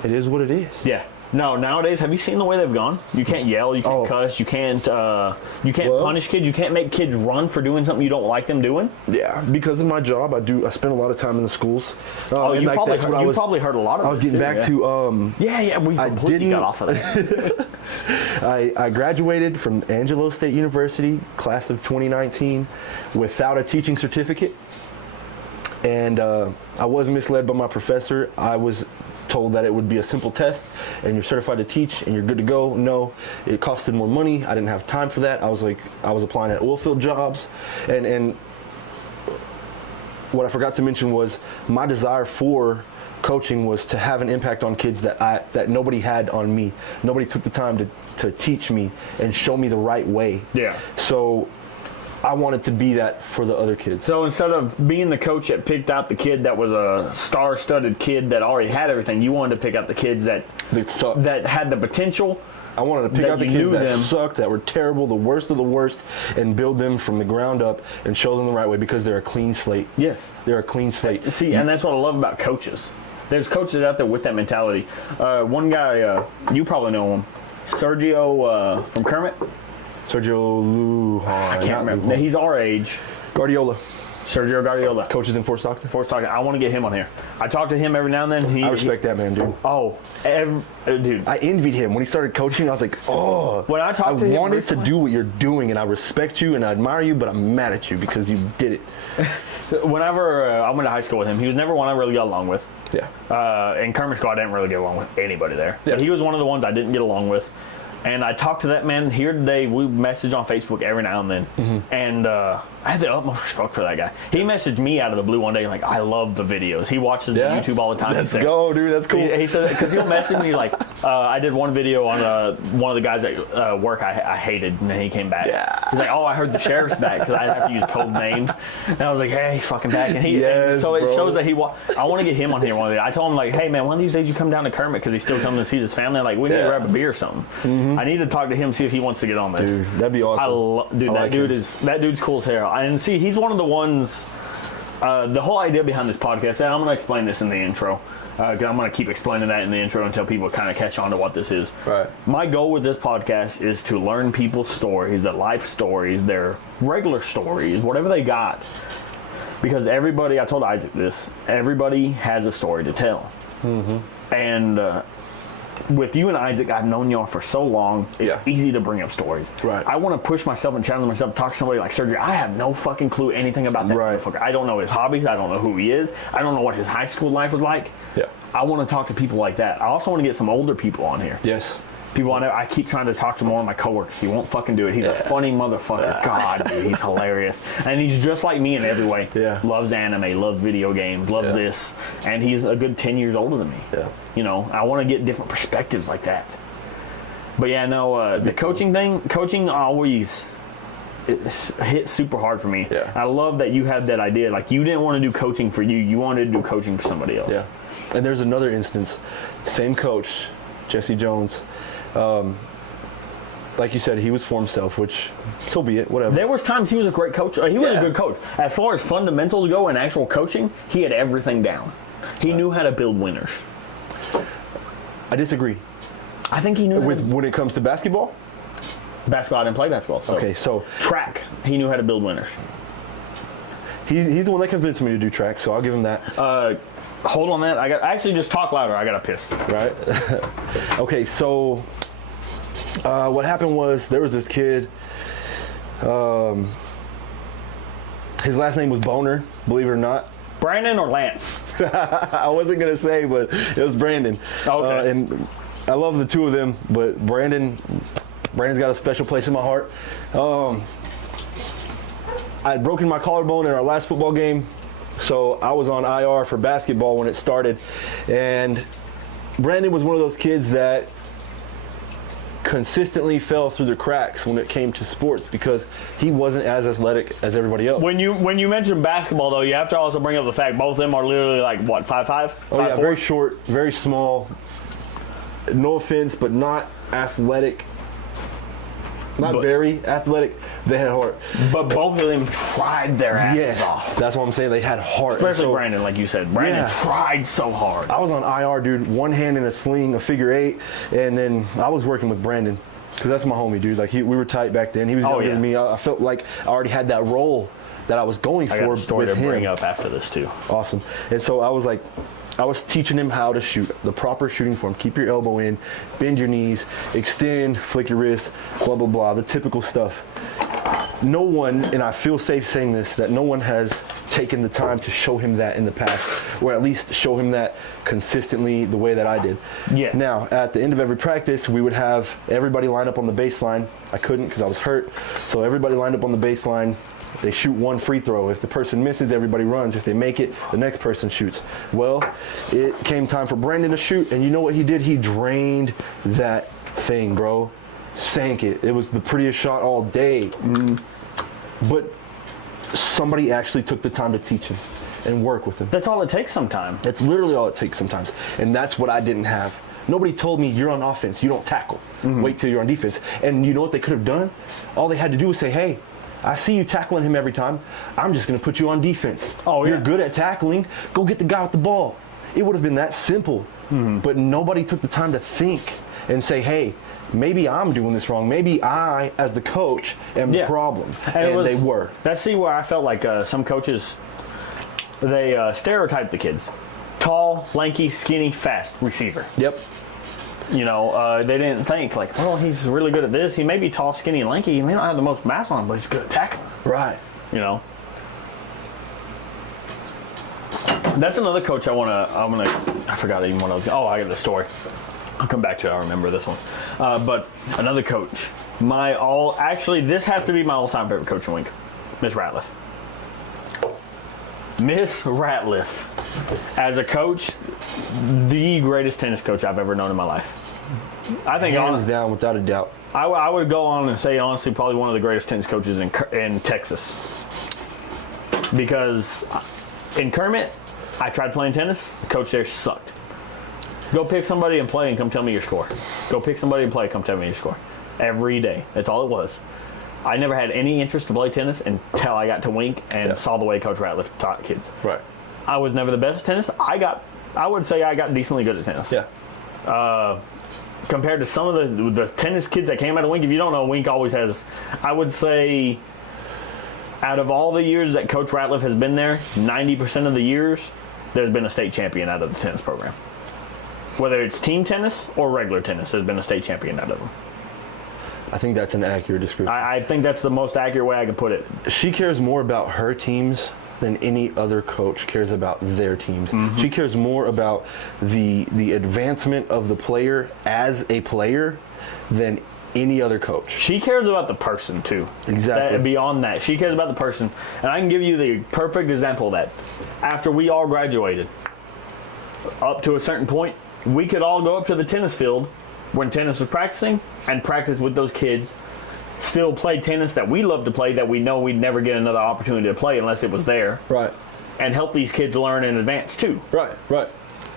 it is what it is. Yeah. No, nowadays, have you seen the way they've gone? You can't yell, you can't cuss, you can't punish kids, you can't make kids run for doing something you don't like them doing. Yeah, because of my job, I spend a lot of time in the schools. You probably heard a lot of I was getting back to. We completely got off of that. I graduated from Angelo State University, class of 2019, without a teaching certificate. And I was misled by my professor. I was told that it would be a simple test and you're certified to teach and you're good to go. No, it costed more money. I didn't have time for that. I was applying at oil field jobs, and what I forgot to mention was my desire for coaching was to have an impact on kids that nobody had on me. Nobody took the time to teach me and show me the right way. Yeah. So I wanted to be that for the other kids. So instead of being the coach that picked out the kid that was a star-studded kid that already had everything, you wanted to pick out the kids that had the potential. I wanted to pick out the kids that sucked, that were terrible, the worst of the worst, and build them from the ground up and show them the right way because they're a clean slate. Yes. They're a clean slate. See, and that's what I love about coaches. There's coaches out there with that mentality. One guy, you probably know him, Sergio from Kermit. Sergio Lujan. I can't remember. He's our age. Guardiola. Sergio Guardiola. Coaches in Fort Stockton. I want to get him on here. I talk to him every now and then. I respect that man, dude. Dude. I envied him. When he started coaching, I was like, When I talked to him wanted to do what you're doing, and I respect you and I admire you, but I'm mad at you because you did it. Whenever I went to high school with him, he was never one I really got along with. Yeah. In Kermit School, I didn't really get along with anybody there. Yeah. But he was one of the ones I didn't get along with. And I talked to that man here today. We message on Facebook every now and then. Mm-hmm. And I had the utmost respect for that guy. He messaged me out of the blue one day, like, I love the videos. He watches the YouTube all the time. Let's go, dude. That's cool. He said, because he'll message me, like, I did one video on one of the guys at work I hated, and then he came back. Yeah. He's like, I heard the sheriff's back, because I have to use code names. And I was like, hey, fucking back. And it shows that I want to get him on here one day. I told him, like, hey, man, one of these days you come down to Kermit, because he's still coming to see his family. I'm like, we need to grab a beer or something. Mm-hmm. I need to talk to him, see if he wants to get on this. Dude, that'd be awesome. That dude's cool as hell. And see, he's one of the ones. The whole idea behind this podcast, and I'm going to explain this in the intro. I'm going to keep explaining that in the intro until people kind of catch on to what this is. Right. My goal with this podcast is to learn people's stories, their life stories, their regular stories, whatever they got. Because everybody, I told Isaac this, everybody has a story to tell. Mm-hmm. And with you and Isaac, I've known y'all for so long, it's easy to bring up stories. Right. I want to push myself and challenge myself to talk to somebody like Sergio. I have no fucking clue anything about that motherfucker. I don't know his hobbies. I don't know who he is. I don't know what his high school life was like. Yeah. I want to talk to people like that. I also want to get some older people on here. Yes. People I know, I keep trying to talk to more of my coworkers. He won't fucking do it. He's a funny motherfucker. God, dude, he's hilarious. And he's just like me in every way. Yeah. Loves anime, loves video games, loves this. And he's a good 10 years older than me. Yeah. You know, I want to get different perspectives like that. But yeah, no, the coaching thing, coaching always hit super hard for me. Yeah. I love that you had that idea. Like, you didn't want to do coaching for you. You wanted to do coaching for somebody else. Yeah. And there's another instance. Same coach, Jesse Jones. Like you said, he was for himself, which, so be it, whatever. There was times he was a great coach. He was a good coach. As far as fundamentals go and actual coaching, he had everything down. He knew how to build winners. I disagree. I think he knew when it comes to basketball? Basketball, I didn't play basketball. So. Okay, so track, he knew how to build winners. He's the one that convinced me to do track, so I'll give him that. Hold on, man. Actually just talk louder. I got to piss. Right. Okay, so what happened was there was this kid. His last name was Boner, believe it or not. Brandon or Lance? I wasn't gonna say, but it was Brandon. Okay. And I love the two of them, but Brandon's got a special place in my heart. I had broken my collarbone in our last football game, so I was on IR for basketball when it started, and Brandon was one of those kids that consistently fell through the cracks when it came to sports because he wasn't as athletic as everybody else. When you mention basketball, though, you have to also bring up the fact both of them are literally like, what, 5'5"? Oh, yeah, very short, very small. No offense, but not athletic. Not very athletic. They had heart. But both of them tried their asses off. That's what I'm saying. They had heart. Especially Brandon, like you said. Brandon tried so hard. I was on IR, dude. One hand in a sling, a figure eight, and then I was working with Brandon because that's my homie, dude. Like we were tight back then. He was younger than me. I felt like I already had that role that I was going for. I got a story with to him. bring up after this too. Awesome. And so I was teaching him how to shoot, the proper shooting form. Keep your elbow in, bend your knees, extend, flick your wrist, blah, blah, blah, the typical stuff. No one, and I feel safe saying this, that no one has taken the time to show him that in the past, or at least show him that consistently the way that I did. Yeah. Now, at the end of every practice, we would have everybody line up on the baseline. I couldn't because I was hurt. So everybody lined up on the baseline. They shoot one free throw. If the person misses, everybody runs. If they make it, the next person shoots. Well, it came time for Brandon to shoot, and you know what he did? He drained that thing, bro. Sank it. It was the prettiest shot all day. But somebody actually took the time to teach him and work with him. That's all it takes sometimes. That's literally all it takes sometimes. And that's what I didn't have. Nobody told me, you're on offense, you don't tackle. Wait till you're on defense. And you know what they could have done? All they had to do was say, hey, I see you tackling him every time. I'm just going to put you on defense. Oh, yeah. You're good at tackling. Go get the guy with the ball. It would have been that simple. But nobody took the time to think and say, hey, maybe I'm doing this wrong. Maybe I, as the coach, am the problem. And they were. That's where I felt like some coaches, they stereotype the kids. Tall, lanky, skinny, fast receiver. Yep. You know, they didn't think like, well, he's really good at this. He may be tall, skinny, and lanky. He may not have the most mass on him, but he's good at tackling. Right. You know. That's another coach I forgot even what I was. Oh, I got the story. I'll come back to it. I remember this one. But another coach. Actually, this has to be my all-time favorite coach in Wink. Miss Ratliff. Miss Ratliff. As a coach, the greatest tennis coach I've ever known in my life. I think hands down, without a doubt. I would go on and say, honestly, probably one of the greatest tennis coaches in Texas. Because in Kermit, I tried playing tennis. The coach there sucked. Go pick somebody and play and come tell me your score. Go pick somebody and play, come tell me your score. Every day. That's all it was. I never had any interest to play tennis until I got to Wink and saw the way Coach Ratliff taught kids. Right. I was never the best at tennis. I would say I got decently good at tennis. Yeah. Compared to some of the tennis kids that came out of Wink, if you don't know, Wink always has, I would say, out of all the years that Coach Ratliff has been there, 90% of the years, there's been a state champion out of the tennis program. Whether it's team tennis or regular tennis, there's been a state champion out of them. I think that's an accurate description. I think that's the most accurate way I can put it. She cares more about her teams than any other coach cares about their teams. She cares more about the advancement of the player as a player than any other coach. She cares about the person too. Exactly. Beyond that, she cares about the person. And I can give you the perfect example of that. After we all graduated, up to a certain point, we could all go up to the tennis field when tennis was practicing and practice with those kids, still play tennis that we love to play, that we know we'd never get another opportunity to play unless it was there. Right. And help these kids learn in advance too. Right.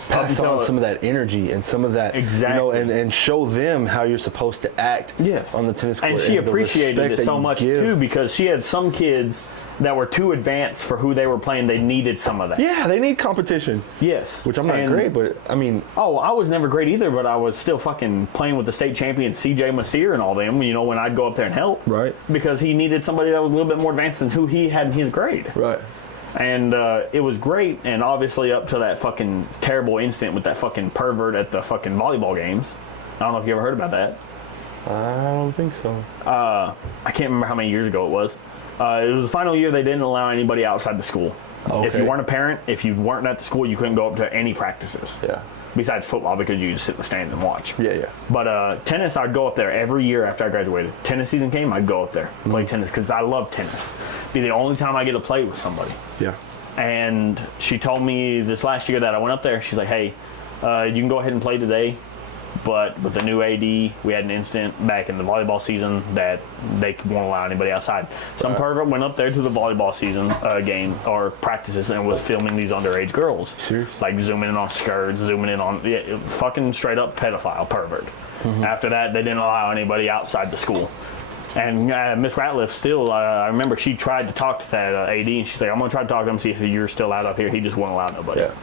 Pass on some of that energy and some of that, exactly. You know, and show them how you're supposed to act on the tennis court. And she appreciated it so much too, because she had some kids that were too advanced for who they were playing. They needed some of that. Yeah, they need competition. Yes. Which I'm not great, but I mean... Oh, I was never great either, but I was still fucking playing with the state champion CJ Maseer and all them, you know, when I'd go up there and help. Right. Because he needed somebody that was a little bit more advanced than who he had in his grade. Right. And it was great, and obviously up to that fucking terrible incident with that fucking pervert at the fucking volleyball games. I don't know if you ever heard about that. I don't think so. I can't remember how many years ago it was. It was the final year they didn't allow anybody outside the school. Okay. If you weren't a parent, if you weren't at the school, you couldn't go up to any practices. Yeah. Besides football, because you just sit in the stands and watch. Yeah. But tennis, I'd go up there every year after I graduated. Tennis season came, I'd go up there, play tennis, because I love tennis. Be the only time I get to play with somebody. Yeah. And she told me this last year that I went up there, she's like, hey, you can go ahead and play today, but with the new AD, we had an incident back in the volleyball season that they won't allow anybody outside. Some pervert went up there to the volleyball season game or practices and was filming these underage girls. Seriously? Like zooming in on skirts, zooming in on fucking straight up pedophile pervert. After that, they didn't allow anybody outside the school. And Miss Ratliff still, I remember she tried to talk to that AD, and she's like, I'm going to try to talk to him, see if you're still allowed up here. He just won't allow nobody. Yeah.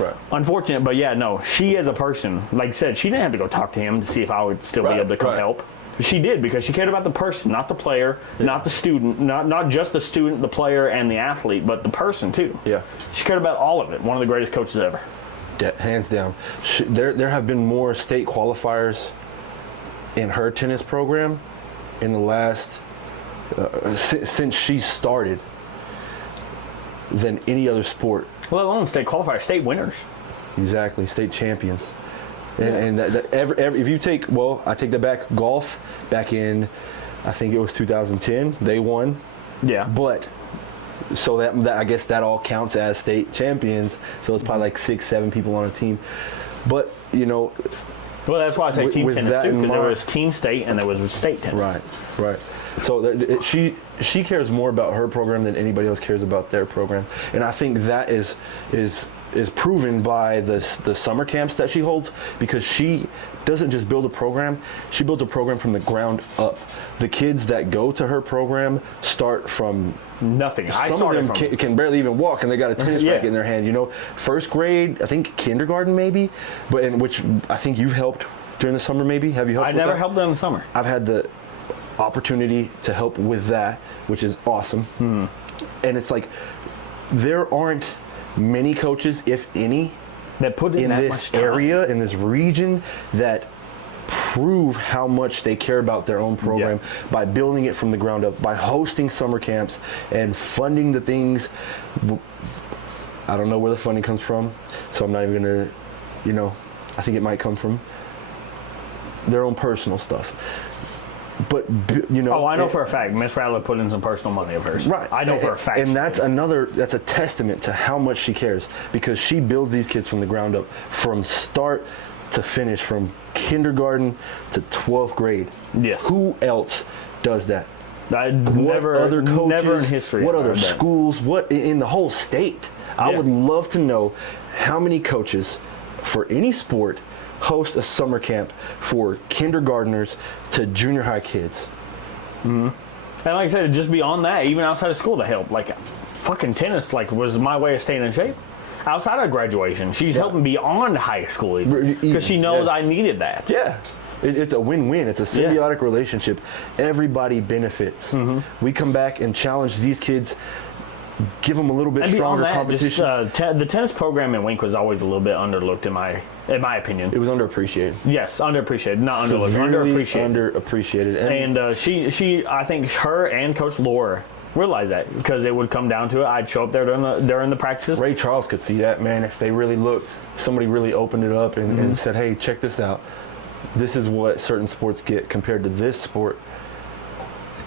Right. Unfortunate, but yeah, no. She as a person, like I said, she didn't have to go talk to him to see if I would still be able to come help. She did, because she cared about the person, not the player, not the student, not just the student, the player, and the athlete, but the person too. Yeah. She cared about all of it. One of the greatest coaches ever. Hands down. There have been more state qualifiers in her tennis program in the last since she started than any other sport. Let alone state qualifiers, state winners. Exactly, state champions. And if you take, well, I take that back. Golf back in, I think it was 2010. They won. Yeah. But so that I guess that all counts as state champions. So it's probably like 6-7 people on a team. But well, that's why I say team tennis too, because there was team state and there was state tennis. Right. So she cares more about her program than anybody else cares about their program, and I think that is proven by the summer camps that she holds, because she doesn't just build a program, she builds a program from the ground up. The kids that go to her program start from nothing. Some of them can barely even walk, and they got a tennis racket in their hand. First grade, I think kindergarten maybe, but in which I think you've helped during the summer. Maybe have you helped? I never helped during the summer. I've had the opportunity to help with that, which is awesome. And it's like there aren't many coaches, if any, that put in this area, in this region, that prove how much they care about their own program by building it from the ground up, by hosting summer camps and funding the things. I don't know where the funding comes from, so I'm not even gonna, I think it might come from their own personal stuff. But oh, I know for a fact Miss Rattler put in some personal money of hers. Right. I know for a fact. And that's a testament to how much she cares, because she builds these kids from the ground up, from start to finish, from kindergarten to 12th grade. Yes. Who else does that? Never other coaches, never in history. What other schools? What in the whole state? I would love to know how many coaches for any sport host a summer camp for kindergartners to junior high kids. And like I said, just beyond that, even outside of school, to help. Like fucking tennis, was my way of staying in shape. Outside of graduation, she's helping beyond high school, because she knows I needed that. Yeah. It's a win-win. It's a symbiotic relationship. Everybody benefits. We come back and challenge these kids, give them a little bit stronger competition. The tennis program in Wink was always a little bit underlooked in my opinion. It was underappreciated. Yes, underappreciated, not underlooked. Underappreciated. And she, I think her and Coach Laura realized that, because it would come down to it. I'd show up there during the practices. Ray Charles could see that, man. If they really looked, somebody really opened it up and said, hey, check this out. This is what certain sports get compared to this sport.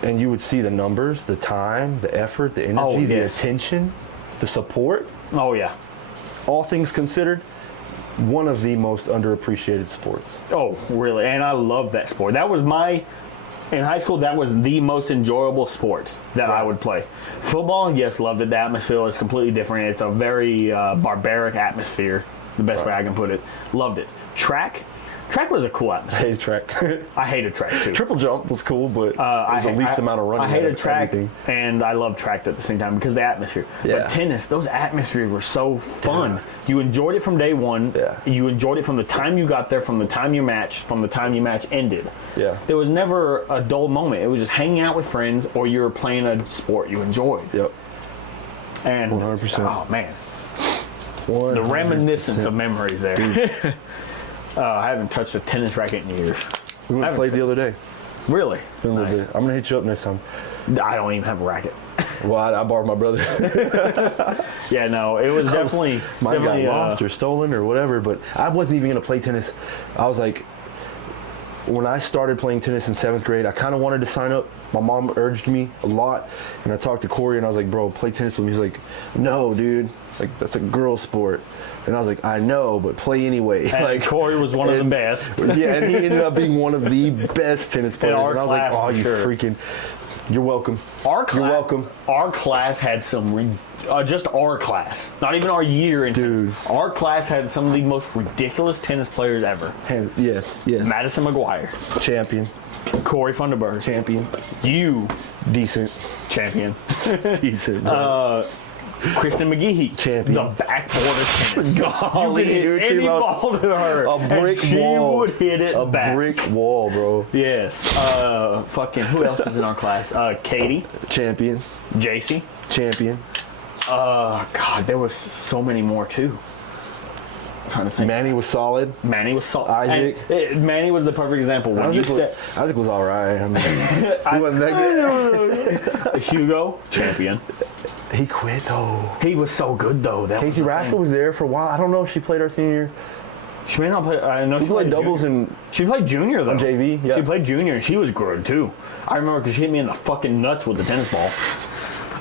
And you would see the numbers, the time, the effort, the energy, the attention, the support. Oh, yeah. All things considered, one of the most underappreciated sports. Oh, really? And I love that sport. That was in high school, that was the most enjoyable sport that I would play. Football, yes, loved it. The atmosphere is completely different. It's a very barbaric atmosphere, the best way I can put it. Loved it. Track was a cool atmosphere. I hated track. I hated track too. Triple jump was cool, but it was the least amount of running. I hated track, and I loved track at the same time because of the atmosphere. Yeah. But tennis, those atmospheres were so fun. Yeah. You enjoyed it from day one. Yeah. You enjoyed it from the time you got there, from the time you matched, from the time you match ended. Yeah. There was never a dull moment. It was just hanging out with friends, or you were playing a sport you enjoyed. Yep. And 100%. oh man, 100%. the reminiscence of memories there. I haven't touched a tennis racket in years. We went and played the other day. Really? It's been a little bit. I'm gonna hit you up next time. I don't even have a racket. Well, I borrowed my brother. Yeah, no, it was definitely Mine got lost or stolen or whatever. But I wasn't even gonna play tennis. I was like, when I started playing tennis in 7th grade, I kind of wanted to sign up. My mom urged me a lot, and I talked to Corey, and I was like, bro, play tennis with me. He's like, no, dude, like that's a girl sport. And I was like, I know, but play anyway. And like Corey was one of the best. Yeah, and he ended up being one of the best tennis players. our And I was like, class, oh, for you sure. freaking, you're welcome. Our class, You're welcome. Our class had some, just our class, not even our year. Dude. Our class had some of the most ridiculous tennis players ever. Yes. Madison McGuire, Champion. Corey Funderburg, Champion. you, Decent. champion, Decent. Bro. Kristen McGehee, Champion. the backboard of tennis. Golly, You could hit dude, any she's ball to her, a brick and she wall. would hit it a back. brick wall, bro. Yes. Fucking, who else was in our class? Katie, Champion. JC. Champion. God, there was so many more too. I'm trying to think. Manny was solid. Manny was solid. Isaac. Manny was the perfect example. When you said Isaac was all right. I mean, he wasn't that good. Hugo, champion. He quit though. He was so good though. That Casey was the Rascal thing. was there for a while. I don't know if she played our senior year. She may not play. I know We she played doubles junior. and She played junior though. on JV. Yeah. She played junior and she was good too. I remember because she hit me in the fucking nuts with the tennis ball.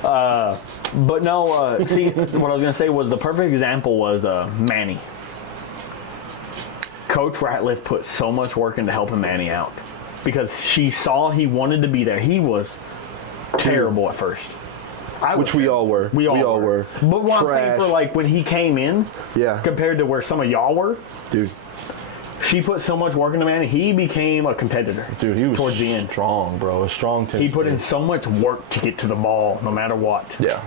But no, see, what I was gonna say was the perfect example was Manny. Coach Ratliff put so much work into helping Manny out because she saw he wanted to be there. He was terrible at first. Which we all were. We all were. But what I'm saying Trash. for like when he came in, Yeah. compared to where some of y'all were, Dude. she put so much work into Manny. He became a competitor. Dude, he was towards the end. strong, bro. A strong tennis He put in player. so much work to get to the ball, no matter what. Yeah.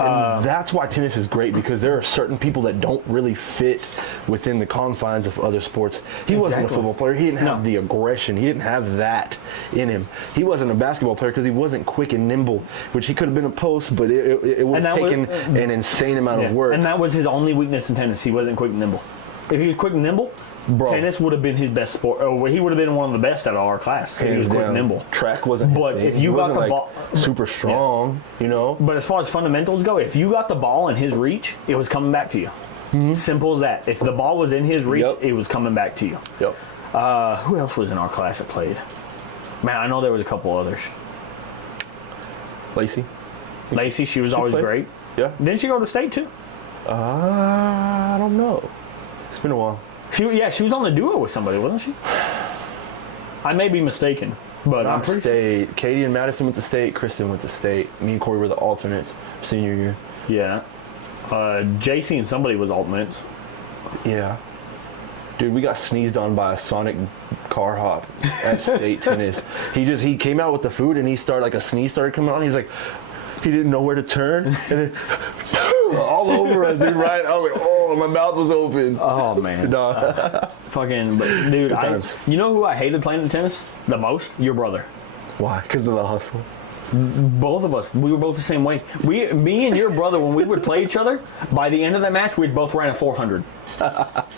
And that's why tennis is great because there are certain people that don't really fit within the confines of other sports. He wasn't a Exactly. football player. He didn't have No. the aggression. He didn't have that in him. He wasn't a basketball player because he wasn't quick and nimble, which he could have been a post, but it would And have that was- taken an insane amount Yeah. of work. And that was his only weakness in tennis. He wasn't quick and nimble. If he was quick and nimble, Bro. tennis would have been his best sport. Or he would have been one of the best out of our class. He was Hands quick down. and nimble. Track wasn't his But thing. if you He got wasn't, the like, ball- super strong, you know? But as far as fundamentals go, if you got the ball in his reach, it was coming back to you. Simple as that. If the ball was in his reach, Yep. it was coming back to you. Yep. Who else was in our class that played? Man, I know there was a couple others. Lacey? Lacey, she was always played? great. Yeah. Didn't she go to state too? I don't know. It's been a while. She was on the duo with somebody, wasn't she? I may be mistaken, but I'm Not pretty state. Katie and Madison went to state. Kristen went to state. Me and Corey were the alternates senior year. Yeah. JC and somebody was alternates. Yeah. Dude, we got sneezed on by a Sonic car hop at state tennis. He came out with the food and a sneeze started coming on. He's like, he didn't know where to turn. And then all over us, dude, right? I was like, oh, my mouth was open. Oh man. Nah. Fucking, but dude, times. you know who I hated playing tennis the most? Your brother. Why? Because of the hustle. Both of us, we were both the same way. Me and your brother, when we would play each other, by the end of that match, we'd both ran a 400.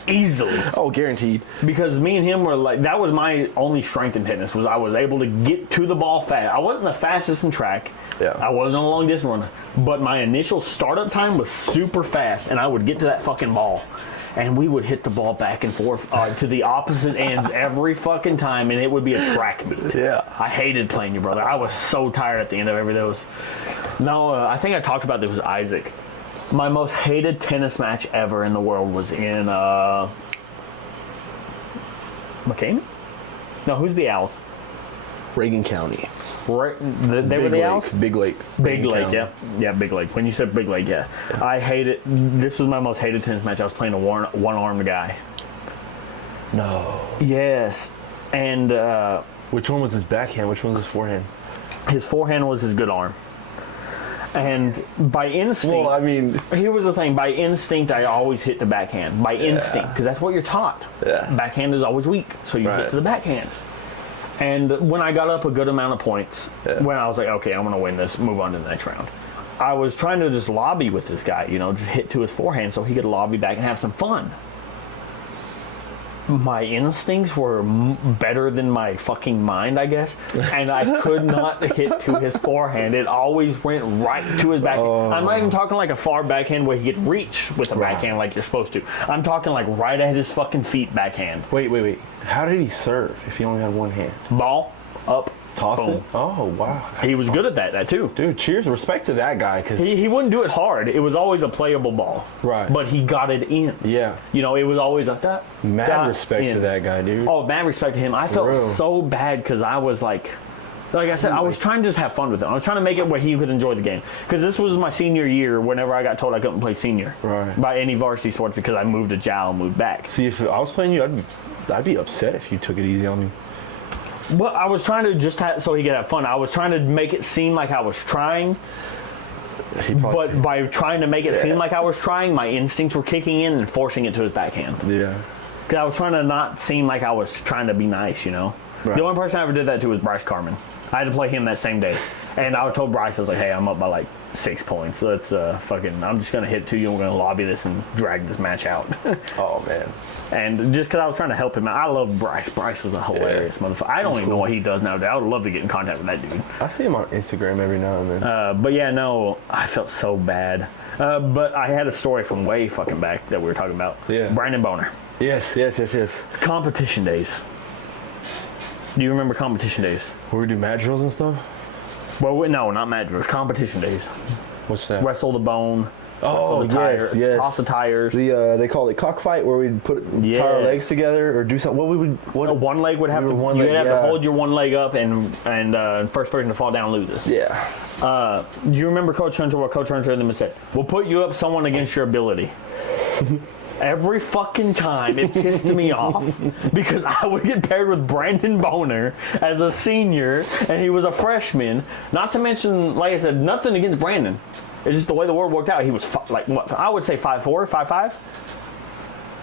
Easily. Oh, guaranteed. Because me and him were like, that was my only strength in tennis, was I was able to get to the ball fast. I wasn't the fastest in track. Yeah. I wasn't a long distance runner. But my initial startup time was super fast, and I would get to that fucking ball. And we would hit the ball back and forth to the opposite ends every fucking time, and it would be a track meet. Yeah. I hated playing your brother. I was so tired at the end of every those. No, I think I talked about this with Isaac. My most hated tennis match ever in the world was in McCain? No, who's the Owls? Reagan County. Right, they were the Owls? Big Lake. Big Reagan Lake, County. yeah, Big Lake. When you said Big Lake, yeah. I hate it. This was my most hated tennis match. I was playing a one-armed guy. No. Yes, and Which one was his backhand? Which one was his forehand? his forehand was his good arm. And by instinct, Well, I mean, here was the thing. By instinct, I always hit the backhand. By instinct, because that's what you're taught. Yeah. Backhand is always weak, so you Right. hit to the backhand. And when I got up a good amount of points, Yeah. when I was like, okay, I'm going to win this, move on to the next round. I was trying to just lobby with this guy, just hit to his forehand so he could lobby back and have some fun. My instincts were better than my fucking mind, I guess, and I could not hit to his forehand. It always went right to his backhand. I'm not even talking like a far backhand where he could reach with a backhand like you're supposed to. I'm talking like right at his fucking feet backhand. Wait. How did he serve if he only had one hand? Ball, up, toss boom. it? Oh, wow. He was good at that too. Dude, cheers. Respect to that guy. Cause he wouldn't do it hard. It was always a playable ball. Right. But he got it in. Yeah. It was always like that. Mad respect to that guy, dude. Oh, mad respect to him. I felt so bad because I was like I said, I was trying to just have fun with him. I was trying to make it where he could enjoy the game. Because this was my senior year whenever I got told I couldn't play senior. Right. By any varsity sports because I moved to JAL and moved back. See, if I was playing you, I'd be upset if you took it easy on me. Well, I was trying to just so he could have fun. I was trying to make it seem like I was trying. But by trying to make it seem like I was trying, my instincts were kicking in and forcing it to his backhand. Yeah. Because I was trying to not seem like I was trying to be nice, Right. The only person I ever did that to was Bryce Carmen. I had to play him that same day. And I told Bryce, I was like, hey, I'm up by like 6 points. So let's I'm just going to hit to you and we're going to lobby this and drag this match out. Oh, man. And just because I was trying to help him out. I love Bryce. Bryce was a hilarious motherfucker. I don't even know what he does now. I would love to get in contact with that dude. I see him on Instagram every now and then. But yeah, no, I felt so bad. But I had a story from way fucking back that we were talking about. Yeah. Brandon Boner. Yes. Competition days. Do you remember competition days? Where we do mat drills and stuff? Well, no, not mat drills. Competition days. What's that? Wrestle the bone. Oh, yes. Toss the tires. They call it cockfight, where we'd tie our legs together or do something. One leg would have to. You'd have to hold your one leg up, and first person to fall down loses. Yeah. Do you remember Coach Hunter? What Coach Hunter and them said? We'll put you up someone against your ability. Every fucking time it pissed me off because I would get paired with Brandon Boner as a senior and he was a freshman. Not to mention, like I said, nothing against Brandon. It's just the way the world worked out. He was I would say 5'4", 5'5".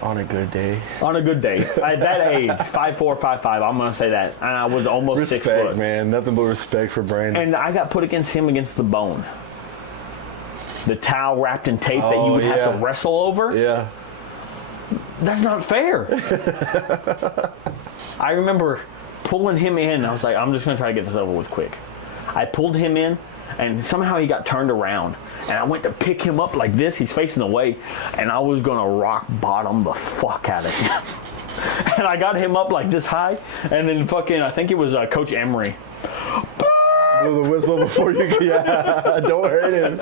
On a good day. On a good day. At that age, 5'4", 5'5", I'm going to say that. And I was almost 6 foot. Respect, man. Nothing but respect for Brandon. And I got put against him against the bone. The towel wrapped in tape that you would have to wrestle over. Yeah. That's not fair. I remember pulling him in. I was like, I'm just going to try to get this over with quick. I pulled him in, and somehow he got turned around. And I went to pick him up like this. He's facing away. And I was going to rock bottom the fuck out of him. And I got him up like this high. And then I think it was Coach Emery. Blow the whistle before you don't hurt him.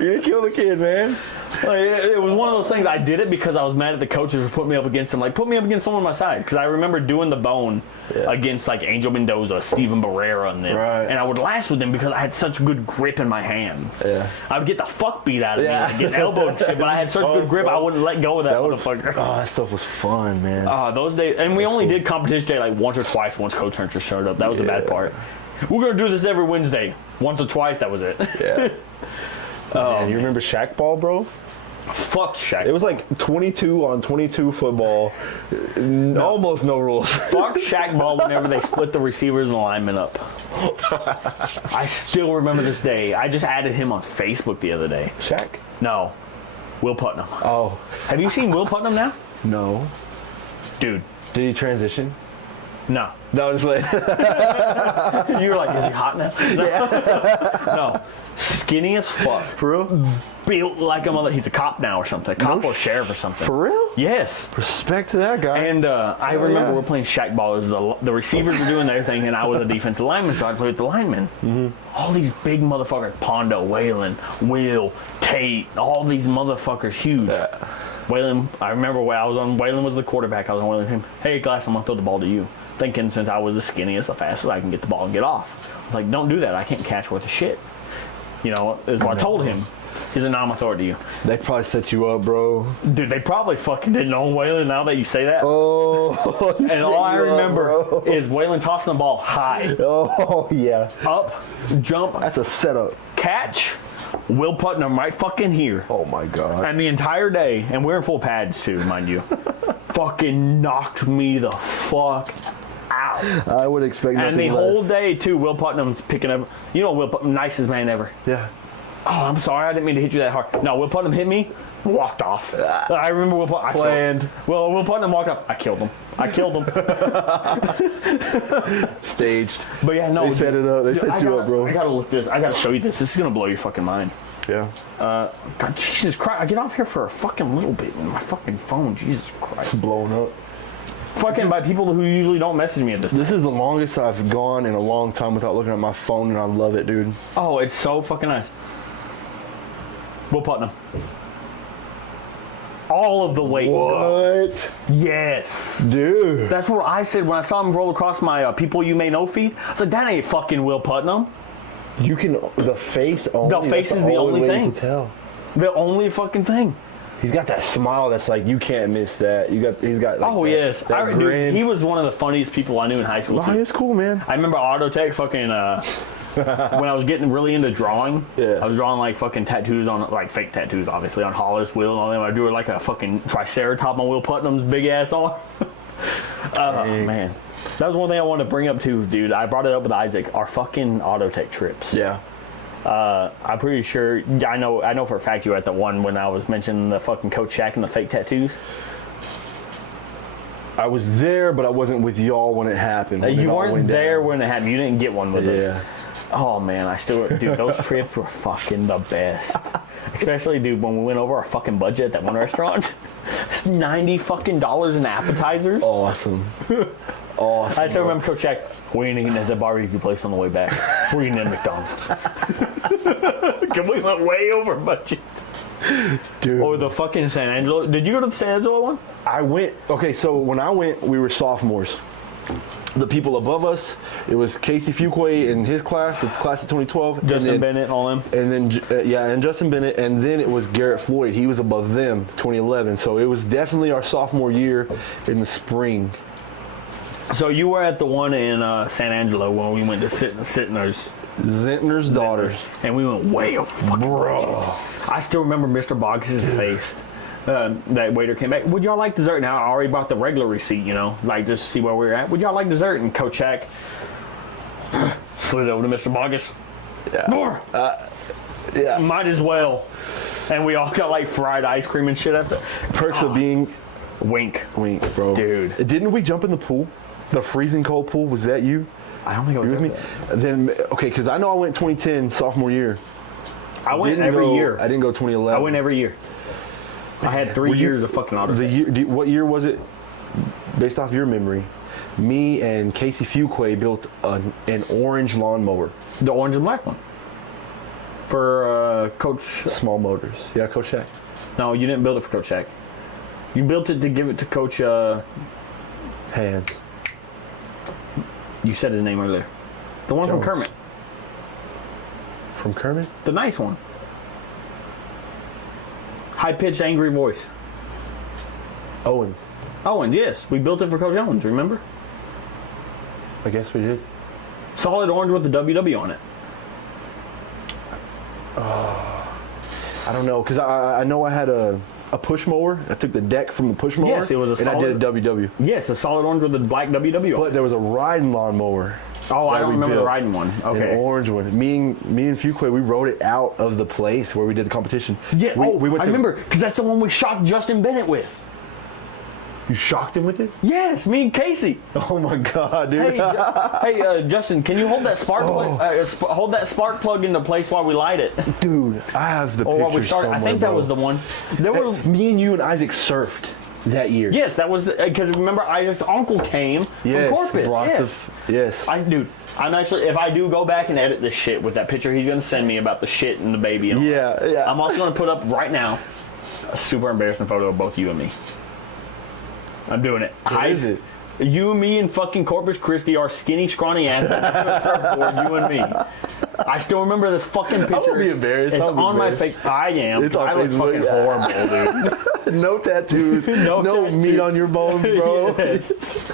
You're gonna kill the kid, man. It was one of those things. I did it because I was mad at the coaches for putting me up against him. Like, put me up against someone on my side. Because I remember doing the bone against like Angel Mendoza, Steven Barrera, and them. Right. And I would last with them because I had such good grip in my hands. Yeah. I would get the fuck beat out of me, like, get elbowed shit, but I had such good grip I wouldn't let go of that motherfucker. That stuff was fun, man. Those days, and we only did competition day like once or twice once Coach Hunter showed up. That was the bad part. We're going to do this every Wednesday. Once or twice, that was it. Yeah. Man, you remember Shaq Ball, bro? Fuck Shaq. It was like 22 on 22 football. Almost no rules. Fuck Shaq Ball whenever they split the receivers and the linemen up. I still remember this day. I just added him on Facebook the other day. Shaq? No. Will Putnam. Oh. Have you seen Will Putnam now? No. Dude. Did he transition? No. No, just like you were like, is he hot now? No. No. Skinny as fuck. For real? Built like a mother. He's a cop now or something. Cop or sheriff or something. For real? Yes. Respect to that guy. And I remember we're playing Shaq Ball. As the receivers were doing their thing, and I was a defensive lineman, so I played with the linemen. Mm-hmm. All these big motherfuckers. Pondo, Waylon, Will, Tate. All these motherfuckers huge. Yeah. Waylon, I remember when I was on, Waylon was the quarterback. I was on Waylon him. Hey, Glass, I'm going to throw the ball to you. Thinking since I was the skinniest, the fastest, I can get the ball and get off. I was like, don't do that. I can't catch worth a shit. You know, is what I told him. He's like, nah, I'm going to throw it to you. They probably set you up, bro. Dude, they probably fucking didn't know Waylon now that you say that. Oh. And all I remember is Waylon tossing the ball high. Oh, yeah. Up, jump. That's a setup. Catch. Will Putnam right fucking here. Oh, my God. And the entire day, and we're in full pads too, mind you, fucking knocked me the fuck out. I would expect nothing And the less. whole day too, Will Putnam's picking up. You know Will Putnam, nicest man ever. Yeah. Oh, I'm sorry, I didn't mean to hit you that hard. No, Will Putnam hit me, walked off. I remember Will Putnam. Planned. Will Putnam walked off. I killed him. Staged. But yeah, no. They set it up. They set you up, bro. I gotta look this. I gotta show you this. This is gonna blow your fucking mind. Yeah. God, Jesus Christ. I get off here for a fucking little bit and my fucking phone. Jesus Christ. Blowing up. Fucking by people who usually don't message me at this time. This is the longest I've gone in a long time without looking at my phone, and I love it, dude. Oh, it's so fucking nice. Will Putnam. All of the weight. What? Yes. Dude. That's what I said when I saw him roll across my People You May Know feed. I was like, that ain't fucking Will Putnam. You can, the face only. The face is the only way thing. You can tell. The only fucking thing. He's got that smile that's like, you can't miss that. He's got like Oh, that, yes. that Dude, grin. he was one of the funniest people I knew in high school. Oh, Too. he was cool, man. I remember Autotech fucking, when I was getting really into drawing, Yeah. I was drawing like fucking tattoos on, like fake tattoos, obviously, on Hollis, Will, and all them. I drew like a fucking triceratop on Will Putnam's big ass arm. Man. That was one thing I wanted to bring up too, dude. I brought it up with Isaac. Our fucking Autotech trips. Yeah. I'm pretty sure, I know for a fact you were at the one when I was mentioning the fucking Coach Shaq and the fake tattoos. I was there, but I wasn't with y'all when it happened. When You it all weren't went there down. when it happened. You didn't get one with us. Yeah. Oh man, dude, those trips were fucking the best. Especially, dude, when we went over our fucking budget at that one restaurant. It's $90 fucking in appetizers. Awesome. Awesome. I still remember Coach Shaq, we ain't eating at the barbecue place on the way back. We're eating at McDonald's. Because we went way over budget. Dude. Or the fucking San Angelo. Did you go to the San Angelo one? I went, okay, so when I went, we were sophomores. The people above us, it was Casey Fuquay and his class, the class of 2012. Justin Bennett and all them. And then, and Justin Bennett, and then it was Garrett Floyd. He was above them, 2011. So it was definitely our sophomore year in the spring. So you were at the one in San Angelo when we went to Sittner's. Zentner's daughters. And we went way over fucking budget. I still remember Mr. Boggs' face. That waiter came back. Would y'all like dessert? Now I already bought the regular receipt, you know, like just to see where we were at. Would y'all like dessert? And Coach Shaq slid over to Mr. Boggs. Yeah. More. Yeah. Might as well. And we all got like fried ice cream and shit after. Perks of being Wink, bro. dude. Didn't we jump in the pool? The freezing cold pool? Was that you? I don't think I was You with me? Then, okay, because I know I went 2010, sophomore year. I went Didn't every go- year. I didn't go 2011. I went every year. I had 3 Were you- years of fucking auto. The year, what year was it? Based off your memory, me and Casey Fuquay built an orange lawnmower. The orange and black one. For Coach. Small motors. Yeah, Coach Shaq. No, you didn't build it for Coach Shaq. You built it to give it to Coach. Hands. You said his name earlier. The one Jones. from Kermit. From Kermit? The nice one. High pitched, angry voice. Owens. Owens, yes. We built it for Coach Owens, remember? I guess we did. Solid orange with the WW on it. I don't know, because I know I had a push mower. I took the deck from the push mower. Yes, it was a and I did a WW. Yes, a solid orange with the black WW on But it. there was a riding lawnmower. Oh, I that don't we remember the built. riding one. An Okay. orange one. Me and Fuquay, we rode it out of the place where we did the competition. Yeah, we went I to, remember, because that's the one we shocked Justin Bennett with. You shocked him with it? Yes, me and Casey. Oh my god, dude. Hey, Justin, can you hold that spark plug? Hold that spark plug into place while we light it, Dude, I have the or while we pictures start. I somewhere, think that bro. was the one. There were. Me and you and Isaac surfed that year. Yes, that was because remember Isaac's uncle came Yes, from Corpus. brought Yes. yes. I'm actually, if I do go back and edit this shit with that picture he's gonna send me about the shit and the baby. And all Yeah, that. yeah. I'm also gonna put up right now a super embarrassing photo of both you and me. I'm doing it. What is it? You and me and fucking Corpus Christi are skinny, scrawny ass on a surfboard. You and me. I still remember this fucking picture. I'm gonna be embarrassed. It's I'll be on my embarrassed. face. I am. It's on I look Facebook. fucking horrible, dude. No tattoos. No no tattoos. meat on your bones, bro. Yes.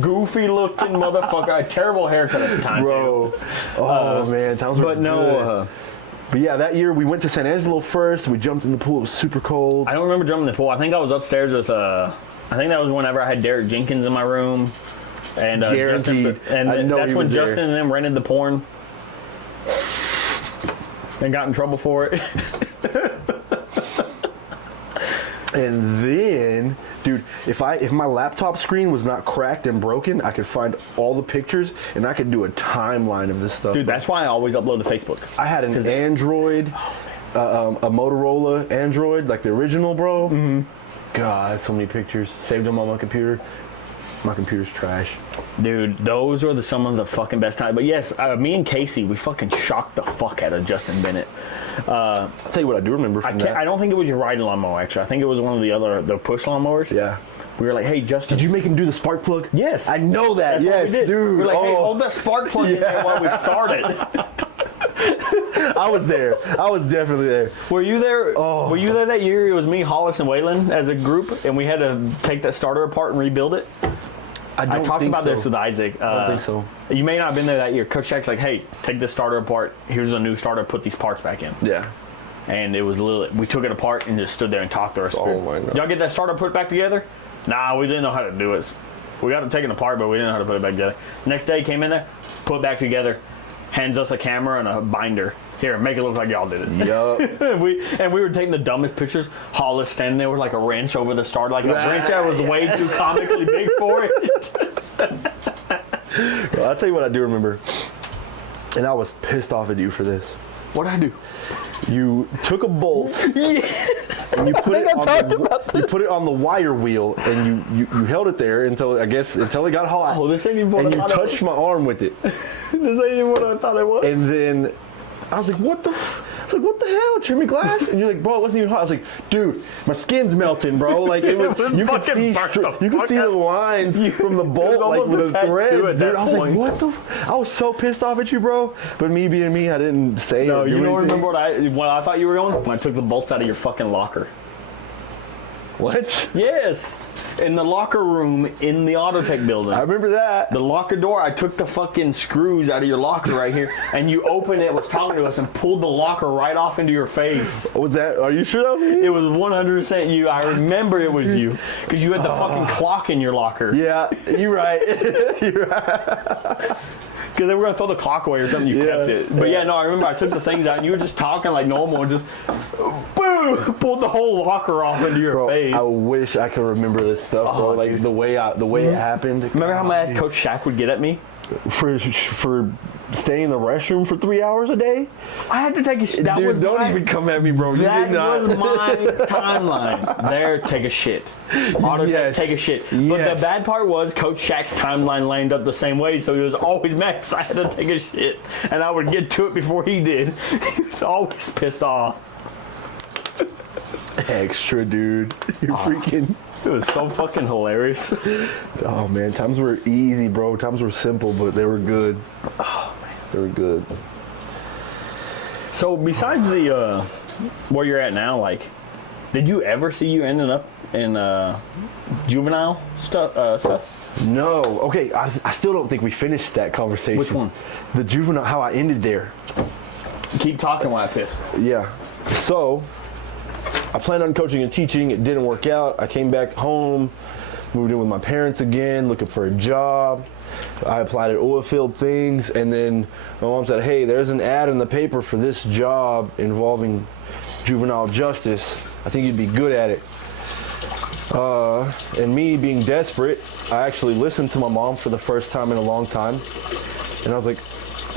Goofy looking motherfucker. A terrible haircut at the time, Bro. too. Oh man, times were But good. no, But yeah, that year we went to San Angelo first. We jumped in the pool. It was super cold. I don't remember jumping in the pool. I think I was upstairs with, I think that was whenever I had Derek Jenkins in my room. And Guaranteed. Justin, and I know that's he when was there. Justin and them rented the porn. And got in trouble for it. And then, dude, if my laptop screen was not cracked and broken, I could find all the pictures and I could do a timeline of this stuff. Dude, that's why I always upload to Facebook. I had an Android, a Motorola Android, like the original, bro. Mm-hmm. God, so many pictures. Saved them on my computer. My computer's trash. Dude, those were some of the fucking best times. But yes, me and Casey, we fucking shocked the fuck out of Justin Bennett. I'll tell you what I do remember from that. I don't think it was your riding lawnmower, actually. I think it was one of the push lawnmowers. Yeah. We were like, hey, Justin. Did you make him do the spark plug? Yes. I know that. That's yes, what we did. dude. We were like, hey, hold that spark plug in there while we started. I was there. I was definitely there. Were you there? Oh. Were you there that year? It was me, Hollis, and Waylon as a group, and we had to take that starter apart and rebuild it. I talked about this with Isaac. I don't think so. You may not have been there that year. Coach Shaq's like, hey, take this starter apart. Here's a new starter. Put these parts back in. Yeah. And it was literally, we took it apart and just stood there and talked to our spirit. Oh my God. Y'all get that starter put back together? Nah, we didn't know how to do it. We got it taken apart, but we didn't know how to put it back together. Next day, came in there, put it back together, hands us a camera and a binder. Here, make it look like y'all did it. Yup. we were taking the dumbest pictures. Hollis standing there with like a wrench over the starter, like a wrench that was way too comically big for it. Well, I'll tell you what I do remember. And I was pissed off at you for this. What'd I do? You took a bolt and you put it on the wire wheel and you held it there until it got hot. Oh, this ain't even what and I you thought touched my arm with it. This ain't even what I thought it was. And then I was like, what the hell, Jimmy Glass? And you're like, bro, it wasn't even hot. I was like, dude, my skin's melting, bro. Like it was, you could see the lines from the bolt, like with the thread, dude. I was like, what the? I was so pissed off at you, bro. But me being me, I didn't say. No, or do you don't anything. remember what I thought you were going? When I took the bolts out of your fucking locker. What? Yes. In the locker room in the Autotech building. I remember that. The locker door, I took the fucking screws out of your locker right here, and you opened it, was talking to us, and pulled the locker right off into your face. Was that? Are you sure that was me? It was 100% you. I remember it was you, because you had the fucking clock in your locker. Yeah, you're right. You're right. Because they were going to throw the clock away or something, you kept it. But yeah, no, I remember I took the things out, and you were just talking like normal, and just, boom, pulled the whole locker off into your face. I wish I could remember this stuff, bro. Like dude. the way it happened. Remember how mad Coach Shaq would get at me? For staying in the restroom for 3 hours a day? I had to take a shit. Dude, don't even come at me, bro. That was my timeline. There, take a shit. Yes. Take a shit. Yes. But the bad part was Coach Shaq's timeline lined up the same way, so he was always mad because I had to take a shit. And I would get to it before he did. He was always pissed off. Extra, dude. You're freaking... It was so fucking hilarious. Oh, man. Times were easy, bro. Times were simple, but they were good. Oh, man. They were good. So, besides the, where you're at now, like, did you ever see you ending up in, juvenile stuff? No. Okay, I still don't think we finished that conversation. Which one? The juvenile, how I ended there. Keep talking while I piss. Yeah. So... I planned on coaching and teaching. It didn't work out. I came back home, moved in with my parents again, looking for a job. I applied at oil field things, and then my mom said, hey, there's an ad in the paper for this job involving juvenile justice. I think you'd be good at it. And me being desperate, I actually listened to my mom for the first time in a long time. And I was like,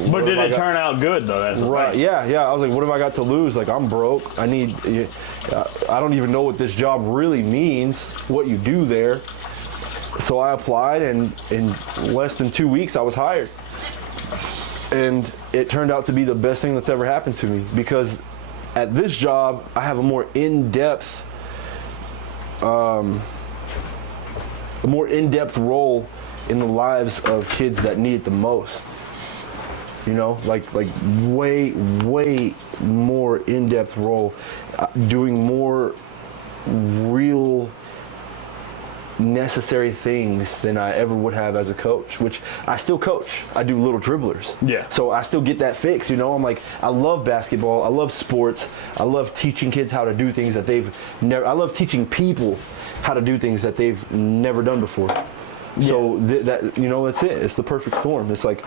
but did it turn out good though? That's right. Yeah. I was like, what have I got to lose? Like, I'm broke. I don't even know what this job really means, what you do there. So I applied, and in less than 2 weeks, I was hired. And it turned out to be the best thing that's ever happened to me, because at this job, I have a more in-depth role in the lives of kids that need it the most. You know, like way more in-depth role, doing more real necessary things than I ever would have as a coach, which I still coach. I do little dribblers. Yeah. So I still get that fix, you know. I'm like, I love basketball. I love sports. I love teaching kids how to do things that they've never, I love teaching people how to do things that they've never done before. Yeah. So that, you know, that's it. It's the perfect storm. It's like,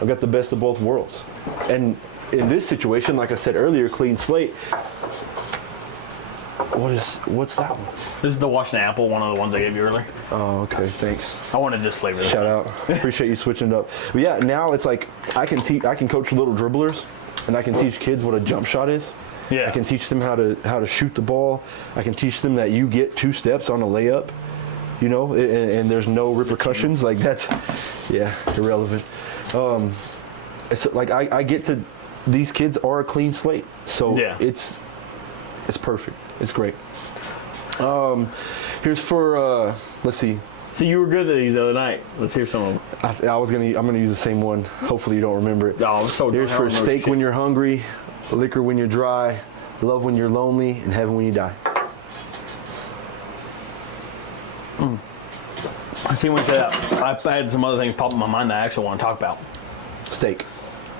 I've got the best of both worlds. And in this situation, like I said earlier, clean slate. What's that one? This is the Washington apple, one of the ones I gave you earlier. Oh, okay, thanks. I wanted this flavor. Shout out. Appreciate you switching it up. But yeah, now it's like I can coach little dribblers, and I can teach kids what a jump shot is. Yeah. I can teach them how to shoot the ball. I can teach them that you get 2 steps on a layup, you know, and there's no repercussions. Like that's, yeah, irrelevant. It's like I get to, these kids are a clean slate, so yeah. It's perfect. It's great. Here's for let's see. So you were good at these the other night. Let's hear some of them. I'm gonna use the same one. Hopefully you don't remember it. Oh, I'm so Here's for steak when you're hungry, liquor when you're dry, love when you're lonely, and heaven when you die. I see when you said that. I had some other things pop in my mind that I actually want to talk about. Steak.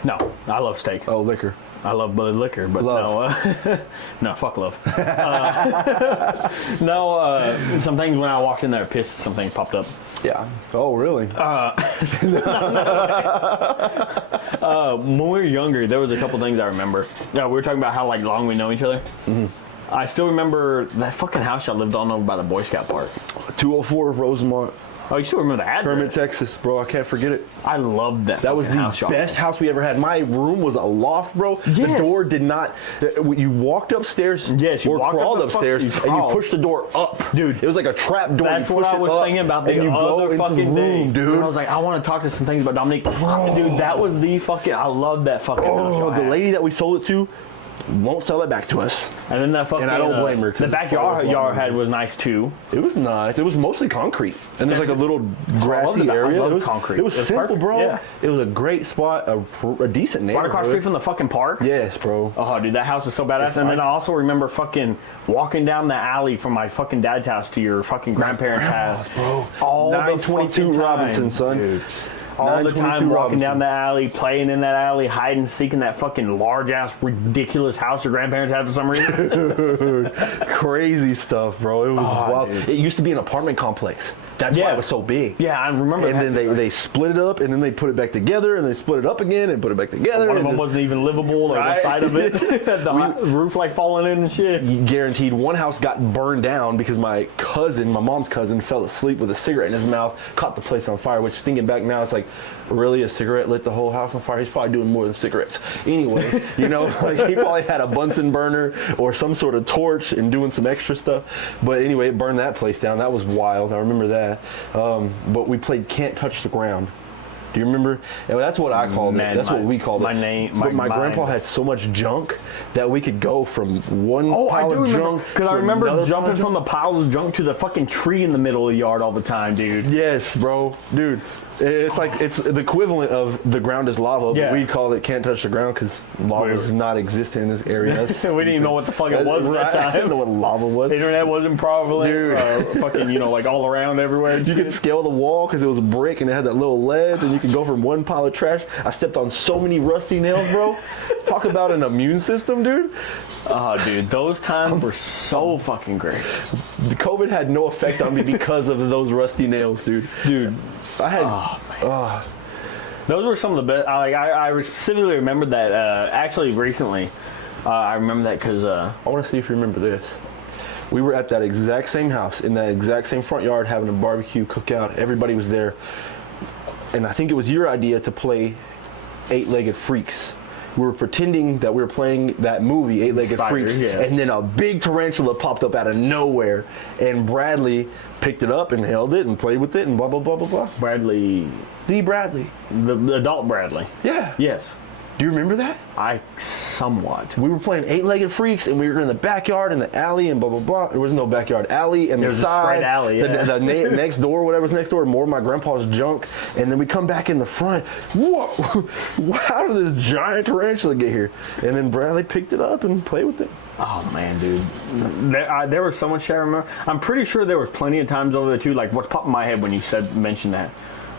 No, I love steak. Oh, liquor. I love liquor, but love. no. No, fuck love. Some things when I walked in there, pissed, some things popped up. Yeah. Oh, really? When we were younger, there was a couple things I remember. Yeah, we were talking about how like long we know each other. Mm-hmm. I still remember that fucking house y'all lived on over by the Boy Scout Park. 204 Rosemont. Oh, you still remember the address? Kermit, Texas, bro. I can't forget it. I loved that. That was the best house we ever had. My room was a loft, bro. Yes. The door did not. You walked upstairs. Yes, you or crawled upstairs, and you pushed the door up, dude. It was like a trap door. That's what I was thinking about the other fucking day, dude. And I was like, I want to talk to some things about Dominique. Dude, that was the fucking. I loved that fucking. Oh, the lady that we sold it to won't sell it back to us. And then that fucking. And I don't blame her. The backyard y'all had was nice too. It was nice. It was mostly concrete, and there's like a little grassy area. I love concrete. It was simple, perfect. bro. Yeah. It was a great spot, a decent neighborhood. Right across the street from the fucking park. Yes, bro. Oh, dude, that house was so badass. And then I also remember fucking walking down the alley from my fucking dad's house to your fucking grandparents' house, bro. All 922 Robinson, son. Dude. All the time walking down the alley, playing in that alley, hide and seeking that fucking large ass ridiculous house your grandparents had for some reason. Dude, crazy stuff, bro. It was wild. Dude. It used to be an apartment complex. That's why it was so big. Yeah, I remember. And then they split it up, and then they put it back together, and they split it up again, and put it back together. One of them wasn't even livable, like the side of it, the roof like falling in and shit. Guaranteed. One house got burned down because my mom's cousin, fell asleep with a cigarette in his mouth, caught the place on fire. Which, thinking back now, it's like, really, a cigarette lit the whole house on fire? He's probably doing more than cigarettes. Anyway, you know, like he probably had a Bunsen burner or some sort of torch and doing some extra stuff. But anyway, it burned that place down. That was wild. I remember that. But we played Can't Touch the Ground. Do you remember? And that's what I called it. That's what we called it. But my grandpa had so much junk that we could go from one pile of junk. Because I remember jumping from the piles of junk to the fucking tree in the middle of the yard all the time, dude. Yes, bro. Dude. It's like, it's the equivalent of the ground is lava, but we called it Can't Touch the Ground because lava does not exist in this area. We didn't even know what the fuck it was at that time. I didn't know what lava was. The internet wasn't probably fucking, you know, like all around everywhere. You could scale the wall because it was a brick and it had that little ledge, and you could go from one pile of trash. I stepped on so many rusty nails, bro. Talk about an immune system, dude. Oh, dude, those times were so fucking great. The COVID had no effect on me because of those rusty nails, dude. Dude, I had. Those were some of the best. I specifically remembered that actually recently. I remember that because I want to see if you remember this. We were at that exact same house in that exact same front yard having a barbecue cookout. Everybody was there, and I think it was your idea to play Eight-Legged Freaks. We were pretending that we were playing that movie, Eight-Legged Freaks, and then a big tarantula popped up out of nowhere, and Bradley picked it up and held it and played with it and blah, blah, blah, blah, blah. Bradley. The Bradley. The adult Bradley. Yeah. Yes. Do you remember that? I somewhat. We were playing Eight-Legged Freaks, and we were in the backyard in the alley and blah, blah, blah. There was no backyard. Alley and the side. Straight alley, the next door, whatever's next door, more of my grandpa's junk. And then we come back in the front. Whoa! How did this giant tarantula get here? And then Bradley picked it up and played with it. Oh, man, dude. There was so much shit I remember. I'm pretty sure there was plenty of times over there, too, like what's popped in my head when you mentioned that.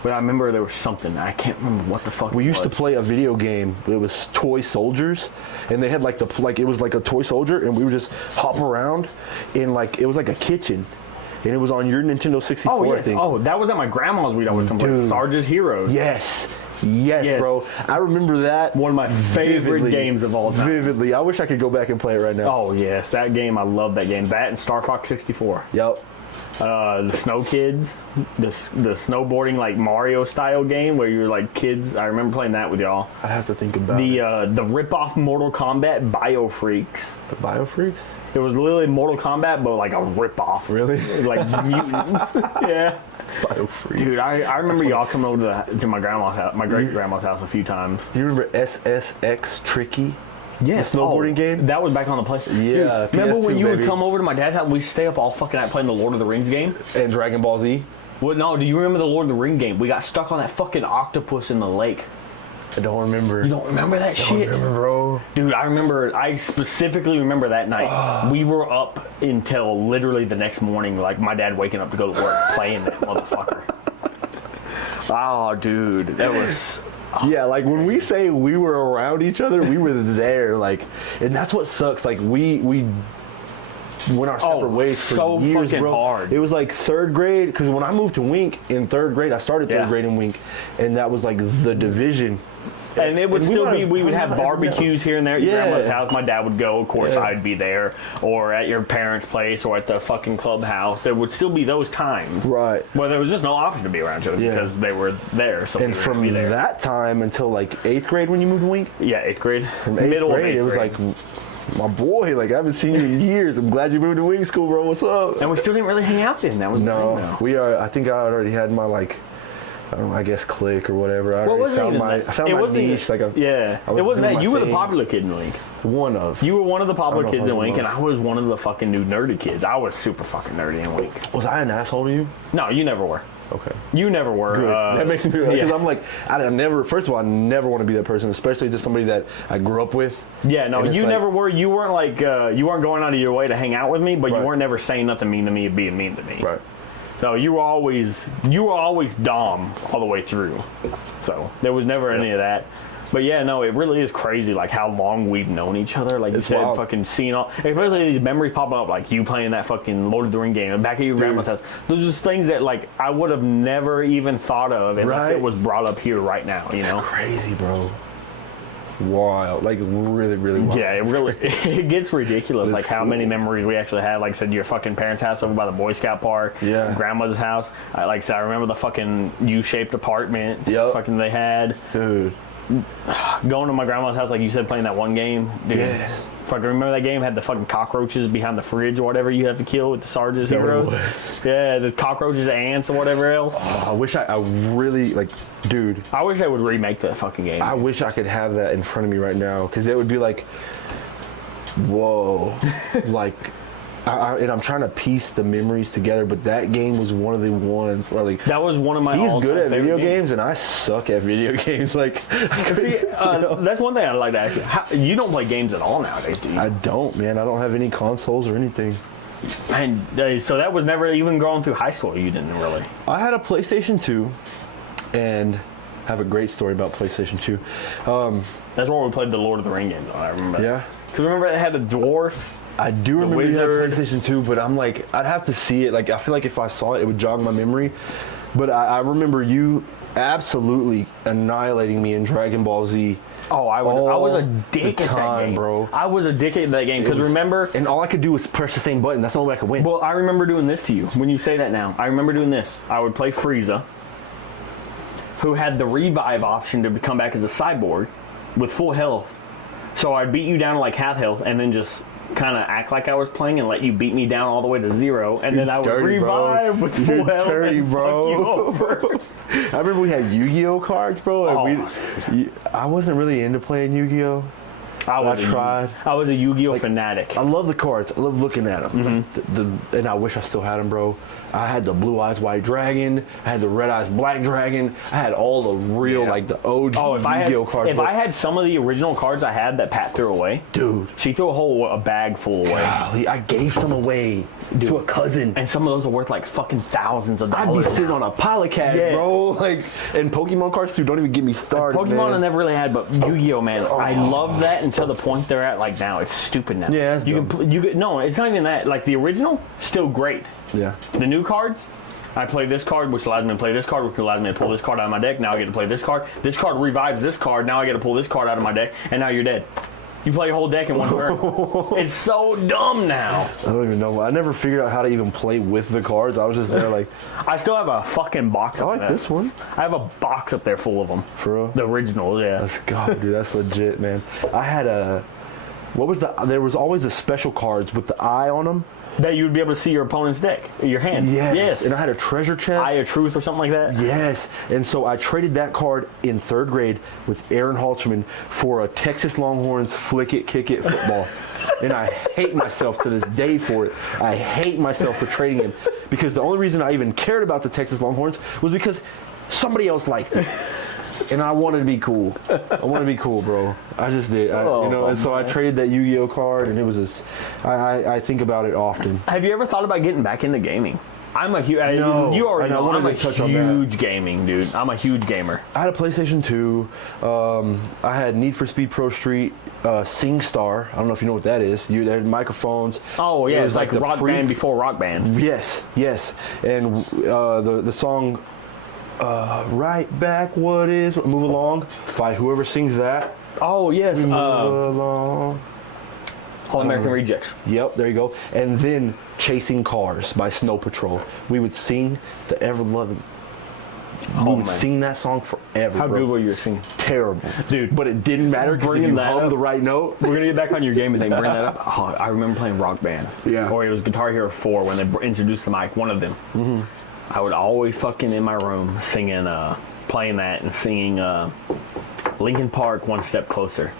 But I remember there was something. I can't remember what the fuck we used to play a video game. It was Toy Soldiers, and they had it was like a toy soldier, and we would just hop around in it was like a kitchen, and it was on your Nintendo 64. Oh yeah. I think. Oh, that was at my grandma's. We'd always come play Sarge's Heroes. Yes. Yes, bro. I remember that. One of my favorite vividly. games of all time. Vividly. I wish I could go back and play it right now. Oh, yes. That game, I love that game. That and Star Fox 64. Yep. The Snow Kids, the snowboarding like Mario style game where you're like kids. I remember playing that with y'all. I have to think about it. The rip-off Mortal Kombat Biofreaks. The Biofreaks? It was literally Mortal Kombat, but like a rip-off. Really? Like mutants. Yeah. Biofreaks. Dude, I remember y'all coming over to my grandma's house, my great grandma's house a few times. You remember SSX Tricky? Yes. The snowboarding game? That was back on the PlayStation. Yeah. Dude, remember when PS2, you baby. would come over to my dad's house and we'd stay up all fucking night playing the Lord of the Rings game? And Dragon Ball Z? Well, no, do you remember the Lord of the Ring game? We got stuck on that fucking octopus in the lake. I don't remember. You don't remember that I shit? don't remember, bro. Dude, I specifically remember that night. We were up until literally the next morning, like my dad waking up to go to work playing that motherfucker. Oh, dude, that was... Yeah, like when we say we were around each other, we were there, like, and that's what sucks. Like we went our separate ways for so years, fucking bro. hard. It was like third grade, because when I moved to Wink in third grade, I started third Yeah. grade in Wink, and that was like the division. And it would And still be, we would have hung out every barbecues here and there at your Yeah. grandmother's house. My dad would go, of course, Yeah. I'd be there. Or at your parents' place or at the fucking clubhouse. There would still be those times. Right. Where there was just no option to be around each other Yeah. because they were there. So And we were from gonna be there. that time until like 8th grade when you moved to Wink, Yeah, 8th grade. from 8th Middle grade, of 8th it was grade. like, my boy, like I haven't seen you in years. I'm glad you moved to Wink School, bro. What's up? And we still didn't really hang out then. That was the thing, No, though. we are. I think I already had my like, I don't know, I guess click or whatever. I Well, it already wasn't found even my, that. I found It my wasn't even- niche. Like, Yeah. I was It wasn't doing that. my You were the thing. popular kid in the league. one of. You were one of the popular I don't know kids if in I was Wink, and one I was one of the fucking new nerdy kids. I was super fucking nerdy in Wink. Was I an asshole to you? No, you never were. Okay. You never were. Good. That makes me feel because yeah. I'm like, I never. First of all, I never want to be that person, especially to somebody that I grew up with. Yeah, no, And it's you like- never were. You weren't like, you weren't going out of your way to hang out with me, but Right. you weren't never saying nothing mean to me and being mean to me. Right. So you were always Dom all the way through. So there was never any of that. But yeah, no, it really is crazy, like how long we've known each other. Like you It's said, wild. fucking seeing all, especially these memories popping up, like you playing that fucking Lord of the Ring game back at your grandma's house. Those are just things that like I would have never even thought of unless Right. it was brought up here right now. You know? Crazy, bro. Wild. Like really, really wild. Yeah, it really it gets ridiculous. It's Like how cool. many memories we actually had. Like I said, your fucking parents' house over by the Boy Scout park. Yeah. Grandmother's house. Like I said, I remember the fucking U-shaped apartments. Yep. Fucking they had. Dude. Going to my grandma's house, like you said, playing that one game. Dude, Yes. fucking remember that game? Had the fucking cockroaches behind the fridge or whatever you have to kill with the Sarge's No heroes. way. Yeah, the cockroaches, ants, or whatever else. I wish I really like, dude. I wish they would remake that fucking game. I wish I could have that in front of me right now because it would be like, whoa, like, and I'm trying to piece the memories together. But that game was one of the ones where like that was one of my he's all-time good at favorite video games and I suck at video games. Like, See, that's one thing I'd like to ask you. You don't play games at all nowadays, do you? I don't, man. I don't have any consoles or anything. And so that was never even going through high school. You didn't really. I had a PlayStation 2, and have a great story about PlayStation 2. That's where we played the Lord of the Ring game. Though, I remember. Yeah. Because remember it had a dwarf. I do remember you had Wizard. PlayStation 2, but I'm like, I'd have to see it. Like, I feel like if I saw it, it would jog my memory. But I remember you absolutely annihilating me in Dragon Ball Z. Oh, I was a dick the at that time, game, bro. I was a dick at that game because remember. And all I could do was press the same button. That's the only way I could win. Well, I remember doing this to you when you say that now. I remember doing this. I would play Frieza, who had the revive option to come back as a cyborg with full health. So I'd beat you down to like half health and then just kind of act like I was playing and let you beat me down all the way to 0. And then I would dirty, bro. revive with full You're health dirty, and bro. fuck you over. I remember we had Yu-Gi-Oh cards, bro. And I wasn't really into playing Yu-Gi-Oh. I tried. I was a Yu-Gi-Oh fanatic. I love the cards. I love looking at them. And I wish I still had them, bro. I had the Blue Eyes White Dragon. I had the Red Eyes Black Dragon. I had all the real, like the OG Yu-Gi-Oh cards. If I had some of the original cards I had that Pat threw away, dude, she threw a bag full away. golly, I gave some away to a cousin. And some of those are worth like fucking thousands of I'd dollars. be sitting on a pile of cash, Yeah. bro. Like, and Pokemon cards too. Don't even get me started. Pokemon I man. never really had, but Yu-Gi-Oh, man, I love that until the point they're at. Like now, it's stupid now. Yeah, it's no, it's not even that. Like the original, still great. Yeah. The new cards, I play this card, which allows me to play this card, which allows me to pull this card out of my deck. Now I get to play this card. This card revives this card. Now I get to pull this card out of my deck, and now you're dead. You play your whole deck in one turn. It's so dumb now. I don't even know. I never figured out how to even play with the cards. I was just there like... I still have a fucking box. I like this one. I have a box up there full of them. For real? The originals, yeah. Let's go, dude. That's legit, man. I had a... What was the... There was always the special cards with the eye on them. That you would be able to see your opponent's deck, your hand. Yes. And I had a treasure chest. Eye of Truth or something like that. Yes. And so I traded that card in 3rd grade with Aaron Halterman for a Texas Longhorns flick it, kick it football. And I hate myself to this day for it. I hate myself for trading him because the only reason I even cared about the Texas Longhorns was because somebody else liked it. And I wanted to be cool. I wanted to be cool, bro. I just did. And so I traded that Yu-Gi-Oh card, and it was just, I think about it often. Have you ever thought about getting back into gaming? I'm a huge. No, You already know. I'm a touch on huge gaming dude. I'm a huge gamer. I had a PlayStation 2. I had Need for Speed Pro Street, SingStar. I don't know if you know what that is. They had microphones. Oh yeah, it was like the Rock Band before Rock Band. Yes. And the song. Right back, what is Move Along by whoever sings that. Oh yes, Move Along. All American Rejects. Yep, there you go. And then Chasing Cars by Snow Patrol. We would sing the Ever Loving. We would sing that song forever. How bro. good were you singing? Terrible, dude. But it didn't matter because you hummed the right note. We're gonna get back on your gaming thing. Bring that up. Oh, I remember playing Rock Band. Yeah. Or it was Guitar Hero 4 when they introduced the mic. One of them. Mm-hmm. I would always fucking in my room singing, playing that and singing Linkin Park, One Step Closer.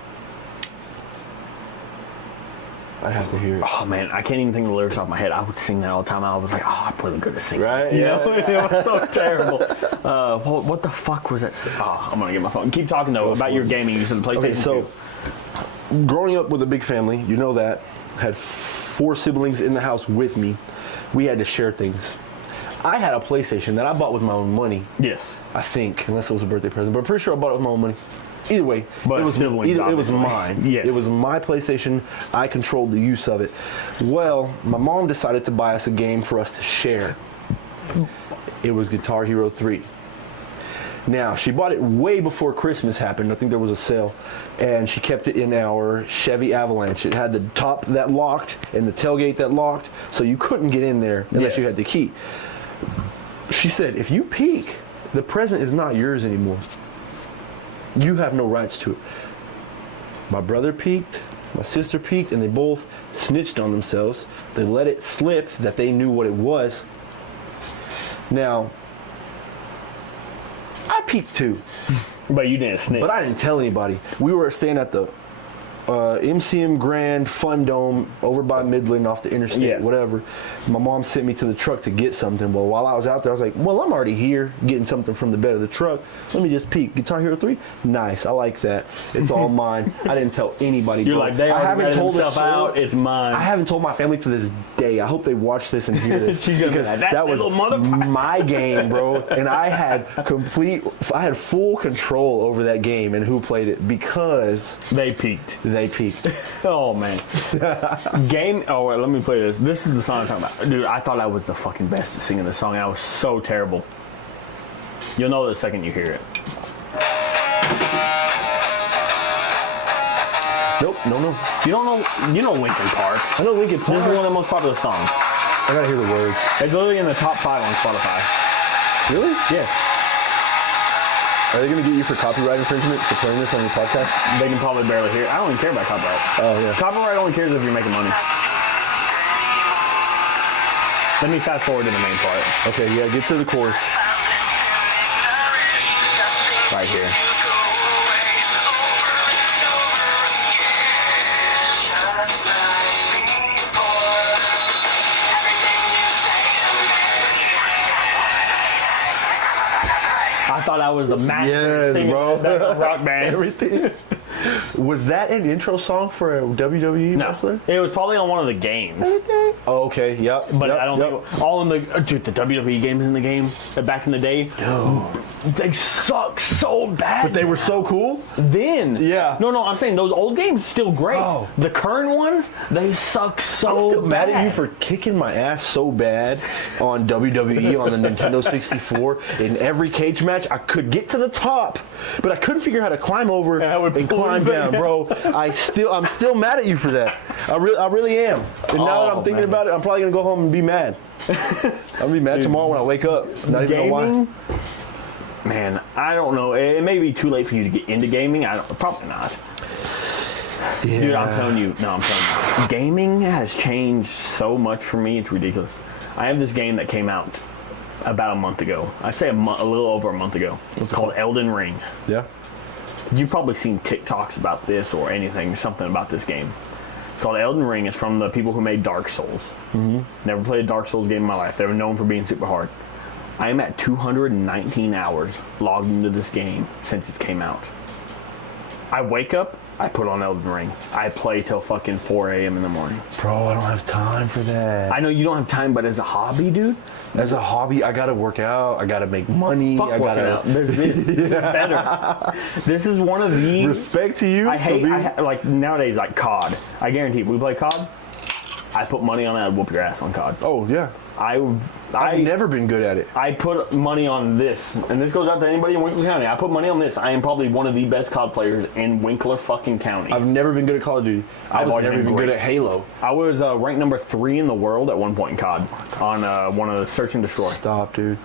I have to hear it. Oh man, I can't even think of the lyrics off my head. I would sing that all the time. I was like, oh, I'm really good at singing. Right? You know? It was so terrible. What the fuck was that? Oh, I'm gonna get my phone. Keep talking though about your gaming. You said the PlayStation. Okay, so growing up with a big family, you know that. Had 4 siblings in the house with me. We had to share things. I had a PlayStation that I bought with my own money. Yes. I think, unless it was a birthday present, but I'm pretty sure I bought it with my own money. Either way, but it was mine. Yes. It was my PlayStation. I controlled the use of it. Well, my mom decided to buy us a game for us to share. It was Guitar Hero 3. Now, she bought it way before Christmas happened. I think there was a sale. And she kept it in our Chevy Avalanche. It had the top that locked and the tailgate that locked, so you couldn't get in there unless you had the key. She said, if you peek, the present is not yours anymore. You have no rights to it. My brother peeked, my sister peeked, and they both snitched on themselves. They let it slip that they knew what it was. Now, I peeked too. But you didn't snitch. But I didn't tell anybody. We were staying at the MCM Grand Fun Dome over by Midland off the interstate, whatever. My mom sent me to the truck to get something. Well, while I was out there, I was like, well, I'm already here getting something from the bed of the truck. Let me just peek. Guitar Hero 3? Nice. I like that. It's all mine. I didn't tell anybody. You're bro. like, they haven't told themselves out. It's mine. I haven't told my family to this day. I hope they watch this and hear this. She's gonna be like, that was my game, bro. And I had full control over that game and who played it because they peaked. They peaked. Oh man. Oh wait, let me play this. This is the song I'm talking about. Dude, I thought I was the fucking best at singing this song. I was so terrible. You'll know the second you hear it. Nope, no. You know Linkin Park. I know Linkin Park. This is one of the most popular songs. I gotta hear the words. It's literally in the top 5 on Spotify. Really? Yes. Are they gonna get you for copyright infringement for playing this on your podcast? They can probably barely hear it. I don't even care about copyright. Oh yeah. Copyright only cares if you're making money. Let me fast forward to the main part. Okay, yeah, get to the chorus. Right here. I thought I was the master singer of Rock Band. Everything. Was that an intro song for a WWE wrestler? It was probably on one of the games. Oh, okay. Yep. But yep, I don't think all in the dude. The WWE games in the game back in the day. No. They suck so bad. But they were so cool. Then. Yeah. No, I'm saying those old games are still great. Oh. The current ones, they suck so I'm still bad. mad at you for kicking my ass so bad on WWE on the Nintendo 64. In every cage match, I could get to the top, but I couldn't figure out how to climb over and climb down, bro. I'm still mad at you for that. I really am. And now that I'm thinking about it, I'm probably gonna go home and be mad. I'll be mad tomorrow when I wake up. Not even know why. Man, I don't know. It may be too late for you to get into gaming. Probably not. Yeah. Dude, I'm telling you. Gaming has changed so much for me. It's ridiculous. I have this game that came out about a month ago. I say a little over a month ago. It's called Elden Ring. Yeah. You've probably seen TikToks about this or something about this game. It's called Elden Ring. It's from the people who made Dark Souls. Mm-hmm. Never played a Dark Souls game in my life. They were known for being super hard. I am at 219 hours logged into this game since it came out. I wake up, I put on Elden Ring. I play till fucking 4 a.m. in the morning. Bro, I don't have time for that. I know you don't have time, but as a hobby, dude. As a hobby, I gotta work out. I gotta make money. Fuck I working gotta. out. There's this. This is better. This is one of the. Respect to you. I hate like nowadays like COD. I guarantee if we play COD, I put money on it. I'd whoop your ass on COD. Oh yeah. I've never been good at it. I put money on this, and this goes out to anybody in Winkler County. I put money on this. I am probably one of the best COD players in Winkler fucking County. I've never been good at Call of Duty. I've never been good at Halo. I was ranked number 3 in the world at one point in COD on one of the Search and Destroy. Stop, dude.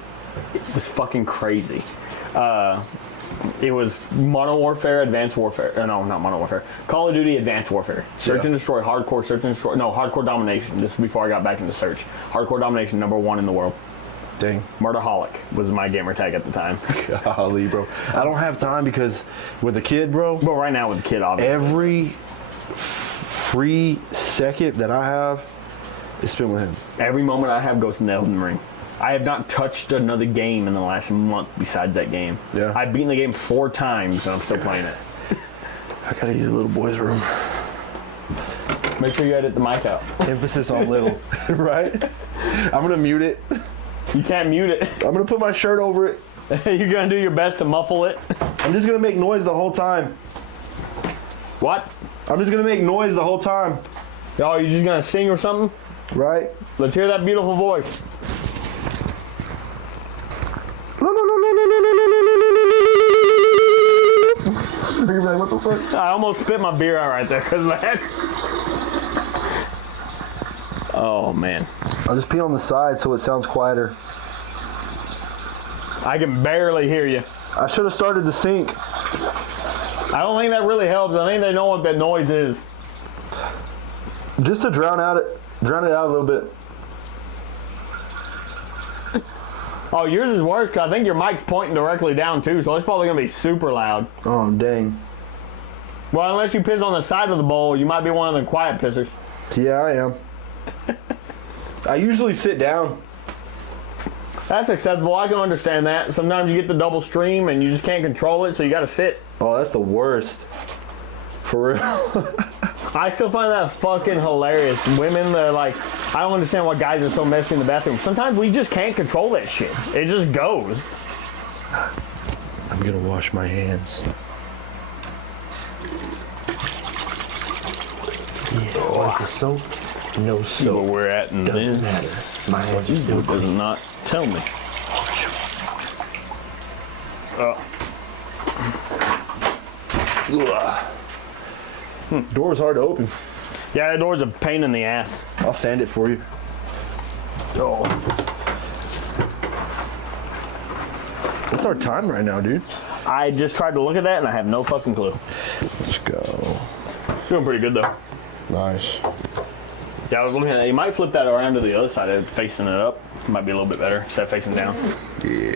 It was fucking crazy. It was Modern Warfare, Advanced Warfare. No, not Modern Warfare. Call of Duty, Advanced Warfare. Search and Destroy, Hardcore, Search and Destroy. No, Hardcore Domination. This was before I got back into Search. Hardcore Domination, number 1 in the world. Dang. Murderholic was my gamer tag at the time. Golly, bro. I don't have time because with a kid, bro. But right now with the kid, obviously. Every free second that I have is spent with him. Every moment I have goes into Elden Ring. I have not touched another game in the last month besides that game. Yeah. I've beaten the game 4 times and I'm still playing it. I gotta use a little boy's room. Make sure you edit the mic out. Emphasis on little, right? I'm gonna mute it. You can't mute it. I'm gonna put my shirt over it. You're gonna do your best to muffle it. I'm just gonna make noise the whole time. What? I'm just gonna make noise the whole time. Oh, you just gonna sing or something? Right? Let's hear that beautiful voice. You're like, what the fuck? I almost spit my beer out right there because of that. Oh, man. I'll just pee on the side so it sounds quieter. I can barely hear you. I should have started the sync. I don't think that really helps. I think they know what that noise is. Just to drown it out a little bit. Oh, yours is worse because I think your mic's pointing directly down too, so it's probably going to be super loud. Oh, dang. Well, unless you piss on the side of the bowl, you might be one of the quiet pissers. Yeah, I am. I usually sit down. That's acceptable. I can understand that. Sometimes you get the double stream and you just can't control it, so you got to sit. Oh, that's the worst. For real. I still find that fucking hilarious. Women, they're like, I don't understand why guys are so messy in the bathroom. Sometimes we just can't control that shit. It just goes. I'm gonna wash my hands. Yeah, what's the soap? No soap. Where we're at in Doesn't this. matter. My hands are still Does clean. not tell me. Door's hard to open. Yeah, that door's a pain in the ass. I'll sand it for you. Oh. What's our time right now, dude? I just tried to look at that and I have no fucking clue. Let's go. Doing pretty good though. Nice. Yeah, I was looking at that. You might flip that around to the other side, facing it up. Might be a little bit better instead of facing down. Yeah.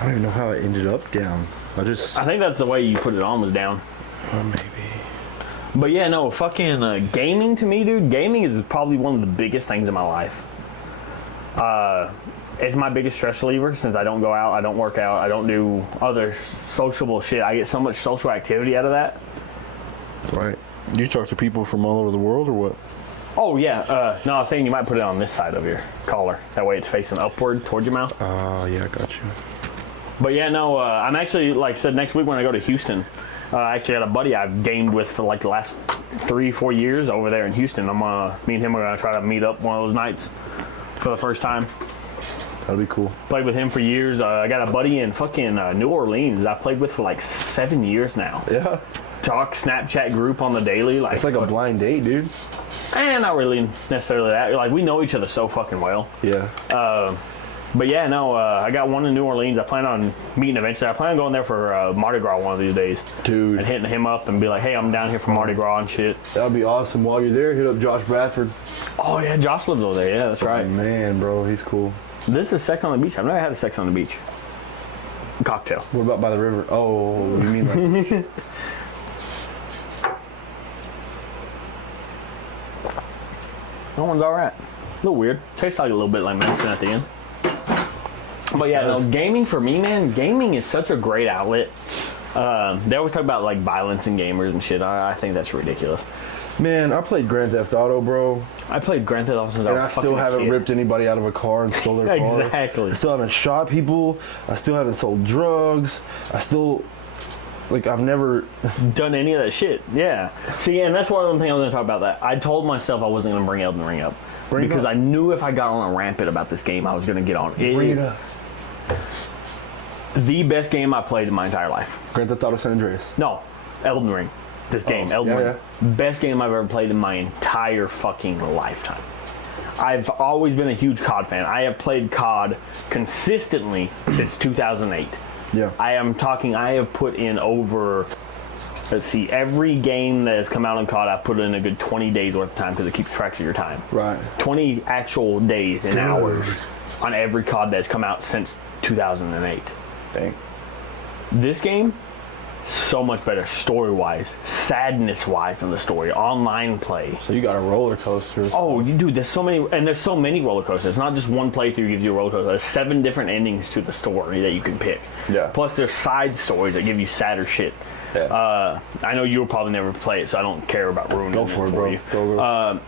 I don't even know how it ended up down. I think that's the way you put it on was down. Or maybe. But yeah, no, fucking gaming to me, dude. Gaming is probably one of the biggest things in my life. It's my biggest stress reliever since I don't go out, I don't work out, I don't do other sociable shit. I get so much social activity out of that. Right. You talk to people from all over the world or what? Oh, yeah. No, I was saying you might put it on this side of your collar. That way it's facing upward towards your mouth. Oh, yeah, I got you. But yeah, no, I'm actually, like I said, next week when I go to Houston, I actually got a buddy I've gamed with for like the last 3-4 years over there in Houston. Me and him are going to try to meet up one of those nights for the first time. That'll be cool. Played with him for years. I got a buddy in fucking New Orleans I've played with for like 7 years now. Yeah. Talk Snapchat group on the daily. Like, It's like a blind date, dude. not really necessarily that. Like, we know each other so fucking well. Yeah. But yeah, no, I got one in New Orleans. I plan on meeting eventually. I plan on going there for Mardi Gras one of these days. Dude. And hitting him up and be like, hey, I'm down here for Mardi Gras and shit. That'd be awesome. While you're there, hit up Josh Bradford. Oh, yeah, Josh lives over there. Yeah, that's right. Man, bro, he's cool. This is Sex on the Beach. I've never had a Sex on the Beach cocktail. What about by the river? Oh, you mean like... That one's all right. A little weird. Tastes like a little bit like medicine at the end. But yeah, no, gaming for me, man, gaming is such a great outlet. They always talk about like violence in gamers and shit. I think that's ridiculous. Man, I played Grand Theft Auto, bro. I played Grand Theft Auto since I was fucking still haven't ripped anybody out of a car and stole their car. Exactly. I still haven't shot people. I still haven't sold drugs. I still... Like, I've never done any of that shit. Yeah. See, and that's one of the things I was going to talk about. That I told myself I wasn't going to bring Elden Ring up because I knew if I got on a rampant about this game, I was going to get on it. Bring it up. The best game I played in my entire life. Grand Theft Auto San Andreas. No, Elden Ring. This game, Elden Ring. Yeah. Best game I've ever played in my entire fucking lifetime. I've always been a huge COD fan. I have played COD consistently since 2008. Yeah. I have put in over, let's see, every game that has come out on COD, I've put in a good 20 days worth of time because it keeps track of your time. Right. 20 actual days and hours on every COD that's come out since 2008. Dang. This game, so much better story-wise, sadness-wise in the story, online play. So you got a roller coaster. Oh, dude, there's so many roller coasters. It's not just one playthrough gives you a roller coaster. There's 7 different endings to the story that you can pick. Yeah. Plus, there's side stories that give you sadder shit. Yeah. I know you'll probably never play it, so I don't care about ruining it for bro. you. Go.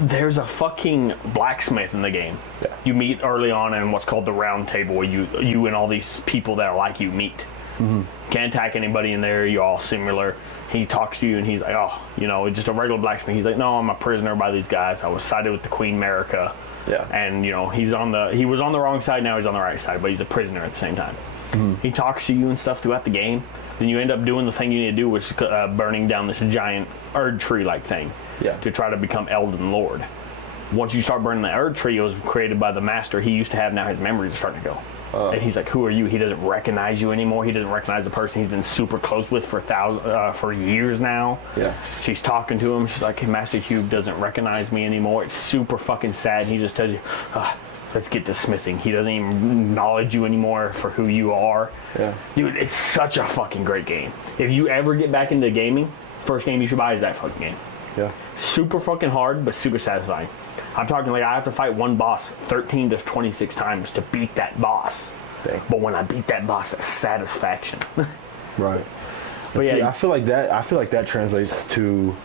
There's a fucking blacksmith in the game. Yeah. You meet early on in what's called the round table, where you and all these people that are like you meet. Mm-hmm. Can't attack anybody in there. You're all similar. He talks to you and he's like, oh, it's just a regular blacksmith. He's like, no, I'm a prisoner by these guys. I was sided with the Queen America. Yeah. And he was on the wrong side. Now he's on the right side, but he's a prisoner at the same time. Mm-hmm. He talks to you and stuff throughout the game. Then you end up doing the thing you need to do, which is burning down this giant Erd tree like thing. Yeah. To try to become Elden Lord. Once you start burning the Erd tree, it was created by the master he used to have. Now his memories are starting to go. And he's like, who are you? He doesn't recognize you anymore. He doesn't recognize the person he's been super close with for years now. Yeah. She's talking to him. She's like, hey, Master Hugh doesn't recognize me anymore. It's super fucking sad. He just tells you, let's get to smithing. He doesn't even acknowledge you anymore for who you are. Yeah. Dude, it's such a fucking great game. If you ever get back into gaming, first game you should buy is that fucking game. Yeah. Super fucking hard, but super satisfying. I'm talking like I have to fight one boss 13 to 26 times to beat that boss. Dang. But when I beat that boss, that's satisfaction. Right. But yeah, I feel like that translates to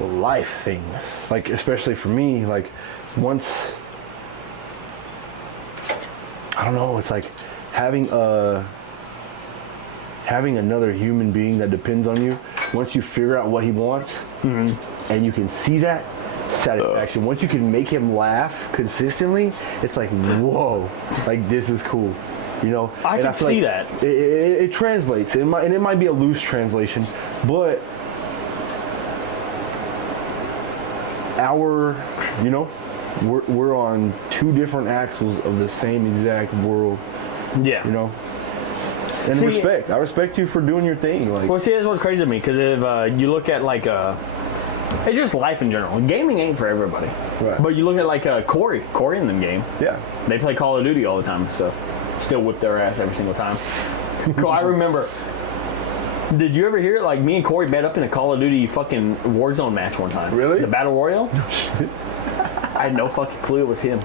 life things. Like especially for me, like once I don't know, it's like having another human being that depends on you. Once you figure out what he wants, and you can see that satisfaction. Once you can make him laugh consistently, it's like, whoa, like this is cool. I can see that. It translates. And it might be a loose translation, but we're on 2 different axles of the same exact world. Yeah. And respect. I respect you for doing your thing. Like, well, see, that's what's crazy to me, because if you look at it's just life in general. Gaming ain't for everybody. Right. But you look at Corey in the game. Yeah. They play Call of Duty all the time and stuff. Still whip their ass every single time. I remember. Did you ever hear it? Like, me and Corey met up in a Call of Duty fucking Warzone match one time. Really? The Battle Royale? I had no fucking clue it was him.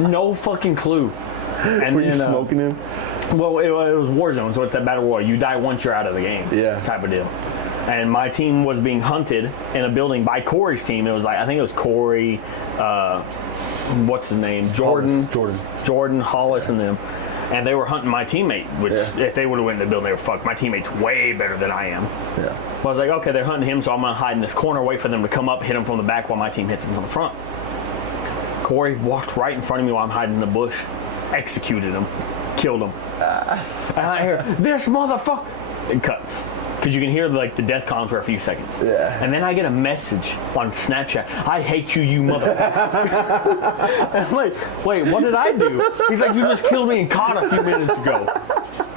No fucking clue. And Were you then, smoking him? Well, it was Warzone, so it's that battle royale. You die once, you're out of the game. Yeah. Type of deal. And my team was being hunted in a building by Corey's team. It was like, I think it was Corey, what's his name? Jordan, Hollis, and them. And they were hunting my teammate, which if they would have went in the building, they were fucked. My teammate's way better than I am. Yeah. Well, I was like, okay, they're hunting him, so I'm going to hide in this corner, wait for them to come up, hit him from the back while my team hits him from the front. Corey walked right in front of me while I'm hiding in the bush, executed him, killed him. And I hear, this motherfucker! It cuts. Because you can hear like the death column for a few seconds. Yeah. And then I get a message on Snapchat, I hate you, you motherfucker. I'm like, wait, what did I do? He's like, you just killed me in COD a few minutes ago.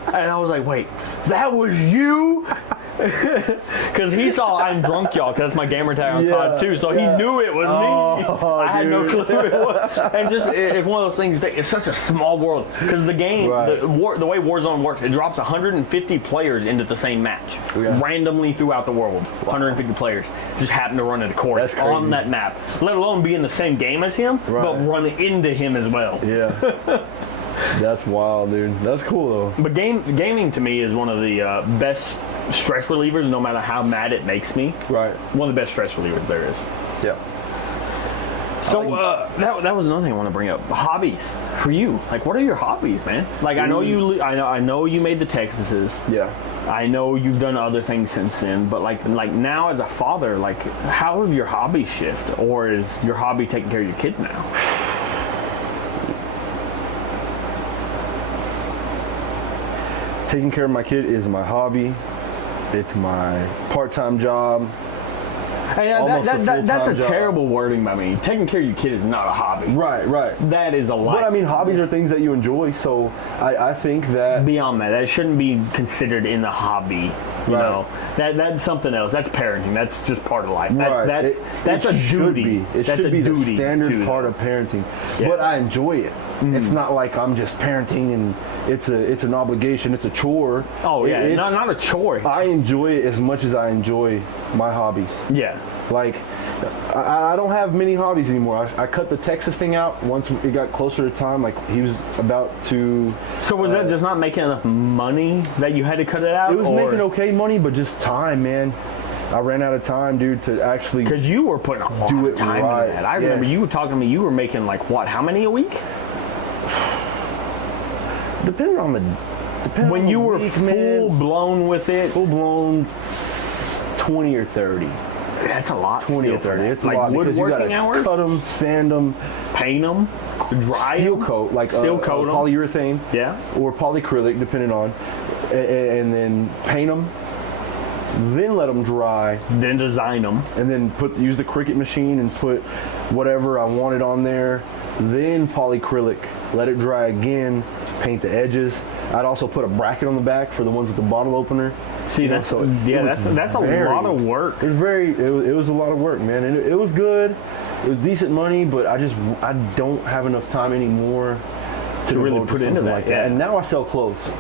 And I was like, wait, that was you? Because he saw I'm drunk, y'all, because that's my gamer tag on COD too, so he knew it was me. I had no clue it was. And just, it's one of those things that it's such a small world. Because the game, the way Warzone works, it drops 150 players into the same match, randomly throughout the world. 150 players just happen to run into Corey on that map, let alone be in the same game as him, but run into him as well. Yeah. That's wild, dude. That's cool though. But gaming to me is one of the best stress relievers, no matter how mad it makes me. Right. One of the best stress relievers there is. Yeah. So that was another thing I want to bring up. Hobbies for you. Like, what are your hobbies, man? Like, I know you made the Texases. Yeah. I know you've done other things since then, but like now as a father, like, how have your hobbies shifted, or is your hobby taking care of your kid now? Taking care of my kid is my hobby. It's my part-time job. Hey, that's a terrible wording by me. Taking care of your kid is not a hobby. Right. That is a life. But I mean, hobbies are things that you enjoy, so I think that... Beyond that shouldn't be considered in the hobby. You know, that's something else. That's parenting. That's just part of life. That's a duty. It should be the standard part of parenting. Yeah. But I enjoy it. It's not like I'm just parenting and it's an obligation. It's a chore. Oh yeah, not a chore. I enjoy it as much as I enjoy my hobbies. Yeah. Like, I don't have many hobbies anymore. I cut the Texas thing out once it got closer to time. Like, he was about to... So was that just not making enough money that you had to cut it out? It was making okay money, but just time, man. I ran out of time, dude, to actually... Because you were putting a lot of time into that. I remember you were talking to me, you were making like, what, how many a week? Depending on the when you were full blown with it. Full blown 20 or 30. That's a lot. 20 or 30. It's like a lot because you gotta hours? cut them, sand them, paint them, dry seal them, coat, like seal coat them, polyurethane, or polyacrylic, depending on, and then paint them. Then let them dry. Then design them. And then use the Cricut machine and put whatever I wanted on there. Then polyacrylic. Let it dry again. Paint the edges. I'd also put a bracket on the back for the ones with the bottle opener. See, that's a lot of work. It was a lot of work, man. And it was good. It was decent money, but I don't have enough time anymore to really put into that. Like that. And now I sell clothes.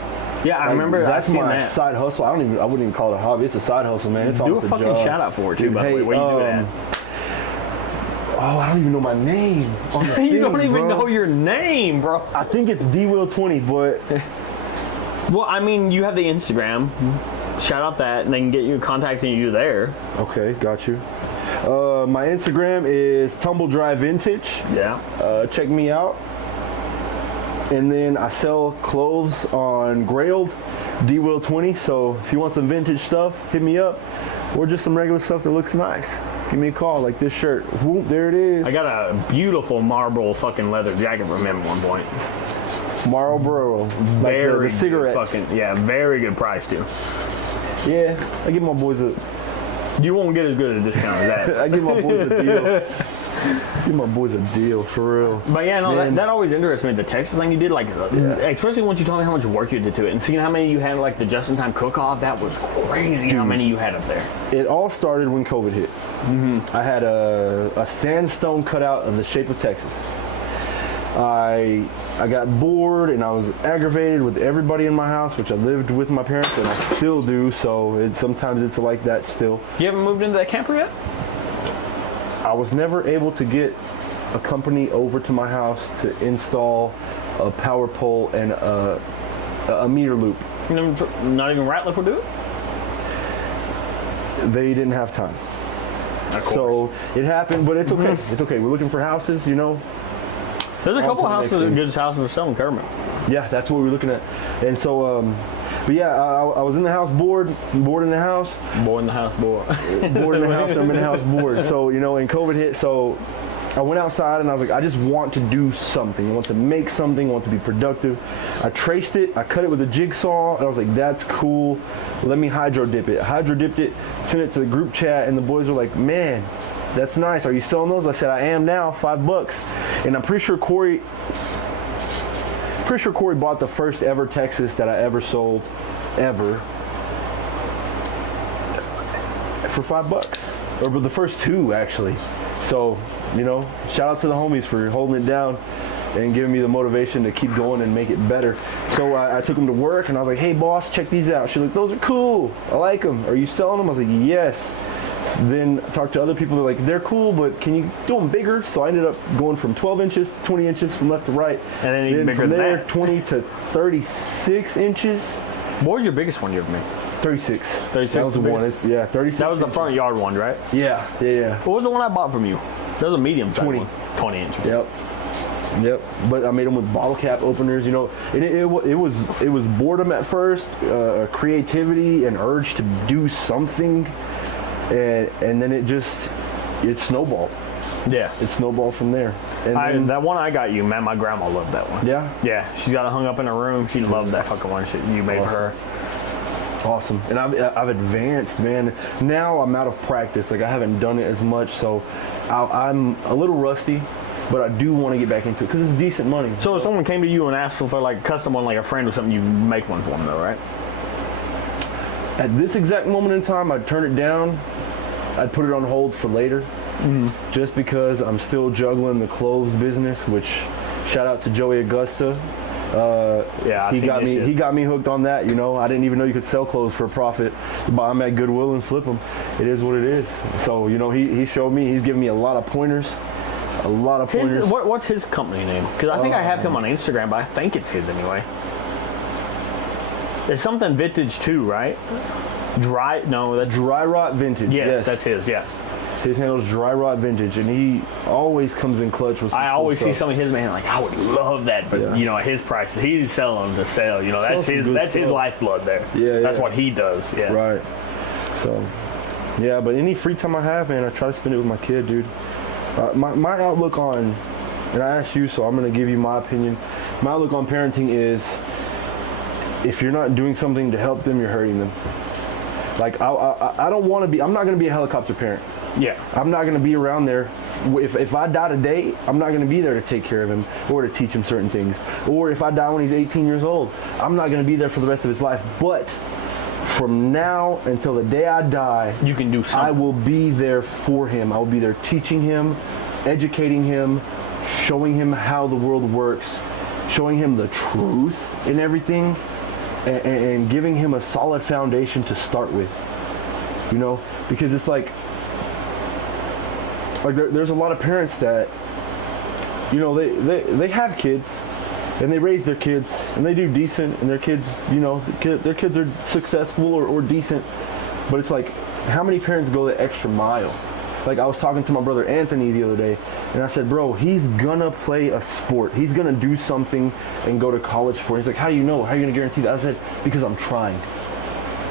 Yeah, I remember that's my side hustle. I wouldn't even call it a hobby. It's a side hustle, man. It's do a fucking shout out for it too, by the way. Where you do that? Oh, I don't even know my name. You don't even know your name, bro. I think it's DWill20, but well, I mean, you have the Instagram. Shout out that, and they can get you contacting you there. Okay, got you. My Instagram is Tumble Dry Vintage. Yeah. Check me out. And then I sell clothes on Grailed, DWill20. So if you want some vintage stuff, hit me up. Or just some regular stuff that looks nice. Give me a call, like this shirt. Whoop, there it is. I got a beautiful Marlboro fucking leather jacket from him at one point. Marlboro. Very like the cigarettes. Very good price too. Yeah, I give my boys a... You won't get as good a discount as that. I give my boys a deal. Give my boys a deal, for real. But yeah, no, that always interests me. The Texas thing you did, like, especially once you told me how much work you did to it, and seeing how many you had, like, the just-in-time cook-off, that was crazy. How many you had up there. It all started when COVID hit. I had a sandstone cutout of the shape of Texas. I got bored and I was aggravated with everybody in my house, which I lived with my parents and I still do. So sometimes it's like that still. You haven't moved into that camper yet? I was never able to get a company over to my house to install a power pole, and a meter loop. Not even Ratliff would do it? They didn't have time. So it happened, but it's okay. It's okay. We're looking for houses, you know. There's a couple of houses that are good houses for selling, Kermit. Yeah, that's what we're looking at. And so, but yeah, I was in the house bored in the house. Bored in the house, bored. Bored in the house, I'm in the house bored. So, you know, and COVID hit, so I went outside and I was like, I just want to do something. I want to make something. I want to be productive. I traced it. I cut it with a jigsaw. And I was like, that's cool. Let me hydro dip it. Hydro dipped it, sent it to the group chat, and the boys were like, man, that's nice. Are you selling those? I said, I am now, $5. And I'm pretty sure Corey bought the first ever Texas that I ever sold, ever, for $5. Or the first two, actually. So, you know, shout out to the homies for holding it down and giving me the motivation to keep going and make it better. So I took them to work and I was like, hey boss, check these out. She's like, those are cool. I like them. Are you selling them? I was like, yes. Then I talked to other people. They're like, they're cool, but can you do them bigger? So I ended up going from 12 inches to 20 inches from left to right. And then even bigger from than there, that. 20 to 36 inches. What was your biggest one you ever made? 36. 36 That was the one. 36. That was the front yard one, right? Yeah. What was the one I bought from you? That was a medium size 20. one. 20 inches. Yep. But I made them with bottle cap openers, you know. And it was boredom at first, creativity, and urge to do something, and then it snowballed. Yeah. It snowballed from there. And then, that one I got you, man, my grandma loved that one. yeah. Yeah, she's got it hung up in her room. She loved that fucking one shit you made for her. Awesome. And I've advanced, man. Now I'm out of practice. Like, I haven't done it as much, so I'm a little rusty, but I do want to get back into it because it's decent money. So if someone came to you and asked for like a custom one, like a friend or something, you make one for them though, right? At this exact moment in time, I'd turn it down. I'd put it on hold for later, just because I'm still juggling the clothes business, which shout out to Joey Augusta. Yeah, he got me hooked on that, you know. I didn't even know you could sell clothes for a profit. Buy them at Goodwill and flip them. It is what it is. So, you know, he showed me, he's given me a lot of pointers. What's his company name? Because I think I have him on Instagram, but I think it's his anyway. It's something Vintage too, right? Dry Rot Vintage. Yes, that's his, yeah. His handle's Dry Rot Vintage, and he always comes in clutch with some I cool always see stuff. some of his, man, like, I would love that, but, you know, at his price, he's selling to sell, you know, that's his lifeblood there. Yeah, That's what he does, yeah. Right. So, yeah, but any free time I have, man, I try to spend it with my kid, dude. My outlook on, and I asked you, so I'm going to give you my opinion. My outlook on parenting is, if you're not doing something to help them, you're hurting them. Like, I don't want to be, I'm not going to be a helicopter parent. Yeah. I'm not going to be around there. If I die today, I'm not going to be there to take care of him or to teach him certain things. Or if I die when he's 18 years old, I'm not going to be there for the rest of his life. But from now until the day I die, you can do something. I will be there for him. I will be there teaching him, educating him, showing him how the world works, showing him the truth in everything, and giving him a solid foundation to start with. You know, because it's like there's a lot of parents that, you know, they have kids and they raise their kids and they do decent, and their kids, you know, their kids are successful or decent, but it's like, how many parents go the extra mile? Like, I was talking to my brother Anthony the other day, and I said, bro, he's gonna play a sport. He's gonna do something and go to college for it. He's like, how do you know? How are you gonna guarantee that? I said, because I'm trying.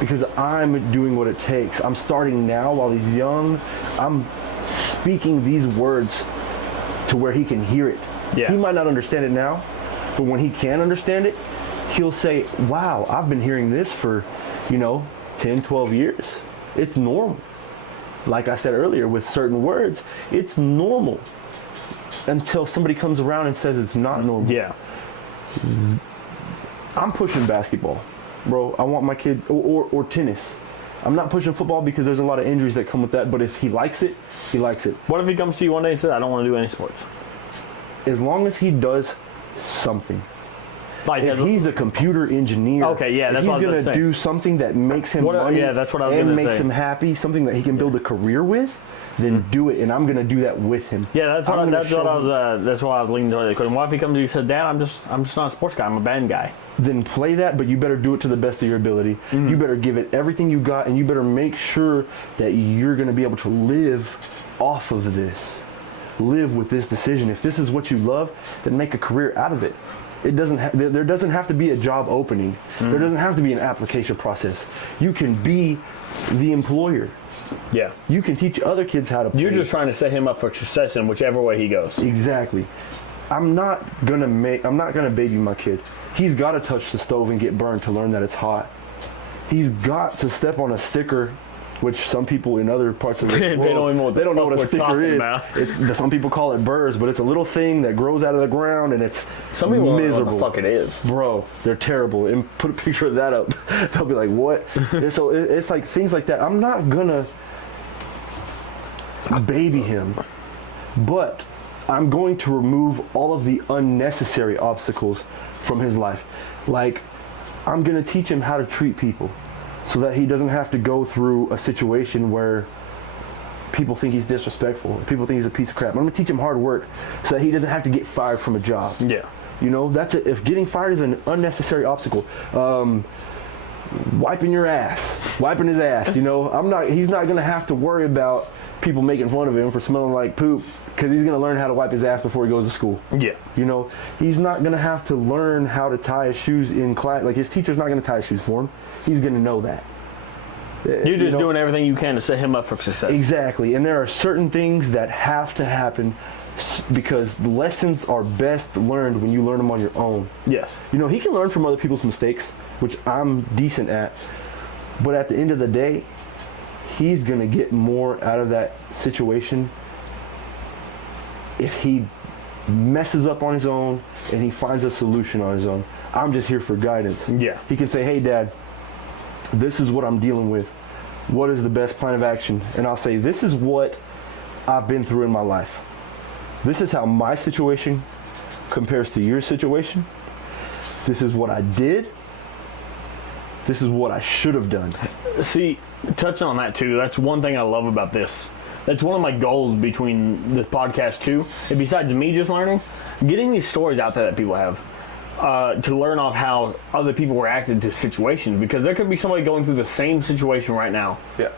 Because I'm doing what it takes. I'm starting now while he's young. I'm speaking these words to where he can hear it. Yeah. He might not understand it now, but when he can understand it, he'll say, wow, I've been hearing this for, 10, 12 years. It's normal. Like I said earlier, with certain words, it's normal until somebody comes around and says it's not normal. Yeah. I'm pushing basketball, bro. I want my kid, or tennis. I'm not pushing football because there's a lot of injuries that come with that, but if he likes it, he likes it. What if he comes to you one day and says, I don't want to do any sports? As long as he does something. Like, if he's a computer engineer, Okay, yeah, that's if what I was he's gonna gonna say. do something that makes him What- money, yeah, that's what I was and gonna makes say. him happy, something that he can build a career with, then do it. And I'm gonna do that with him. Yeah, that's what I'm gonna that's what show I was. That's why I was leaning towards it. Because what if he comes to you and said, "Dad, I'm just not a sports guy. I'm a band guy." Then play that, but you better do it to the best of your ability. Mm-hmm. You better give it everything you got, and you better make sure that you're going to be able to live off of this. Live with this decision. If this is what you love, then make a career out of it. It doesn't. There doesn't have to be a job opening. Mm-hmm. There doesn't have to be an application process. You can be the employer. Yeah. You can teach other kids how to play. You're just trying to set him up for success in whichever way he goes. Exactly. I'm not gonna baby my kid. He's got to touch the stove and get burned to learn that it's hot. He's got to step on a sticker, which some people in other parts of the world They don't even know what the they don't know fuck what a we're sticker talking is. about. Some people call it burrs, but it's a little thing that grows out of the ground, and it's Some people don't know miserable. what the fuck it is. Bro, they're terrible. And put a picture of that up. They'll be like, what? And so it's like things like that. I'm not gonna baby him, but I'm going to remove all of the unnecessary obstacles from his life. Like, I'm gonna teach him how to treat people so that he doesn't have to go through a situation where people think he's disrespectful, people think he's a piece of crap. I'm gonna teach him hard work so that he doesn't have to get fired from a job. Yeah. You know, that's it. If getting fired is an unnecessary obstacle, wiping his ass, you know, he's not gonna have to worry about people making fun of him for smelling like poop, because he's gonna learn how to wipe his ass before he goes to school. Yeah. You know, he's not gonna have to learn how to tie his shoes in class. Like, his teacher's not gonna tie his shoes for him. He's gonna know that. You're just doing everything you can to set him up for success. Exactly. And there are certain things that have to happen because lessons are best learned when you learn them on your own. Yes. You know, he can learn from other people's mistakes, which I'm decent at. But at the end of the day, he's going to get more out of that situation if he messes up on his own and he finds a solution on his own. I'm just here for guidance. Yeah. He can say, hey, Dad, this is what I'm dealing with. What is the best plan of action? And I'll say, this is what I've been through in my life. This is how my situation compares to your situation. This is what I did. This is what I should have done. See, touching on that too, that's one thing I love about this. That's one of my goals between this podcast too. And besides me just learning, getting these stories out there that people have. To learn off how other people reacted to situations, because there could be somebody going through the same situation right now. Yeah.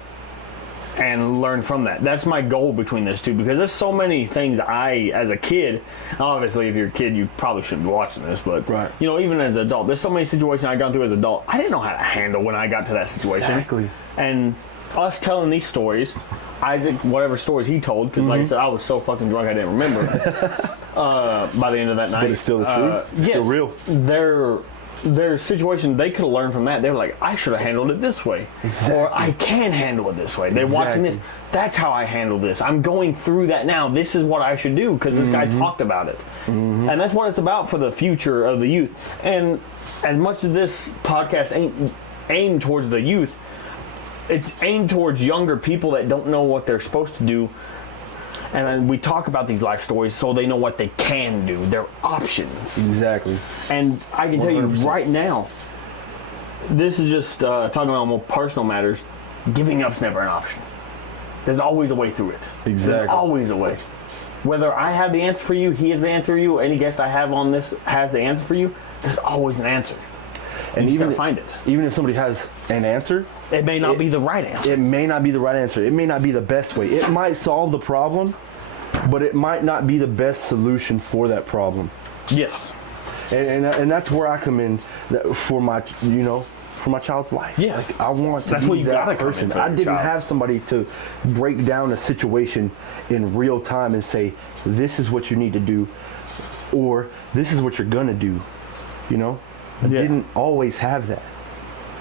And learn from that. That's my goal between this two, because there's so many things as a kid, obviously if you're a kid you probably shouldn't be watching this, but right. You know, even as an adult, there's so many situations I've gone through as an adult I didn't know how to handle when I got to that situation. Exactly. And us telling these stories, Isaac, whatever stories he told, because like I said, I was so fucking drunk I didn't remember. By the end of that night. But it's still the truth. It's yes, still real. Their situation, they could have learned from that. They were like, I should have handled it this way. Exactly. Or I can handle it this way. They're watching this. That's how I handle this. I'm going through that now. This is what I should do because this guy talked about it. And that's what it's about for the future of the youth. And as much as this podcast ain't aimed towards the youth, it's aimed towards younger people that don't know what they're supposed to do. And then we talk about these life stories so they know what they can do, their options. Exactly. And I can tell you 100%. right now, this is just talking about more personal matters. Giving up's never an option. There's always a way through it. Exactly. There's always a way. Whether I have the answer for you, he has the answer for you, any guest I have on this has the answer for you, there's always an answer. And you just even gotta find it. Even if somebody has an answer, It may not be the right answer. it may not be the right answer. It may not be the best way. It might solve the problem, but it might not be the best solution for that problem. Yes. And that's where I come in for my child's life. Yes. Like, I want to That's be what you that gotta come in person. for I your didn't child. have somebody to break down a situation in real time and say, this is what you need to do, or this is what you're gonna do. You know, I Yeah. didn't always have that.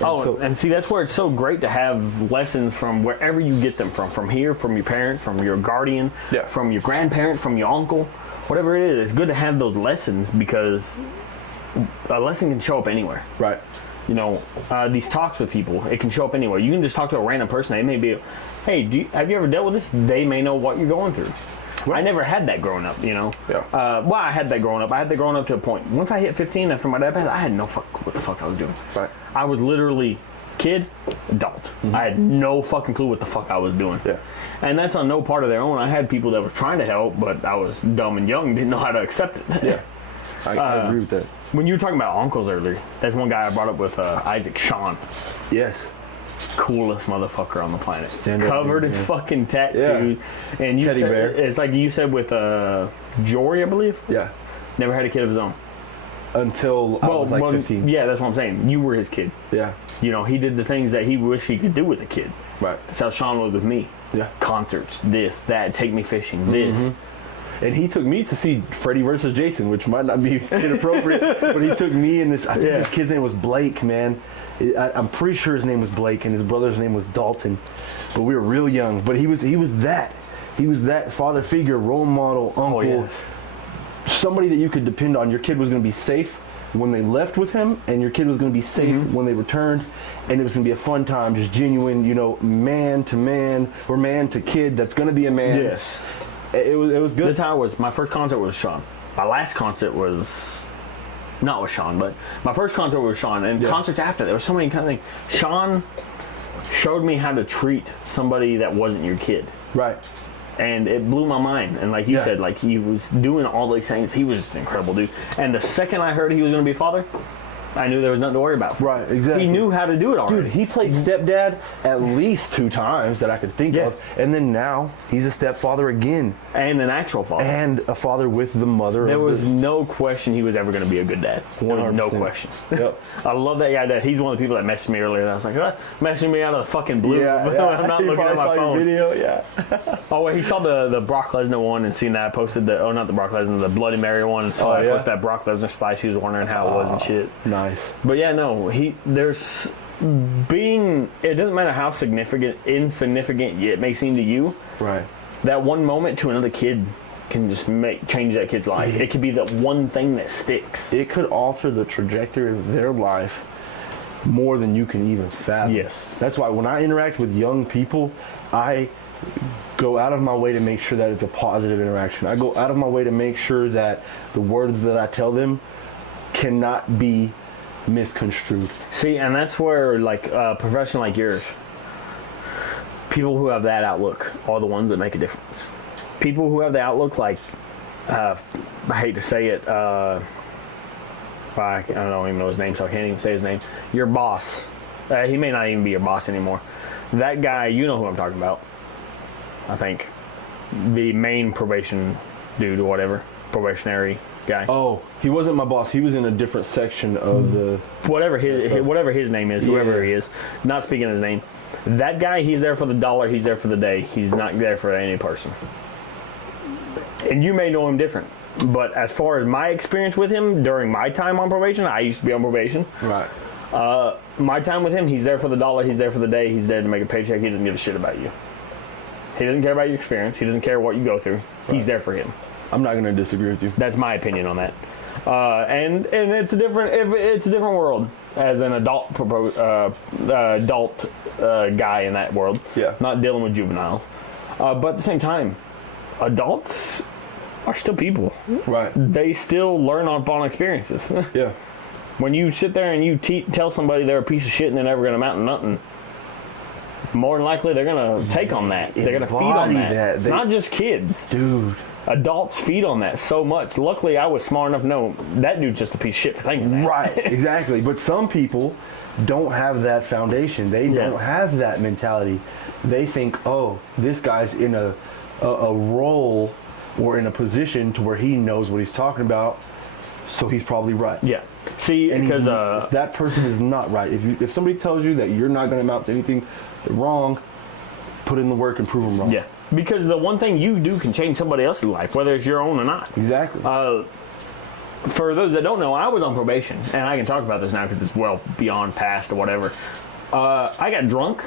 And see, that's where it's so great to have lessons from wherever you get them from here, from your parent, from your guardian, Yeah. from your grandparent, from your uncle, whatever it is. It's good to have those lessons because a lesson can show up anywhere. Right. You know, these talks with people, it can show up anywhere. You can just talk to a random person. They may be, hey, have you ever dealt with this? They may know what you're going through. I never had that growing up, you know. Yeah. Well, I had that growing up. I had that growing up to a point. Once I hit 15 after my dad passed, I had no fuck clue what the fuck I was doing. Right. I was literally kid, adult. I had no fucking clue what the fuck I was doing. Yeah. And that's on no part of their own. I had people that were trying to help, but I was dumb and young, didn't know how to accept it. Yeah. I agree with that. When you were talking about uncles earlier, that's one guy I brought up with Isaac, Sean. Yes. Coolest motherfucker on the planet. Stand up, Covered in yeah. fucking tattoos. Yeah. And you Teddy said, bear. it's like you said with Jory, I believe. Yeah. Never had a kid of his own. Until I was like 15. Yeah, that's what I'm saying. You were his kid. Yeah. You know, he did the things that he wished he could do with a kid. Right. That's how Sean was with me. Yeah. Concerts, this, that, take me fishing, this. And he took me to see Freddy versus Jason, which might not be inappropriate, but he took me and this. I think this kid's name was Blake, man. I'm pretty sure his name was Blake, and his brother's name was Dalton. But we were real young. But he was that. He was that father figure, role model, uncle, yes. somebody that you could depend on. Your kid was going to be safe when they left with him, and your kid was going to be safe when they returned, and it was going to be a fun time, just genuine, you know, man to man or man to kid. That's going to be a man. Yes. It was good. That's how it was. My first concert was Sean. My last concert was not with Sean, but my first concert was Sean. And concerts after, there were so many kind of things. Sean showed me how to treat somebody that wasn't your kid. Right. And it blew my mind. And like you said, like he was doing all these things. He was just an incredible dude. And the second I heard he was going to be a father, I knew there was nothing to worry about. Right, exactly. He knew how to do it already. Dude, he played stepdad at least 2 times that I could think of. And then now he's a stepfather again. And an actual father. And a father with the mother. There was no question he was ever going to be a good dad. 100%. No question. Yep. I love that guy. That he's one of the people that messaged me earlier. And I was like, messaging me out of the fucking blue. I'm not looking at my phone. Video, yeah. Oh, wait, he saw the Brock Lesnar one and seen that. I posted not the Brock Lesnar, the Bloody Mary one. And so I posted that Brock Lesnar spice. He was wondering how it was and shit. Nice. But yeah, no, it doesn't matter how insignificant it may seem to you. Right. That one moment to another kid can just change that kid's life. It could be the one thing that sticks. It could alter the trajectory of their life more than you can even fathom. Yes. That's why when I interact with young people, I go out of my way to make sure that it's a positive interaction. I go out of my way to make sure that the words that I tell them cannot be misconstrued. See, and that's where, like, a profession like yours, people who have that outlook are the ones that make a difference. People who have the outlook, like, I hate to say it, I don't even know his name, so I can't even say his name. Your boss, he may not even be your boss anymore. That guy, you know who I'm talking about, I think. The main probation dude or whatever, probationary guy. Oh, he wasn't my boss. He was in a different section of the... Whatever his name is, whoever he is, not speaking his name. That guy, he's there for the dollar, he's there for the day. He's not there for any person. And you may know him different. But as far as my experience with him during my time on probation, I used to be on probation. Right. My time with him, he's there for the dollar, he's there for the day, he's there to make a paycheck, he doesn't give a shit about you. He doesn't care about your experience, he doesn't care what you go through. Right. He's there for him. I'm not going to disagree with you. That's my opinion on that. And it's a different world as an adult guy in that world. Yeah. Not dealing with juveniles. But at the same time, adults are still people. Right. They still learn upon experiences. Yeah. When you sit there and you tell somebody they're a piece of shit and they're never going to amount to nothing, more than likely they're going to take on that. They're going to feed on that. Not just kids. Dude. Adults feed on that so much. Luckily, I was smart enough to know that dude's just a piece of shit for thinking that. Right, exactly. But some people don't have that foundation. They don't have that mentality. They think, oh, this guy's in a role or in a position to where he knows what he's talking about, so he's probably right. Yeah. See, because that person is not right. If somebody tells you that you're not going to amount to anything, they're wrong. Put in the work and prove them wrong. Yeah. Because the one thing you do can change somebody else's life, whether it's your own or not. Exactly. For those that don't know, I was on probation, and I can talk about this now because it's well beyond past or whatever. I got drunk,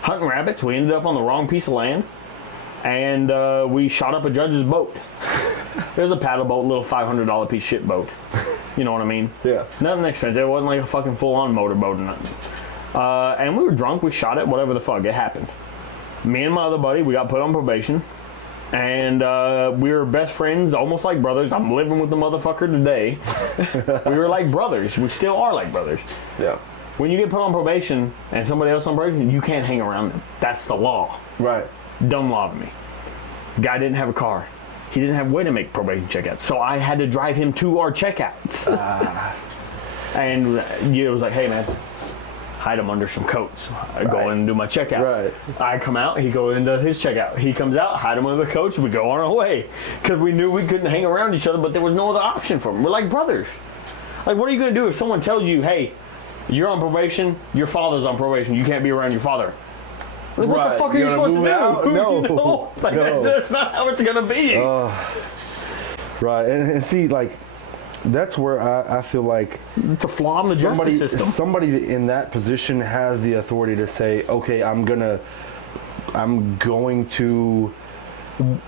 hunting rabbits. We ended up on the wrong piece of land, and we shot up a judge's boat. It was a paddle boat, little $500 piece of shit boat. You know what I mean? Yeah. Nothing expensive. It wasn't like a fucking full-on motorboat or nothing. And we were drunk. We shot it. Whatever the fuck. It happened. Me and my other buddy, we got put on probation. And we were best friends, almost like brothers. I'm living with the motherfucker today. We were like brothers. We still are like brothers. Yeah. When you get put on probation and somebody else on probation, you can't hang around them. That's the law. Right. Dumb law to me. Guy didn't have a car. He didn't have a way to make probation checkouts. So I had to drive him to our checkouts. And it was like, hey, man, hide him under some coats. I go in and do my checkout. Right. I come out, he goes into his checkout. He comes out, hide him under the coats, we go on our way. Because we knew we couldn't hang around each other, but there was no other option for him. We're like brothers. Like, what are you going to do if someone tells you, hey, you're on probation, your father's on probation, you can't be around your father? Like, what the fuck are you supposed to do? Out? No. You know? Like, no. That's not how it's going to be. Right. And see, like, that's where I feel like It's a flaw in the justice system. Somebody in that position has the authority to say, okay, I'm going to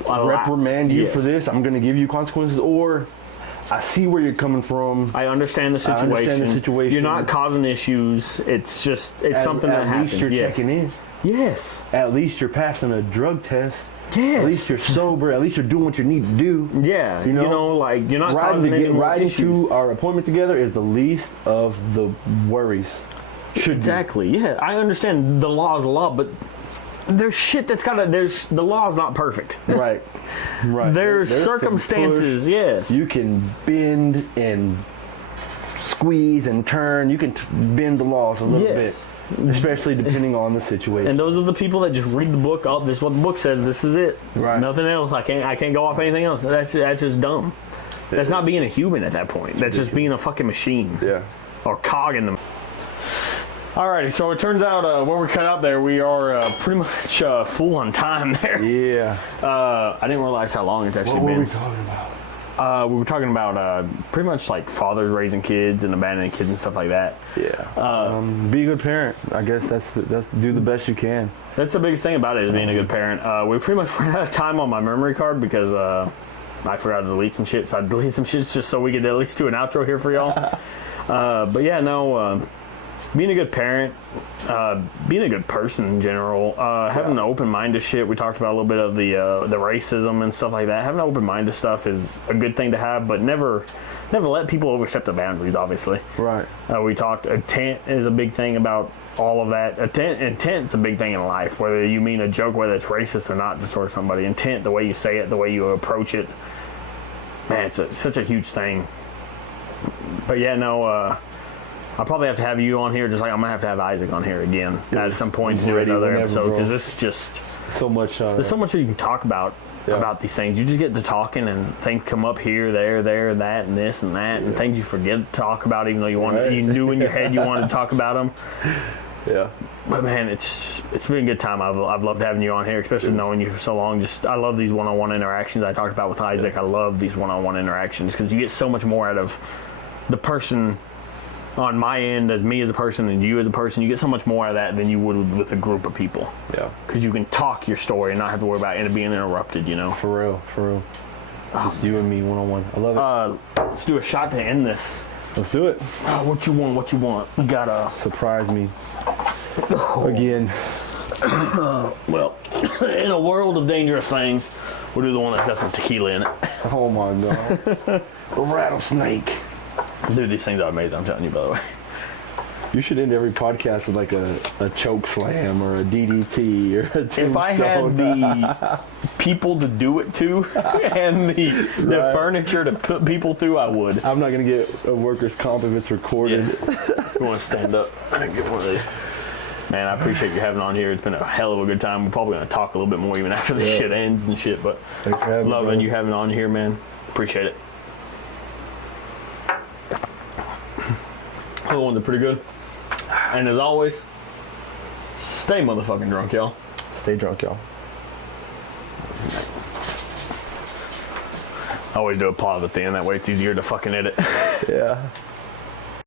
reprimand you for this. I'm going to give you consequences, or I see where you're coming from. I understand the situation. You're not causing issues. It's just, it's something that happens. At least you're checking in. Yes. At least you're passing a drug test. Yes. At least you're sober. At least you're doing what you need to do. Yeah. You know, like, you're not riding to our appointment together is the least of the worries. Exactly. Yeah. I understand the law is the law, but there's shit that's the law is not perfect. Right. Right. There's circumstances, yes. You can bend and squeeze and turn. You can bend the laws a little bit, especially depending on the situation. And those are the people that just read the book. Oh, this is what the book says. This is it. Right. Nothing else. I can't go off anything else. That's just dumb. That's not being a human at that point. That's just being a fucking machine. Yeah. Or cog in them. Alrighty, so it turns out where we cut out there, we are pretty much full on time there. Yeah. I didn't realize how long it's actually been. What were we talking about? We were talking about pretty much like fathers raising kids and abandoning kids and stuff like that. Yeah. Be a good parent. I guess that's do the best you can. That's the biggest thing about it, is being a good parent. We pretty much ran out of time on my memory card because I forgot to delete some shit, so I deleted some shit just so we could at least do an outro here for y'all. But yeah, no, being a good parent, being a good person in general, having an open mind to shit. We talked about a little bit of the racism and stuff like that. Having an open mind to stuff is a good thing to have, but never let people overstep the boundaries, obviously. Right. We talked, intent is a big thing about all of that. Intent's a big thing in life, whether you mean a joke, whether it's racist or not, to sort somebody. Intent, the way you say it, the way you approach it, man, it's such a huge thing. But yeah, no, I'll probably have to have you on here, just like I'm going to have Isaac on here again at some point to do another episode, because this is just so much. There's so much that you can talk about these things. You just get to talking and things come up here, there, that, and this and that, and things you forget to talk about, even though you knew in your head you wanted to talk about them. Yeah. But man, it's been a good time. I've loved having you on here, especially knowing you for so long. I love these one-on-one interactions I talked about with Isaac. I love these one-on-one interactions because you get so much more out of the person on my end, as me as a person and you as a person. You get so much more out of that than you would with a group of people. Yeah. Because you can talk your story and not have to worry about it being interrupted, you know? For real. Just you and me one-on-one. I love it. Let's do a shot to end this. Let's do it. What you want? We gotta surprise me again. Well, in a world of dangerous things, we'll do the one that's got some tequila in it. Oh my god. A rattlesnake. Dude, these things are amazing, I'm telling you, by the way. You should end every podcast with like a choke slam or a DDT or a tombstone. If I had the people to do it to and the furniture to put people through, I would. I'm not going to get a workers' comp if it's recorded. Yeah. You want to stand up and get one of these. Man, I appreciate you having on here. It's been a hell of a good time. We're probably going to talk a little bit more even after this shit ends and shit, but loving you having on here, man. Appreciate it. Other ones are pretty good. And as always, stay motherfucking drunk, y'all. Stay drunk, y'all. I always do a pause at the end. That way it's easier to fucking edit. Yeah.